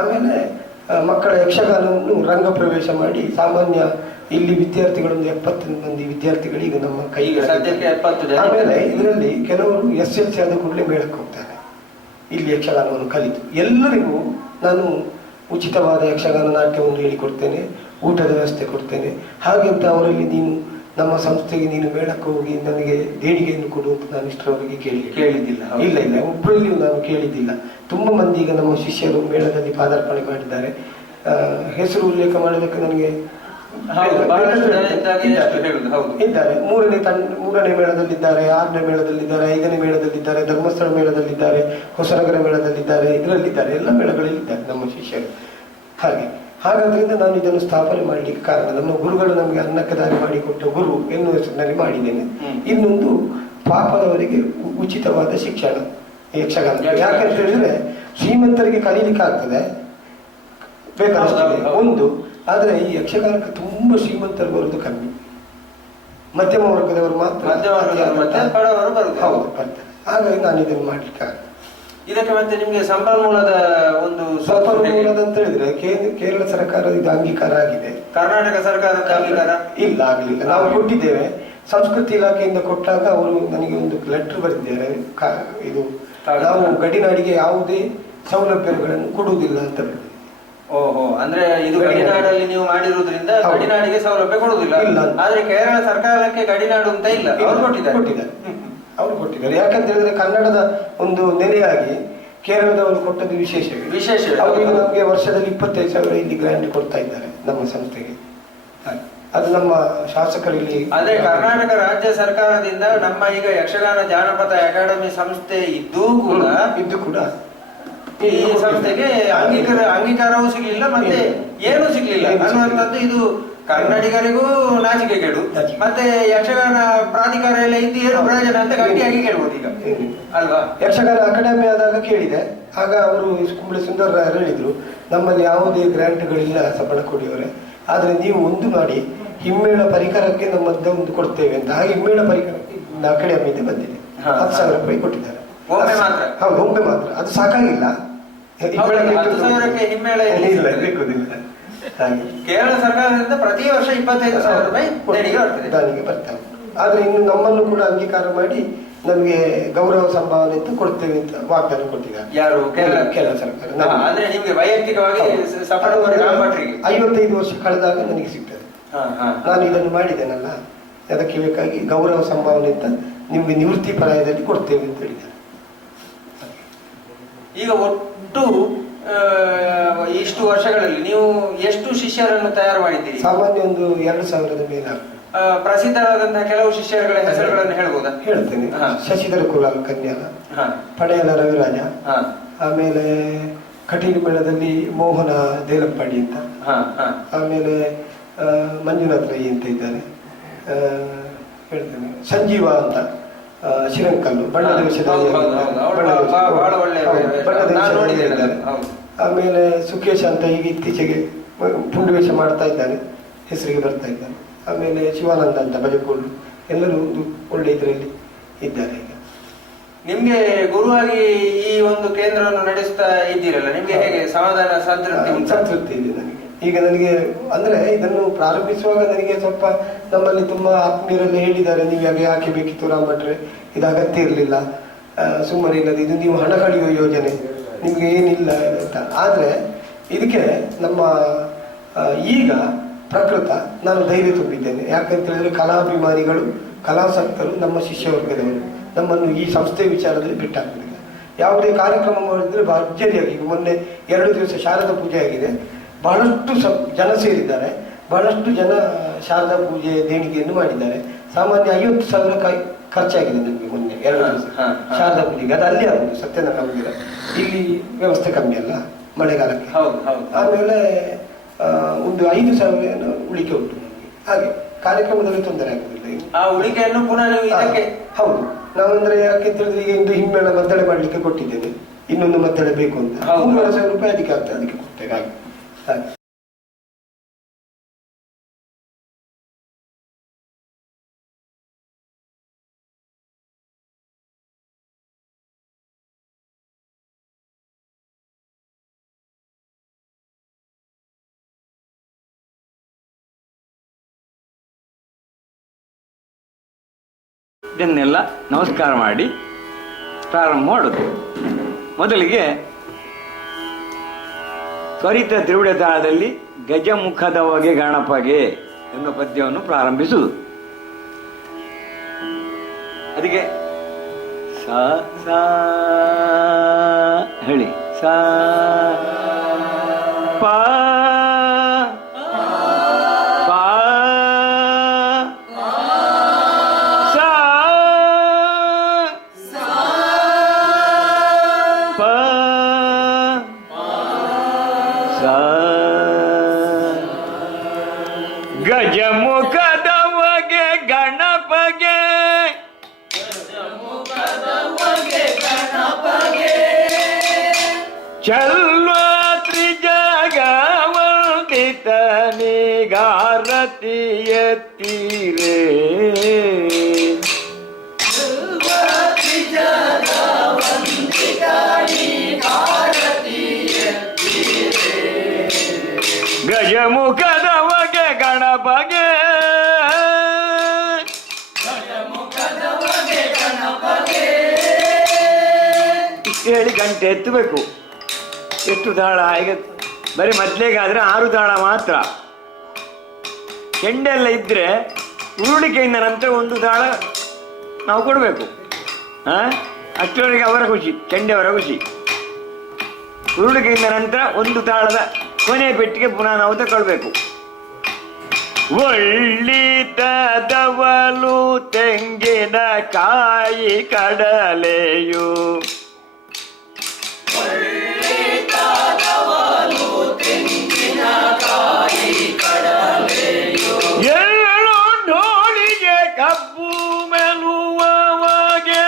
ಆಮೇಲೆ ಮಕ್ಕಳ ಯಕ್ಷಗಾನವನ್ನು ರಂಗ ಪ್ರವೇಶ ಮಾಡಿ ಸಾಮಾನ್ಯ ಇಲ್ಲಿ ವಿದ್ಯಾರ್ಥಿಗಳೊಂದು 70 ಮಂದಿ ವಿದ್ಯಾರ್ಥಿಗಳಿಗೆ ನಮ್ಮ ಕೈಗೆ. ಆಮೇಲೆ ಇದರಲ್ಲಿ ಕೆಲವರು SLC ಆದ ಕೂಡಲೇ ಮೇಳಕ್ಕೆ ಹೋಗ್ತಾರೆ. ಇಲ್ಲಿ ಯಕ್ಷಗಾನವನ್ನು ಕಲಿತು ಎಲ್ಲರಿಗೂ ನಾನು ಉಚಿತವಾದ ಯಕ್ಷಗಾನ ನಾಟ್ಯವನ್ನು ಹೇಳಿಕೊಡ್ತೇನೆ, ಊಟದ ವ್ಯವಸ್ಥೆ ಕೊಡ್ತೇನೆ. ಹಾಗೆಂತ ಅವರಲ್ಲಿ ನೀನು ನಮ್ಮ ಸಂಸ್ಥೆಗೆ ನೀನು ಮೇಳಕ್ಕೆ ಹೋಗಿ ನನಗೆ ದೇಣಿಗೆಯನ್ನು ಕೊಡು ಅಂತ ನಾನು ಇಷ್ಟರವರೆಗೆ ಕೇಳಿದ್ದಿಲ್ಲ. ಇಲ್ಲ, ಒಬ್ಬರಲ್ಲಿಯೂ ನಾನು ಕೇಳಿದ್ದಿಲ್ಲ. ತುಂಬ ಮಂದಿ ಈಗ ನಮ್ಮ ಶಿಷ್ಯರು ಮೇಳದಲ್ಲಿ ಪಾದಾರ್ಪಣೆ ಮಾಡಿದ್ದಾರೆ. ಹೆಸರು ಉಲ್ಲೇಖ ಮಾಡಲಿಕ್ಕೆ ನನಗೆ ಇದ್ದಾರೆ. 3ನೇ ಮೇಳದಲ್ಲಿದ್ದಾರೆ, 6ನೇ ಮೇಳದಲ್ಲಿದ್ದಾರೆ, 5ನೇ ಮೇಳದಲ್ಲಿದ್ದಾರೆ, ಧರ್ಮಸ್ಥಳ ಮೇಳದಲ್ಲಿದ್ದಾರೆ, ಹೊಸನಗರ ಮೇಳದಲ್ಲಿದ್ದಾರೆ, ಇದರಲ್ಲಿದ್ದಾರೆ, ಎಲ್ಲ ಮೇಳಗಳಲ್ಲಿದ್ದಾರೆ ನಮ್ಮ ಶಿಷ್ಯರು. ಹಾಗಾದ್ರಿಂದ ನಾನು ಇದನ್ನು ಸ್ಥಾಪನೆ ಮಾಡಲಿಕ್ಕೆ ಕಾರಣ, ನಮ್ಮ ಗುರುಗಳು ನಮಗೆ ಅನ್ನಕ್ಕೆ ದಾರಿ ಮಾಡಿಕೊಟ್ಟ ಗುರು ಎನ್ನುವ ಹೆಸರಿನಲ್ಲಿ ಮಾಡಿದ್ದೇನೆ. ಇನ್ನೊಂದು, ಪಾಪದವರಿಗೆ ಉಚಿತವಾದ ಶಿಕ್ಷಣ ಯಕ್ಷಗಾನ. ಯಾಕಂತ ಹೇಳಿದ್ರೆ ಶ್ರೀಮಂತರಿಗೆ ಕಲೀಲಿಕ್ಕೆ ಆಗ್ತದೆ ಬೇಕಾದಷ್ಟಿದೆ ಒಂದು, ಆದರೆ ಈ ಯಕ್ಷಗಾನಕ್ಕೆ ತುಂಬಾ ಶ್ರೀಮಂತರು ಬರುವುದು ಕಮ್ಮಿ, ಮಧ್ಯಮ ವರ್ಗದವರು ಮಾತ್ರ ಹೌದು ಬರ್ತಾರೆ. ಹಾಗಾಗಿ ನಾನು ಇದನ್ನು ಮಾಡ್ಲಿಕ್ಕೆ ಇದಕ್ಕೆ ಮತ್ತೆ ನಿಮ್ಗೆ ಸಂಪನ್ಮೂಲದ ಒಂದು ಸಂಪನ್ಮೂಲದ ಅಂತ ಹೇಳಿದ್ರೆ ಕೇರಳ ಸರ್ಕಾರ ಇದು ಅಂಗೀಕಾರ ಆಗಿದೆ. ಕರ್ನಾಟಕ ಸರ್ಕಾರದ ಅಂಗೀಕಾರ ಇಲ್ಲ, ಆಗಲಿಲ್ಲ. ನಾವು ಕೊಟ್ಟಿದ್ದೇವೆ, ಸಂಸ್ಕೃತಿ ಇಲಾಖೆಯಿಂದ ಕೊಟ್ಟಾಗ ಅವರು ನನಗೆ ಒಂದು ಲೆಟರ್ ಬರೆದಿದ್ದಾರೆ, ಇದು ನಾವು ಗಡಿನಾಡಿಗೆ ಯಾವುದೇ ಸೌಲಭ್ಯಗಳನ್ನು ಕೊಡುವುದಿಲ್ಲ ಅಂತ. ಓಹೋ, ಅಂದ್ರೆ ಇದು ಗಡಿನಾಡಲ್ಲಿ ನೀವು ಮಾಡಿರುವುದರಿಂದ ಗಡಿನಾಡಿಗೆ ಸೌಲಭ್ಯ ಕೊಡುವುದಿಲ್ಲ. ಆದ್ರೆ ಕೇರಳ ಸರ್ಕಾರಕ್ಕೆ ಗಡಿನಾಡು ಅಂತ ಇಲ್ಲ, ಅವರು ಕೊಟ್ಟಿದ್ದಾರೆ. ಯಾಕಂತ ಹೇಳಿದ್ರೆ ಕನ್ನಡದ ಒಂದು ನೆಲೆಯಾಗಿ ಕೇರಳದವರು ಕೊಟ್ಟದ್ದು ವಿಶೇಷ. ಅವರಿಗೆ ನಮಗೆ ವರ್ಷದಲ್ಲಿ 25,000 ಇಲ್ಲಿ ಗ್ರಾಂಟ್ ಕೊಡ್ತಾ ಇದ್ದಾರೆ ನಮ್ಮ ಸಂಸ್ಥೆಗೆ. ಅದು ನಮ್ಮ ಶಾಸಕರಲ್ಲಿ. ಅದೇ ಕರ್ನಾಟಕ ರಾಜ್ಯ ಸರ್ಕಾರದಿಂದ ನಮ್ಮ ಈಗ ಯಕ್ಷಗಾನ ಜಾನಪದ ಅಕಾಡೆಮಿ ಸಂಸ್ಥೆ ಇದ್ದೂ ಕೂಡ ಈ ಸಂಸ್ಥೆಗೆ ಅಂಗೀಕಾರವೂ ಸಿಗ್ಲಿಲ್ಲ, ಮತ್ತೆ ಏನೂ ಸಿಗ್ಲಿಲ್ಲ ಅನ್ನುವಂಥದ್ದು. ಇದು ಕನ್ನಡಿಗರಿಗೂ ನಾಚಿಕೆಗೇಡು, ಮತ್ತೆ ಯಕ್ಷಗಾನ ಪ್ರಾಧಿಕಾರ ಎಲ್ಲ ಇದ್ದು ಏನು ಪ್ರಯೋಜನ ಅಂತ ಗಟ್ಟಿಯಾಗಿ ಕೇಳ್ಬೋದು ಈಗ ಅಲ್ವಾ. ಯಕ್ಷಗಾನ ಅಕಾಡೆಮಿ ಆದಾಗ ಕೇಳಿದೆ, ಆಗ ಅವರು ಕುಂಬಳೆ ಸುಂದರ ಹೇಳಿದ್ರು, ನಮ್ಮಲ್ಲಿ ಯಾವುದೇ ಗ್ರಾಂಟ್ಗಳಿಲ್ಲ ಸಬಳ ಕೊಡಿಯವರೇ, ಆದರೆ ನೀವು ಒಂದು ಮಾಡಿ ಹಿಮ್ಮೇಳ ಪರಿಕರಕ್ಕೆ ನಮ್ಮದ್ದೇ ಒಂದು ಕೊಡ್ತೇವೆ ಅಂತ. ಆ ಹಿಮ್ಮೇಳ ಪರಿಕರಕ್ಕೆ ನಾಲ್ಕಡೆ ಅಮ್ಮಿಂದ ಬಂದಿದೆ, 10,000 ರೂಪಾಯಿ ಕೊಟ್ಟಿದ್ದಾರೆ. ಹೌದು, ಒಮ್ಮೆ ಮಾತ್ರ. ಅದು ಸಾಕಾಗಿಲ್ಲ. ಇಲ್ಲ, ಬೇಕುದಿಲ್ಲ. ಕೇರಳ ಸರ್ಕಾರದಿಂದ ಪ್ರತಿ ವರ್ಷ 25,000 ರೂಪಾಯಿ ದಾನಿಗೆ ಬರ್ತಾರೆ. ಆದ್ರೆ ಇನ್ನು ನಮ್ಮನ್ನು ಕೂಡ ಅಂಗೀಕಾರ ಮಾಡಿ ನಮಗೆ ಗೌರವ ಸಂಭಾವನೆ ಅಂತ ಕೊಡ್ತೇವೆ ಅಂತ ವಾಗ್ದಾನ ಕೊಟ್ಟಿದ್ದಾರೆ. ಯಾರು? ಕೇರಳ ಸರ್ಕಾರ. ಅಂದ್ರೆ ನಿಮ್ಗೆ ವೈಯಕ್ತಿಕವಾಗಿ 55 ವರ್ಷ ಕಳೆದಾಗ ನನಗೆ ಸಿಗ್ತದೆ. ನಾನು ಇದನ್ನು ಮಾಡಿದ್ದೇನಲ್ಲ, ಅದಕ್ಕೆ ಬೇಕಾಗಿ ಗೌರವ ಸಂಭಾವನೆ ಅಂತ ನಿಮ್ಗೆ ನಿವೃತ್ತಿ ಪರಾಯದಲ್ಲಿ ಕೊಡ್ತೇವೆ ಅಂತ ಹೇಳಿದ್ದಾರೆ. ಈಗ ಒಟ್ಟು ಇಷ್ಟು ವರ್ಷಗಳಲ್ಲಿ ನೀವು ಎಷ್ಟು ಶಿಷ್ಯರನ್ನು ತಯಾರು ಮಾಡಿದ್ದೀರಿ? ಸಾಮಾನ್ಯ ಒಂದು 2,000 ಮೇಲೆ. ಪ್ರಸಿದ್ಧರಾದಂತಹ ಕೆಲವು ಶಿಷ್ಯರುಗಳ ಹೆಸರುಗಳನ್ನು ಹೇಳ್ಬೋದಾ? ಹೇಳ್ತೇನೆ. ಶಶಿಧರ ಕುಲಾಲ್ ಕನ್ಯಾಲ, ಪಡೆಯಲ ರವಿರಾಜ, ಆಮೇಲೆ ಕಟೀಲು ಮೇಳದಲ್ಲಿ ಮೋಹನ ದೇಲಪ್ಪಾಡಿ ಅಂತ, ಆಮೇಲೆ ಮಂಜುನಾಥ್ ರೈ ಅಂತ ಇದ್ದಾರೆ. ಹೇಳ್ತೇನೆ ಸಂಜೀವ ಅಂತ ಶ್ರೀರಂಕಲ್ಲು ಬಣ್ಣದ ವೇಷದಲ್ಲಿ ಇದ್ದಾರೆ. ಆಮೇಲೆ ಸುಖೇಶ್ ಅಂತ ಈಗ ಇತ್ತೀಚೆಗೆ ಪುಂಡು ವೇಷ ಮಾಡ್ತಾ ಇದ್ದಾನೆ, ಹೆಸರಿಗೆ ಬರ್ತಾ ಇದ್ದಾನೆ. ಆಮೇಲೆ ಶಿವಾನಂದ ಅಂತ ಬಜಕೋಡು, ಎಲ್ಲರೂ ಒಂದು ಒಳ್ಳೆ ಇದರಲ್ಲಿ ಇದ್ದಾರೆ. ಈಗ ನಿಮ್ಗೆ ಗುರುವಾಗಿ ಈ ಒಂದು ಕೇಂದ್ರವನ್ನು ನಡೆಸ್ತಾ ಇದ್ದೀರಲ್ಲ, ನಿಮ್ಗೆ ಹೇಗೆ ಸಮಾಧಾನ ಸಂತೃಪ್ತಿ ಇದೆ ನನಗೆ. ಈಗ ನನಗೆ ಅಂದ್ರೆ ಇದನ್ನು ಪ್ರಾರಂಭಿಸುವಾಗ ನನಗೆ ಸ್ವಲ್ಪ ನಮ್ಮಲ್ಲಿ ತುಂಬಾ ಆತ್ಮೀಯರೆಲ್ಲ ಹೇಳಿದ್ದಾರೆ, ನೀವು ಯಾಕೆ ಬೇಕಿತ್ತು ರಾಮ್ ಭಟ್ರೆ, ಇದು ಅಗತ್ಯ ಇರಲಿಲ್ಲ, ಸುಮ್ಮನೆ ಇಲ್ಲದೆ ಇದು ನೀವು ಹಣ ಕಳೆಯುವ ಯೋಜನೆ, ನಿಮ್ಗೆ ಏನಿಲ್ಲ ಅಂತ. ಆದ್ರೆ ಇದಕ್ಕೆ ನಮ್ಮ ಈಗ ಪ್ರಕೃತ ನಾನು ಧೈರ್ಯ ತುಂಬಿದ್ದೇನೆ. ಯಾಕಂತ ಹೇಳಿದ್ರೆ ಕಲಾಭಿಮಾನಿಗಳು, ಕಲಾಸಕ್ತರು, ನಮ್ಮ ಶಿಷ್ಯವರ್ಗದವರು ನಮ್ಮನ್ನು ಈ ಸಂಸ್ಥೆ ವಿಚಾರದಲ್ಲಿ ಬಿಟ್ಟಾಕ್ತಿಲ್ಲ. ಯಾವುದೇ ಕಾರ್ಯಕ್ರಮ ಮಾಡಿದ್ರೆ ಭರ್ಜರಿಯಾಗಿ, ಈಗ ಮೊನ್ನೆ 2 ದಿವಸ ಶಾರದಾ ಪೂಜೆ ಆಗಿದೆ, ಬಹಳಷ್ಟು ಜನ ಸೇರಿದ್ದಾರೆ, ಬಹಳಷ್ಟು ಜನ ಶಾರದಾ ಪೂಜೆ ದೇಣಿಗೆಯನ್ನು ಮಾಡಿದ್ದಾರೆ. ಸಾಮಾನ್ಯ 50,000 ಖರ್ಚಾಗಿದೆ ನಮಗೆ ಮೊನ್ನೆ 2 ದಿವಸ ಶಾರದಾ ಪೂಜೆಗೆ. ಅದು ಅಲ್ಲಿ ಆಗುದು ಸತ್ಯನಾರಾಯಣ ಮಂದಿರ, ಇಲ್ಲಿ ವ್ಯವಸ್ಥೆ ಕಮ್ಮಿ ಅಲ್ಲ ಮಳೆಗಾಲಕ್ಕೆ. ಆಮೇಲೆ ಒಂದು 5,000 ಉಳಿಕೆ ಉಂಟು ನಮಗೆ. ಹಾಗೆ ಕಾರ್ಯಕ್ರಮದಲ್ಲಿ ತೊಂದರೆ ಆಗುದಿಲ್ಲ. ಆ ಉಳಿಕೆಯನ್ನು ಪುನಃ ಹೌದು, ನಾವಂದ್ರೆ ಯಾಕೆ ಹೇಳಿದ್ರೆ ಈಗ ಇಂದು ಹಿಮ್ಮೇಳ ಮದ್ದಳೆ ಮಾಡ್ಲಿಕ್ಕೆ ಕೊಟ್ಟಿದ್ದೇನೆ, ಇನ್ನೊಂದು ಮದ್ದಳೆ ಬೇಕು ಅಂತ 3,000 ರೂಪಾಯಿ ಅದಕ್ಕೆ ಆಗ್ತದೆ, ಅದಕ್ಕೆ ಕೊಡ್ತೇವೆ. ಹಾಗೆ ಹಾಗೆ ಇದನ್ನೆಲ್ಲ ನಮಸ್ಕಾರ ಮಾಡಿ ಪ್ರಾರಂಭ ಮಾಡೋದು. ಮೊದಲಿಗೆ ತ್ವರಿತ ತ್ರಿವಿಡ ತಾಳದಲ್ಲಿ ಗಜಮುಖದವಗೆ ಗಣಪಗೆ ಎನ್ನುವ ಪದ್ಯವನ್ನು ಪ್ರಾರಂಭಿಸುವುದು. ಅದಕ್ಕೆ ಸಾ ಸಾ ಹೇಳಿ, ಸಾ ಪಾ ಗಜಮುಖದವಗೆ ಗಣಪಗೆ ಚಲ್ವ ತ್ರಿಜಗವಂದಿತ ನಿಗಾರತಿ ಎತ್ತೀರೇ ಗಜಮುಖದವಗೆ ಗಣಪಗೆ ಇಷ್ಟು ಹೇಳಿ ಗಂಟೆ ಎತ್ತಬೇಕು. ಎಷ್ಟು ತಾಳ? ಈಗ ಬರೀ ಮೊದಲೇಗಾದ್ರೆ 6 ತಾಳ ಮಾತ್ರ. ಚೆಂಡೆಲ್ಲ ಇದ್ರೆ ಉರುಳಿಕೆಯಿಂದ ನಂತರ 1 ತಾಳ ನಾವು ಕೊಡಬೇಕು. ಅಷ್ಟರವರೆಗೆ ಅವರ ಖುಷಿ, ಚೆಂಡೆಯವರ ಖುಷಿ. ಉರುಳಿಕೆಯಿಂದ ನಂತರ 1 ತಾಳದ ಕೊನೆ ಪೆಟ್ಟಿಗೆ ಪುನಃ ನಾವು ತಗೊಳ್ಬೇಕು. ಒಳ್ಳಿತದವಲು ತೆಂಗಿನ ಕಾಯಿ ಕಡಲೆಯು ಎಳ್ಳು ಢೋಳಿಗೆ ಕಬ್ಬು ಮೆಲುವವಗೆ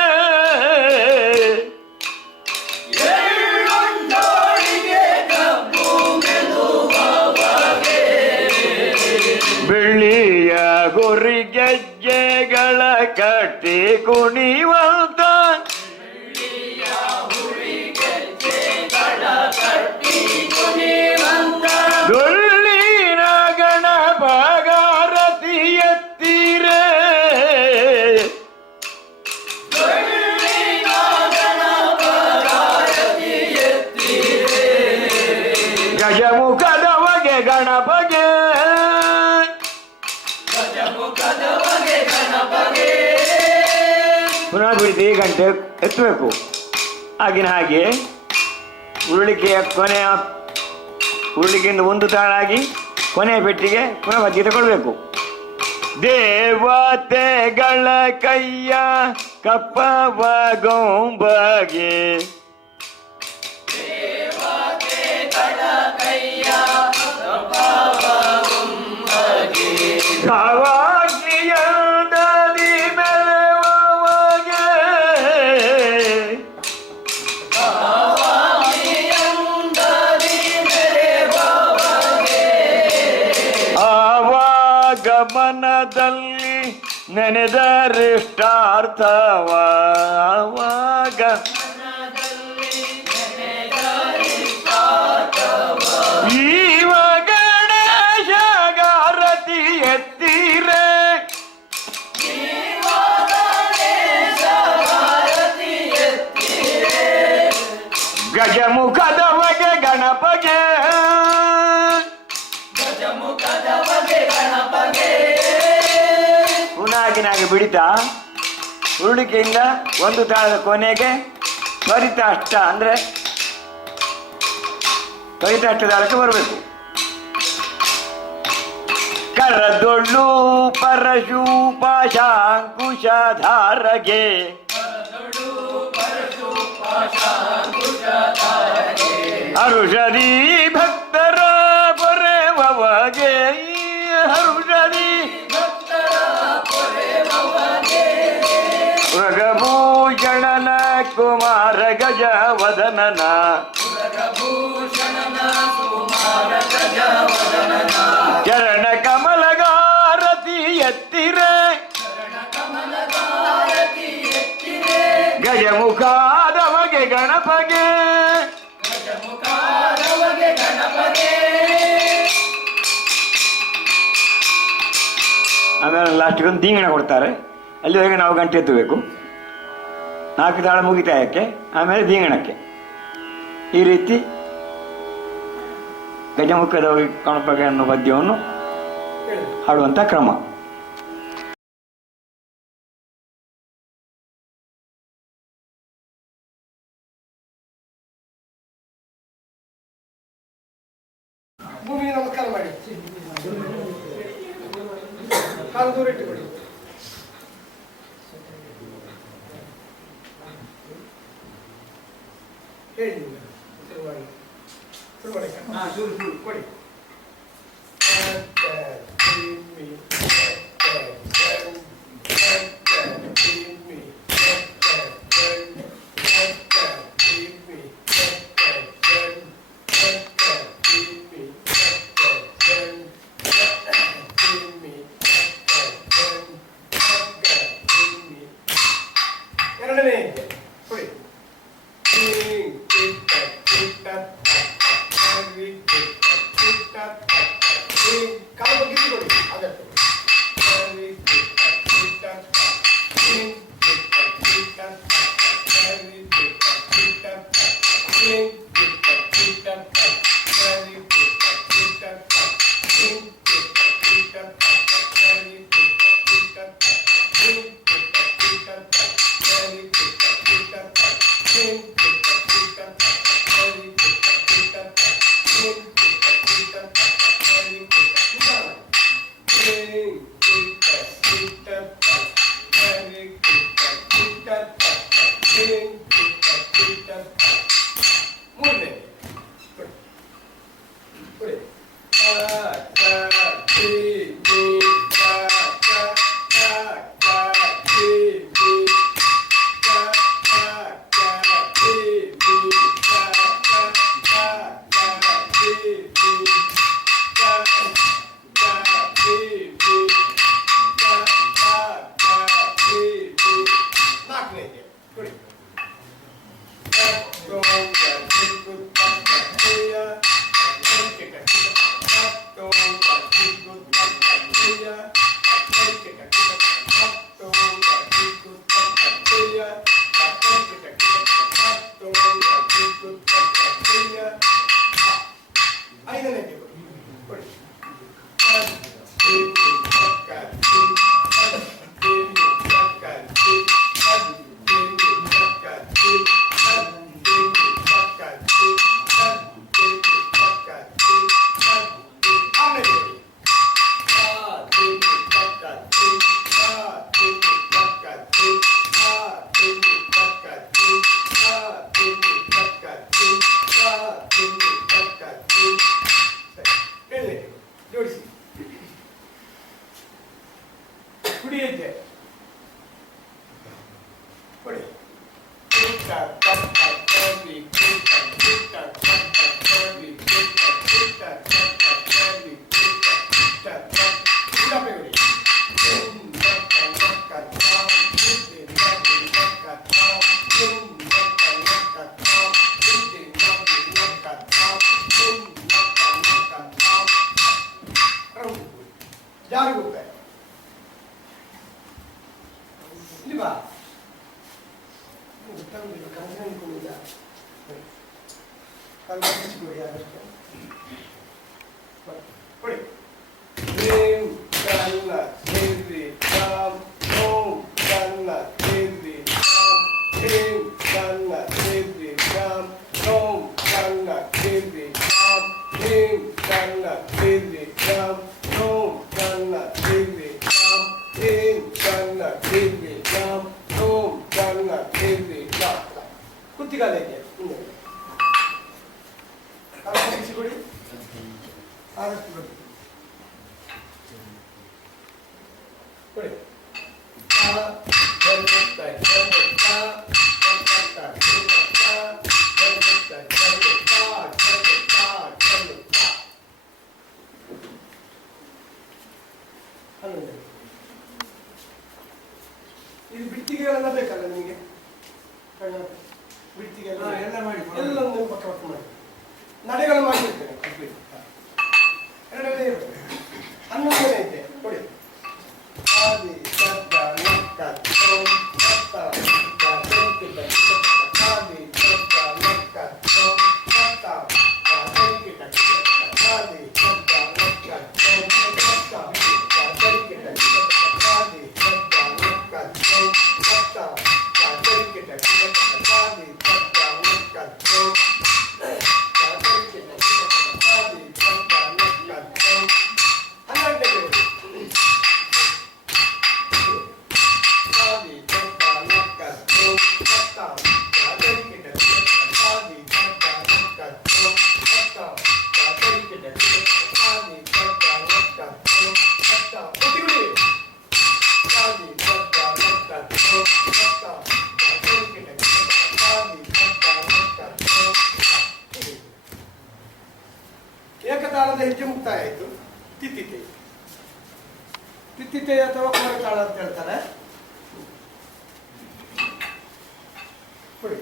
ಬೆಳ್ಳಿ ಕುಣಿವಂತ ಡೊಳ್ಳಿನ ಗಣಪಗಾರತಿ ಎತ್ತೀರೆ ಗಜಮುಖದ ಬಗೆ ಗಣಪಗೆ ಪುನಃ ಬಿಡಿಸಿ ಗಂಟೆ ಎತ್ತಬೇಕು. ಆಗಿನ ಹಾಗೆ ಉರುಳಿಕೆಯ ಉರುಳಿಕೆಯಿಂದ ಒಂದು ತಾಳಾಗಿ ಕೊನೆಯ ಪೆಟ್ಟಿಗೆ ಪುನಃ ಬಜ್ಜಿ ತಗೊಳ್ಬೇಕು. ದೇವತೆಗಳ ಕೈಯ ಕಪ್ಪವ ಗೊಂಬಗೆ ಭಾವಾಗ್ನಿಯಂದದಿ ಮೆರವಗೆ ಆವಾಗಮನದಲ್ಲಿ ನೆನೆದರಿಷ್ಟಾರ್ಥವ ಆವಾಗ ಈವ ಗಣೇಶ ಗಾರತಿ ಎತ್ತೀರೆ ಗಜಮುಖದ ಬಗೆ ಗಣಪಗೆ ಪುನಾಗಿನಾಗಿ ಬಿಡಿತ ಉರುಳಿಕೆಯಿಂದ ಒಂದು ತಾಳದ ಕೊನೆಗೆ ತ್ವರಿತ ಅಷ್ಟ ಅಂದರೆ ತ್ವರಿತ ಅಷ್ಟ ತಾಳಕ್ಕೆ ಬರಬೇಕು. ಕರದೊಳ್ಳು ಪರಶೂಪ ಶಾಂಕುಶಧಾರಗೆ ಹರುಷದಿ ಭಕ್ತರ ಪೊರೆವಗೆ ಹರುಷದಿ ಮೃಗಭೂಷಣನ ಕುಮಾರ ಗಜ ವದನನ ಚರಣ ಕಮಲಗಾರತಿ ಎತ್ತಿರೆ ಗಜಮುಖಾದ ಬಗೆ ಗಣಪಗೆ ಆಮೇಲೆ ಲಾಸ್ಟಿಗೆ ಒಂದು ದೀಂಗಣ ಕೊಡ್ತಾರೆ. ಅಲ್ಲಿವರೆಗೆ ನಾವು ಗಂಟೆ ಎತ್ತಬೇಕು. 4 ತಾಳ ಮುಗಿತಾಯಕ್ಕೆ, ಆಮೇಲೆ ದೀಂಗಣಕ್ಕೆ. ಈ ರೀತಿ ಗಜಮುಖದ ಗಣಪಗೆ ಅನ್ನೋ ಪದ್ಯವನ್ನು ಹಾಡುವಂಥ ಕ್ರಮ. ಭೂಮಿಗೆ ನಮಸ್ಕಾರ ಮಾಡಿ, ಕಾಲು ದೂರ ಇಟ್ಟುಕೊಳ್ಳಿ. ಹೇಳಿ ಶುರು ಕೊಡಿ. ಎರಡನೇ ಕೊಡಿ. ಕಾಲು ಬಗ್ಗಿಸಿ ಕೊಡಿ. ಆಗತ್ತೆ. ಜೋಡಿಸಿ ಕುಡಿಯದ್ದೆ ಕೊಡಿ ಜಾರು ಹೋಗ್ತಾರೆ ಇಲ್ಲಿ ಬಾ ಗೊತ್ತಾಗುದಿಲ್ಲ ಕನಸಿನ ಅನ್ಕೊಂಡಿದ್ದ ಕೊಡಿ ಅದಕ್ಕೆ ಕೊಡಿ ಶ್ರೀಂ ಕನ್ನ ಸೇರಿ ರಾಮ್ ಓಂ ಕನ್ನ ಸೇರಿ ರಾಮ್ ಶ್ರೀಂ ಕನ್ನ ಸೇರಿ ರಾಮ್ ಓಂ ಕನ್ನ ಸೇರಿ ರಾಮ್ ಶ್ರೀಂ ಕನ್ನ ಸೇರಿ ರಾಮ್ ಓಂ ಕನ್ನ ಸೇರಿ ರಾಮ್ ಶ್ರೀಂ ಕನ್ನ ಸೇರಿ ರಾಮ್ ಓಂ ಕನ್ನ ಸೇರಿ ರಾಮ್ ಕುತ್ತಿಗಾಲಕ್ಕೆ ಮುಂದೆ ಕೊಡಿ ಆದಷ್ಟು ಕೊಡಿ ಕೊಡಿ ಇದು ಬಿಟ್ಟಿಗೆಲ್ಲ ಬೇಕಲ್ಲ ನಿಮಗೆ ಬಿಟ್ಟಿಗೆ ಎಲ್ಲ ಮಾಡಿ ಎಲ್ಲ ಪಕ್ಕ ಪಕ್ಕ ಮಾಡಿ ನಡೆಗಳು ಮಾಡಿರ್ತೇನೆ ಕಂಪ್ಲೀಟ್ ಎರಡನೇ ಇರುತ್ತೆ 11ನೇ ಐತೆ ಕೊಡಿ ಆದಿ ಶಬ್ದ ನಕ್ಕ ಓಂ ಸತ್ತ ಸಂಕಿತ ಆದಿ ಶಬ್ದ ನಕ್ಕ ಓಂ ಸತ್ತ ಸಂಕಿತ ಆದಿ ಶಬ್ದ ನಕ್ಕ ಓಂ ಸತ್ತ ಸಂಕಿತ ಆದಿ ಶಬ್ದ ನಕ್ಕ ಓಂ ಸತ್ತ ಸಂಕಿತ ಆದಿ ಶಬ್ದ ನಕ್ಕ ಓಂ ಏಕತಾಳದ ಹೆಜ್ಜೆ ಮುಕ್ತಾಯ ಆಯಿತು. ತಿತ್ತಿತೆ ತಿತ್ತಿತೆ ಅಥವಾ ಕೋರತಾಳ ಅಂತ ಹೇಳ್ತಾರೆ. ಕೊಡಿ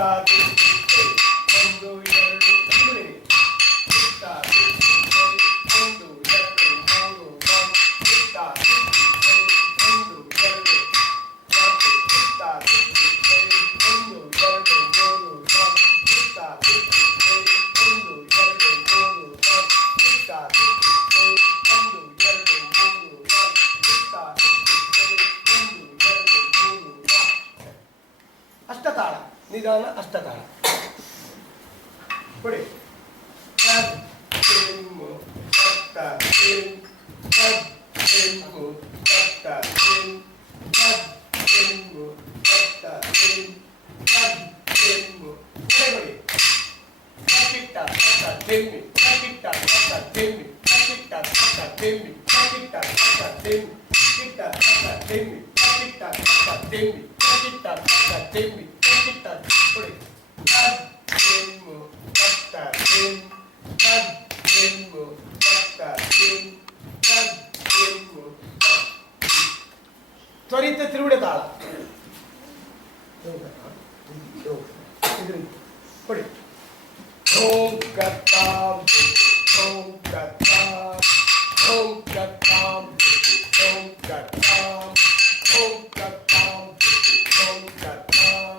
ಒಂದು ಎರಡು ಬಿಡಿ. ಚಿತ್ತ ಒಂದು ಎರಡು ಮೂರು ನಾಲ್ಕು ಚಿತ್ತ ಒಂದು ಎರಡು ನಾಲ್ಕು ಚಿತ್ತ ಒಂದು ಎರಡು ಮೂರು ನಾಲ್ಕು ಚಿತ್ತ ಒಂದು ಎರಡು ಮೂರು ನಾಲ್ಕು ಚಿತ್ತ ಒಂದು ಎರಡು ಮೂರು ನಾಲ್ಕು ಚಿತ್ತ ಒಂದು ಎರಡು ಮೂರು ನಾಲ್ಕು. ಅಷ್ಟತಾಳ, ನಿಧಾನ ಅಷ್ಟತಾಳ ಕೊಡಿ. ತ್ವರಿತ ತಿರುವಿಡ ತಾಳ ಕೊಡಿ. ಓಂ ಕತ್ತಾಂ ಓಂ ಕತ್ತಾಂ ಓಂ ಕತ್ತಾಂ ಓಂ ಕತ್ತಾಂ ಓಂ ಕತ್ತಾಂ ಓಂ ಕತ್ತಾಂ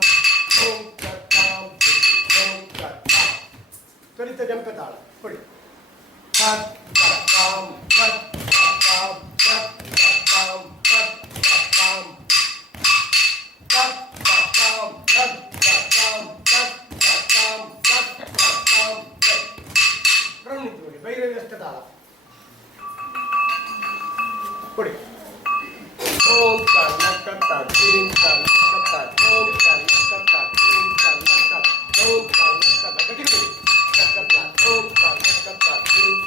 ಓಂ ಕತ್ತಾಂ ಓಂ ಕತ್ತಾಂ. ತ್ವರಿತ ಜಂಪ ತಾಳ ಕೊಡಿ. ಕತ್ತಾಂ ಕತ್ತಾಂ ಕತ್ತಾಂ ಕತ್ತಾಂ ಭೈರವ್ಯಸ್ಥ ತಾಳ ಕೊಡಿ. ಓಂ ಕರ್ಣಕತ್ತ ಜೀಂ ಕರ್ಣಕತ್ತ ಓಂ ಕರ್ಣಕತ್ತ ಜೀಂ ಕರ್ಣಕತ್ತ ಓಂ ಕರ್ಣಕತ್ತ ಗಟ್ಟಿ ಕೊಡಿ. ಓಂ ಕರ್ಣಕತ್ತ ಜೀಂ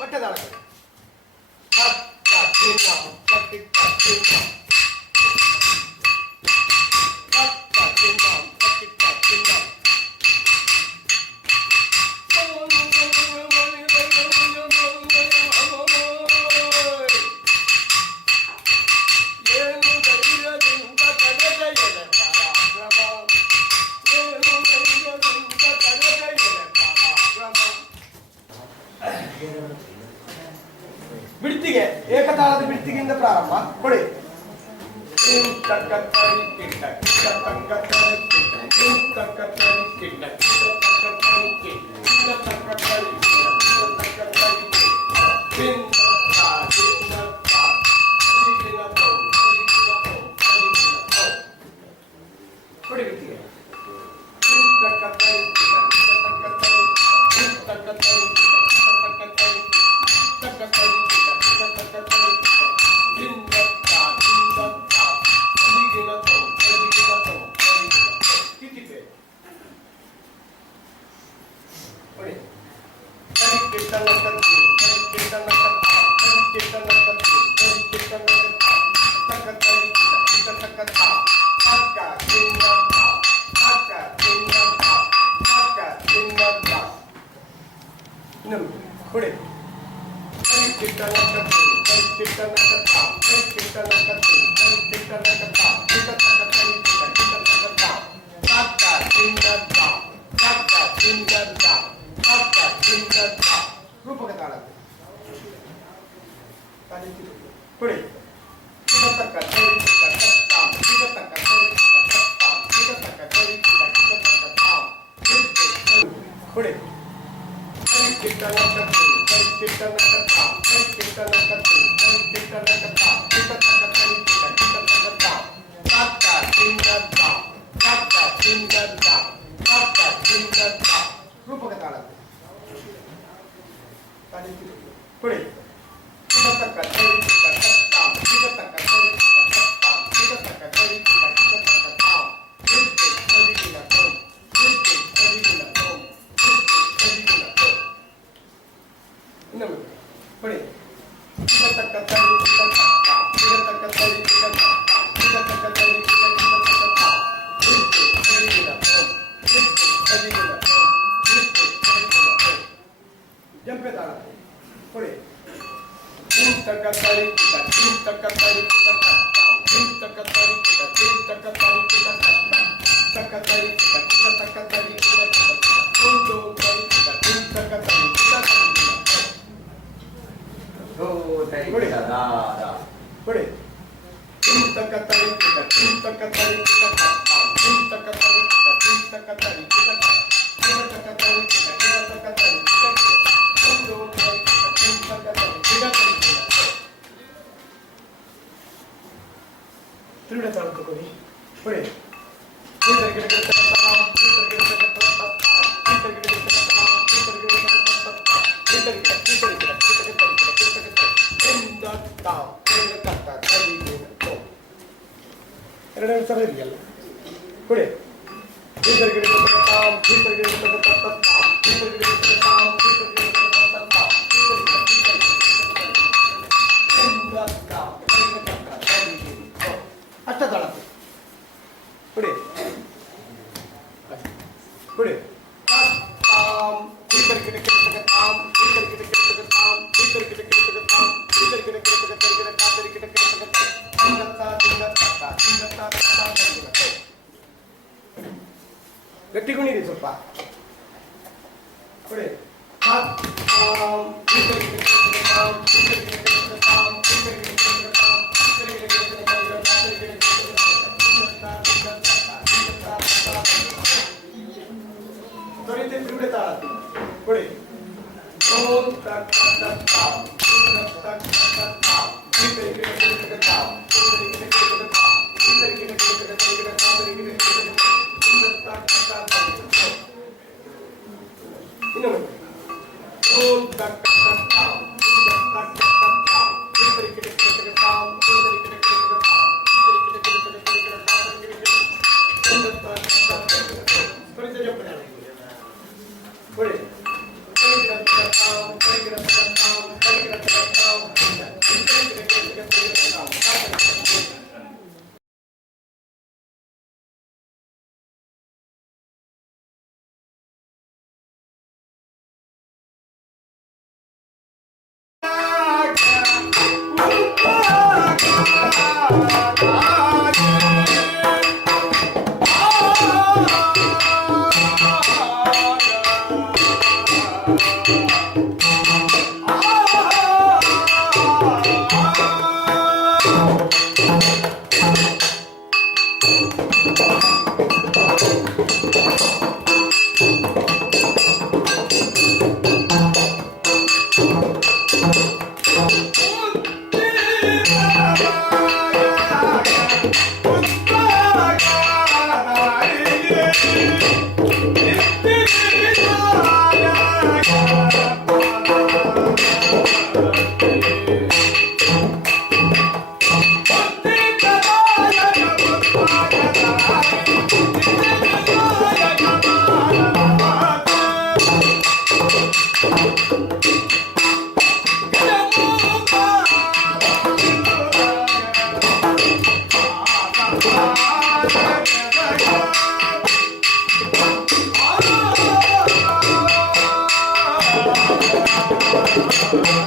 ಮಟ್ಟದಾಳ ಬಿಡ್ತಿಗೆ ಏಕತಾಳದ ಬಿಡ್ತಿಗೆಯಿಂದ ಪ್ರಾರಂಭ ಕೊಡಿ. ಕೊಡಿ ಬಿಡ್ತಿಗೆ. ರೂಪಕ ತಾಳ ಕೊಡಿ. ಕೊಡಿ. ರೂಪಕ ತಾಳ ಕೊಡಿ. ಜಂಪೆ ತಾಳ ಕೊಡಿ. ತಕ್ಕ ತರಿ ತಕ್ಕ ತರಿ ತಕ್ಕ ತರಿ ತಕ್ಕ ತರಿ ತಕ್ಕ ತರಿ ತಕ್ಕ ತರಿ ಒಂದು ತರಿ ತಕ್ಕ ತರಿ ಕೊಡಿ ಕೊಡಿ. ತಕ್ಕ ತರಿ ತಕ್ಕ ತರಿ ತಕ್ಕ ತರಿ ತಕ್ಕ ತರಿ ತಿರುಡ ತಾಳಕ್ಕೆ ಕೊಡಿ ಕೊಡಿ. ಎರಡೆರಡು ಸಲ ಇದೆಯಲ್ಲ ಕೊಡಿ. ಅಷ್ಟ ತಾಳ ಕೊಡಿ ಕೊಡಿ. ಗಟ್ಟಿ ಕುಣಿರಿ ಸ್ವಲ್ಪ ಕೊಡಿ. ತೊಡಿತೆ ತಿರುಡೆ ತಾಳ ಕೊಡಿ. Thank you.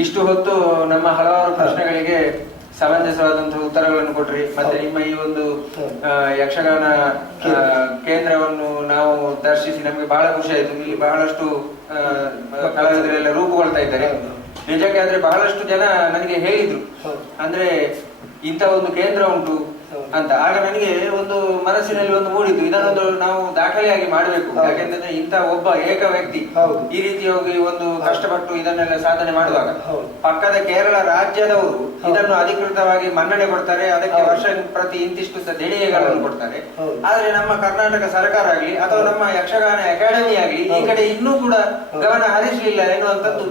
ಇಷ್ಟು ಹೊತ್ತು ನಮ್ಮ ಹಲವಾರು ಪ್ರಶ್ನೆಗಳಿಗೆ ಸಮಂಜಸವಾದಂತಹ ಉತ್ತರಗಳನ್ನು ಕೊಟ್ರಿ. ಮತ್ತೆ ನಿಮ್ಮ ಈ ಒಂದು ಯಕ್ಷಗಾನ ಕೇಂದ್ರವನ್ನು ನಾವು ದರ್ಶಿಸಿ ನಮಗೆ ಬಹಳ ಖುಷಿ ಆಯ್ತು. ಇಲ್ಲಿ ಬಹಳಷ್ಟು ಕಲಾವಿದರೆಲ್ಲ ರೂಪುಗೊಳ್ತಾ ಇದ್ದಾರೆ. ನಿಜಕ್ಕೆ ಆದ್ರೆ ಬಹಳಷ್ಟು ಜನ ನನಗೆ ಹೇಳಿದ್ರು, ಅಂದ್ರೆ ಇಂಥ ಒಂದು ಕೇಂದ್ರ ಉಂಟು ಅಂತ. ಆಗ ನನಗೆ ಒಂದು ಮನಸ್ಸಿನಲ್ಲಿ ಒಂದು ಮೂಡಿದ್ದು, ಇದನ್ನೊಂದು ನಾವು ದಾಖಲೆಯಾಗಿ ಮಾಡಬೇಕು. ಯಾಕೆಂದ್ರೆ ಇಂಥ ಒಬ್ಬ ಏಕ ವ್ಯಕ್ತಿ ಈ ರೀತಿಯಾಗಿ ಒಂದು ಕಷ್ಟಪಟ್ಟು ಇದನ್ನೆಲ್ಲ ಸಾಧನೆ ಮಾಡುವಾಗ ಪಕ್ಕದ ಕೇರಳ ರಾಜ್ಯದವರು ಇದನ್ನು ಅಧಿಕೃತವಾಗಿ ಮನ್ನಣೆ ಕೊಡ್ತಾರೆ, ಅದಕ್ಕೆ ವರ್ಷ ಪ್ರತಿ ಇಂತಿಷ್ಟು ದೇಣಿಗೆಗಳನ್ನು ಕೊಡ್ತಾರೆ. ಆದ್ರೆ ನಮ್ಮ ಕರ್ನಾಟಕ ಸರ್ಕಾರ ಆಗ್ಲಿ ಅಥವಾ ನಮ್ಮ ಯಕ್ಷಗಾನ ಅಕಾಡೆಮಿ ಆಗ್ಲಿ ಈ ಕಡೆ ಇನ್ನೂ ಕೂಡ ಗಮನ ಹರಿಸಲಿಲ್ಲ ಎನ್ನುವಂಥದ್ದು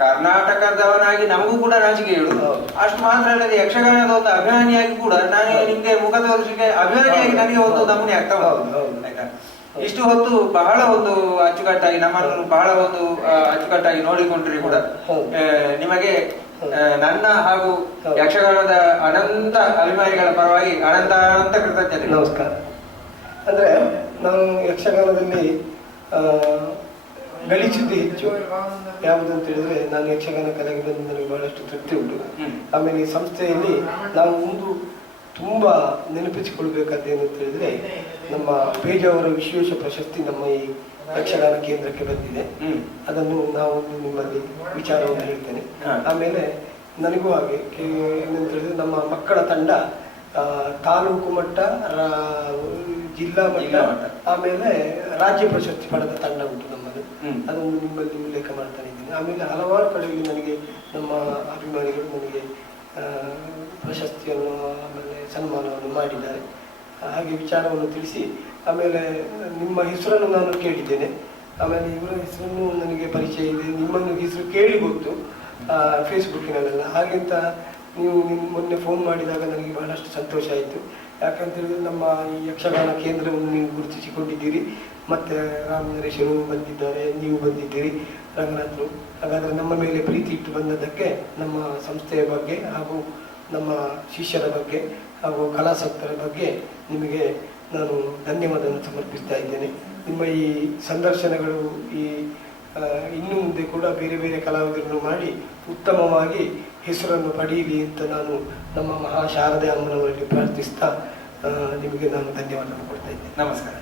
ಕರ್ನಾಟಕದವನಾಗಿ ನಮಗೂ ಕೂಡ ನಾಚಿಕೆ ಹೇಳು. ಅಷ್ಟು ಮಾತ್ರ ಅಲ್ಲದೆ ಯಕ್ಷಗಾನದ ಒಂದು ಅಭಿಮಾನಿಯಾಗಿ ಕೂಡ ನಾನು ನಿಮ್ಗೆ ಮುಖ ತೋರಿಸಲಿಕ್ಕೆ ಅಭಿಮಾನಿಯಾಗಿ ನನಗೆ ಒಂದು ನಮೂನೆ ಆಗ್ತಾ ಉಂಟು. ಆಯ್ತಾ, ಇಷ್ಟು ಹೊತ್ತು ಬಹಳ ಒಂದು ಅಚ್ಚುಕಟ್ಟಾಗಿ ನಮ್ಮನ್ನು ಬಹಳ ಒಂದು ಅಚ್ಚುಕಟ್ಟಾಗಿ ನೋಡಿಕೊಂಡ್ರಿ ಕೂಡ ನಿಮಗೆ ನನ್ನ ಹಾಗೂ ಯಕ್ಷಗಾನದ ಅನಂತ ಅಭಿಮಾನಿಗಳ ಪರವಾಗಿ ಅನಂತ ಕೃತಜ್ಞತೆ. ನಮಸ್ಕಾರ. ಅಂದ್ರೆ ನಾನು ಯಕ್ಷಗಾನದಲ್ಲಿ ಗಳಿಸಿದ್ದು ಹೆಚ್ಚು ಯಾವುದು ಅಂತ ಹೇಳಿದ್ರೆ, ನಾನು ಯಕ್ಷಗಾನ ಕಲೆಗೆ ಬಂದು ನನಗೆ ಬಹಳಷ್ಟು ತೃಪ್ತಿ ಉಂಟು. ಆಮೇಲೆ ಈ ಸಂಸ್ಥೆಯಲ್ಲಿ ನಾವು ಒಂದು ತುಂಬಾ ನೆನಪಿಸಿಕೊಳ್ಬೇಕಾದ ಏನು ಅಂತ ಹೇಳಿದ್ರೆ, ನಮ್ಮ ಪೇಜ್ ಅವರ ವಿಶೇಷ ಪ್ರಶಸ್ತಿ ನಮ್ಮ ಈ ಯಕ್ಷಗಾನ ಕೇಂದ್ರಕ್ಕೆ ಬಂದಿದೆ. ಅದನ್ನು ನಾವು ನಿಮ್ಮಲ್ಲಿ ವಿಚಾರವನ್ನು ಹೇಳ್ತೇನೆ. ಆಮೇಲೆ ನನಗೂ ಹಾಗೆ ಏನಂತ ಹೇಳಿದ್ರೆ, ನಮ್ಮ ಮಕ್ಕಳ ತಂಡ ತಾಲೂಕು ಮಟ್ಟ, ಜಿಲ್ಲಾ ಮಟ್ಟ, ಆಮೇಲೆ ರಾಜ್ಯ ಪ್ರಶಸ್ತಿ ಪಡೆದ ತಂಡ ಉಂಟು ನಮ್ಮದು. ಅದನ್ನು ನಿಮ್ಮಲ್ಲಿ ಉಲ್ಲೇಖ ಮಾಡ್ತಾ ಇದ್ದೀನಿ. ಆಮೇಲೆ ಹಲವಾರು ಕಡೆಯಲ್ಲಿ ನನಗೆ ನಮ್ಮ ಅಭಿಮಾನಿಗಳು ನನಗೆ ಪ್ರಶಸ್ತಿಯನ್ನು ಆಮೇಲೆ ಸನ್ಮಾನವನ್ನು ಮಾಡಿದ್ದಾರೆ. ಹಾಗೆ ವಿಚಾರವನ್ನು ತಿಳಿಸಿ, ಆಮೇಲೆ ನಿಮ್ಮ ಹೆಸರನ್ನು ನಾನು ಕೇಳಿದ್ದೇನೆ. ಆಮೇಲೆ ಇವರ ಹೆಸರನ್ನು ನನಗೆ ಪರಿಚಯ ಇದೆ, ನಿಮ್ಮನ್ನು ಹೆಸರು ಕೇಳಿ ಗೊತ್ತು ಫೇಸ್ಬುಕ್ಕಿನಲ್ಲೆಲ್ಲ. ಹಾಗೆಂತ ನೀವು ಮೊನ್ನೆ ಫೋನ್ ಮಾಡಿದಾಗ ನನಗೆ ಬಹಳಷ್ಟು ಸಂತೋಷ ಆಯಿತು. ಯಾಕಂತ ಹೇಳಿದ್ರೆ ನಮ್ಮ ಈ ಯಕ್ಷಗಾನ ಕೇಂದ್ರವನ್ನು ನೀವು ಗುರುತಿಸಿಕೊಂಡಿದ್ದೀರಿ, ಮತ್ತು ರಾಮನರೇಶರು ಬಂದಿದ್ದಾರೆ, ನೀವು ಬಂದಿದ್ದೀರಿ, ರಂಗನಾಥರು. ಹಾಗಾದರೆ ನಮ್ಮ ಮೇಲೆ ಪ್ರೀತಿ ಇಟ್ಟು ಬಂದದ್ದಕ್ಕೆ ನಮ್ಮ ಸಂಸ್ಥೆಯ ಬಗ್ಗೆ ಹಾಗೂ ನಮ್ಮ ಶಿಷ್ಯರ ಬಗ್ಗೆ ಹಾಗೂ ಕಲಾಸಕ್ತರ ಬಗ್ಗೆ ನಿಮಗೆ ನಾನು ಧನ್ಯವಾದವನ್ನು ಸಮರ್ಪಿಸ್ತಾ ಇದ್ದೇನೆ. ನಿಮ್ಮ ಈ ಸಂದರ್ಶನಗಳು ಇನ್ನು ಮುಂದೆ ಕೂಡ ಬೇರೆ ಬೇರೆ ಕಲಾವಿದರನ್ನು ಮಾಡಿ ಉತ್ತಮವಾಗಿ ಹೆಸರನ್ನು ಪಡೆಯಲಿ ಅಂತ ನಾನು ನಮ್ಮ ಮಹಾಶಾರದೆ ಅಮ್ಮನವರಲ್ಲಿ ಪ್ರಾರ್ಥಿಸ್ತಾ ನಿಮಗೆ ನಾನು ಧನ್ಯವಾದ ಕೊಡ್ತಾ ಇದ್ದೇನೆ. ನಮಸ್ಕಾರ.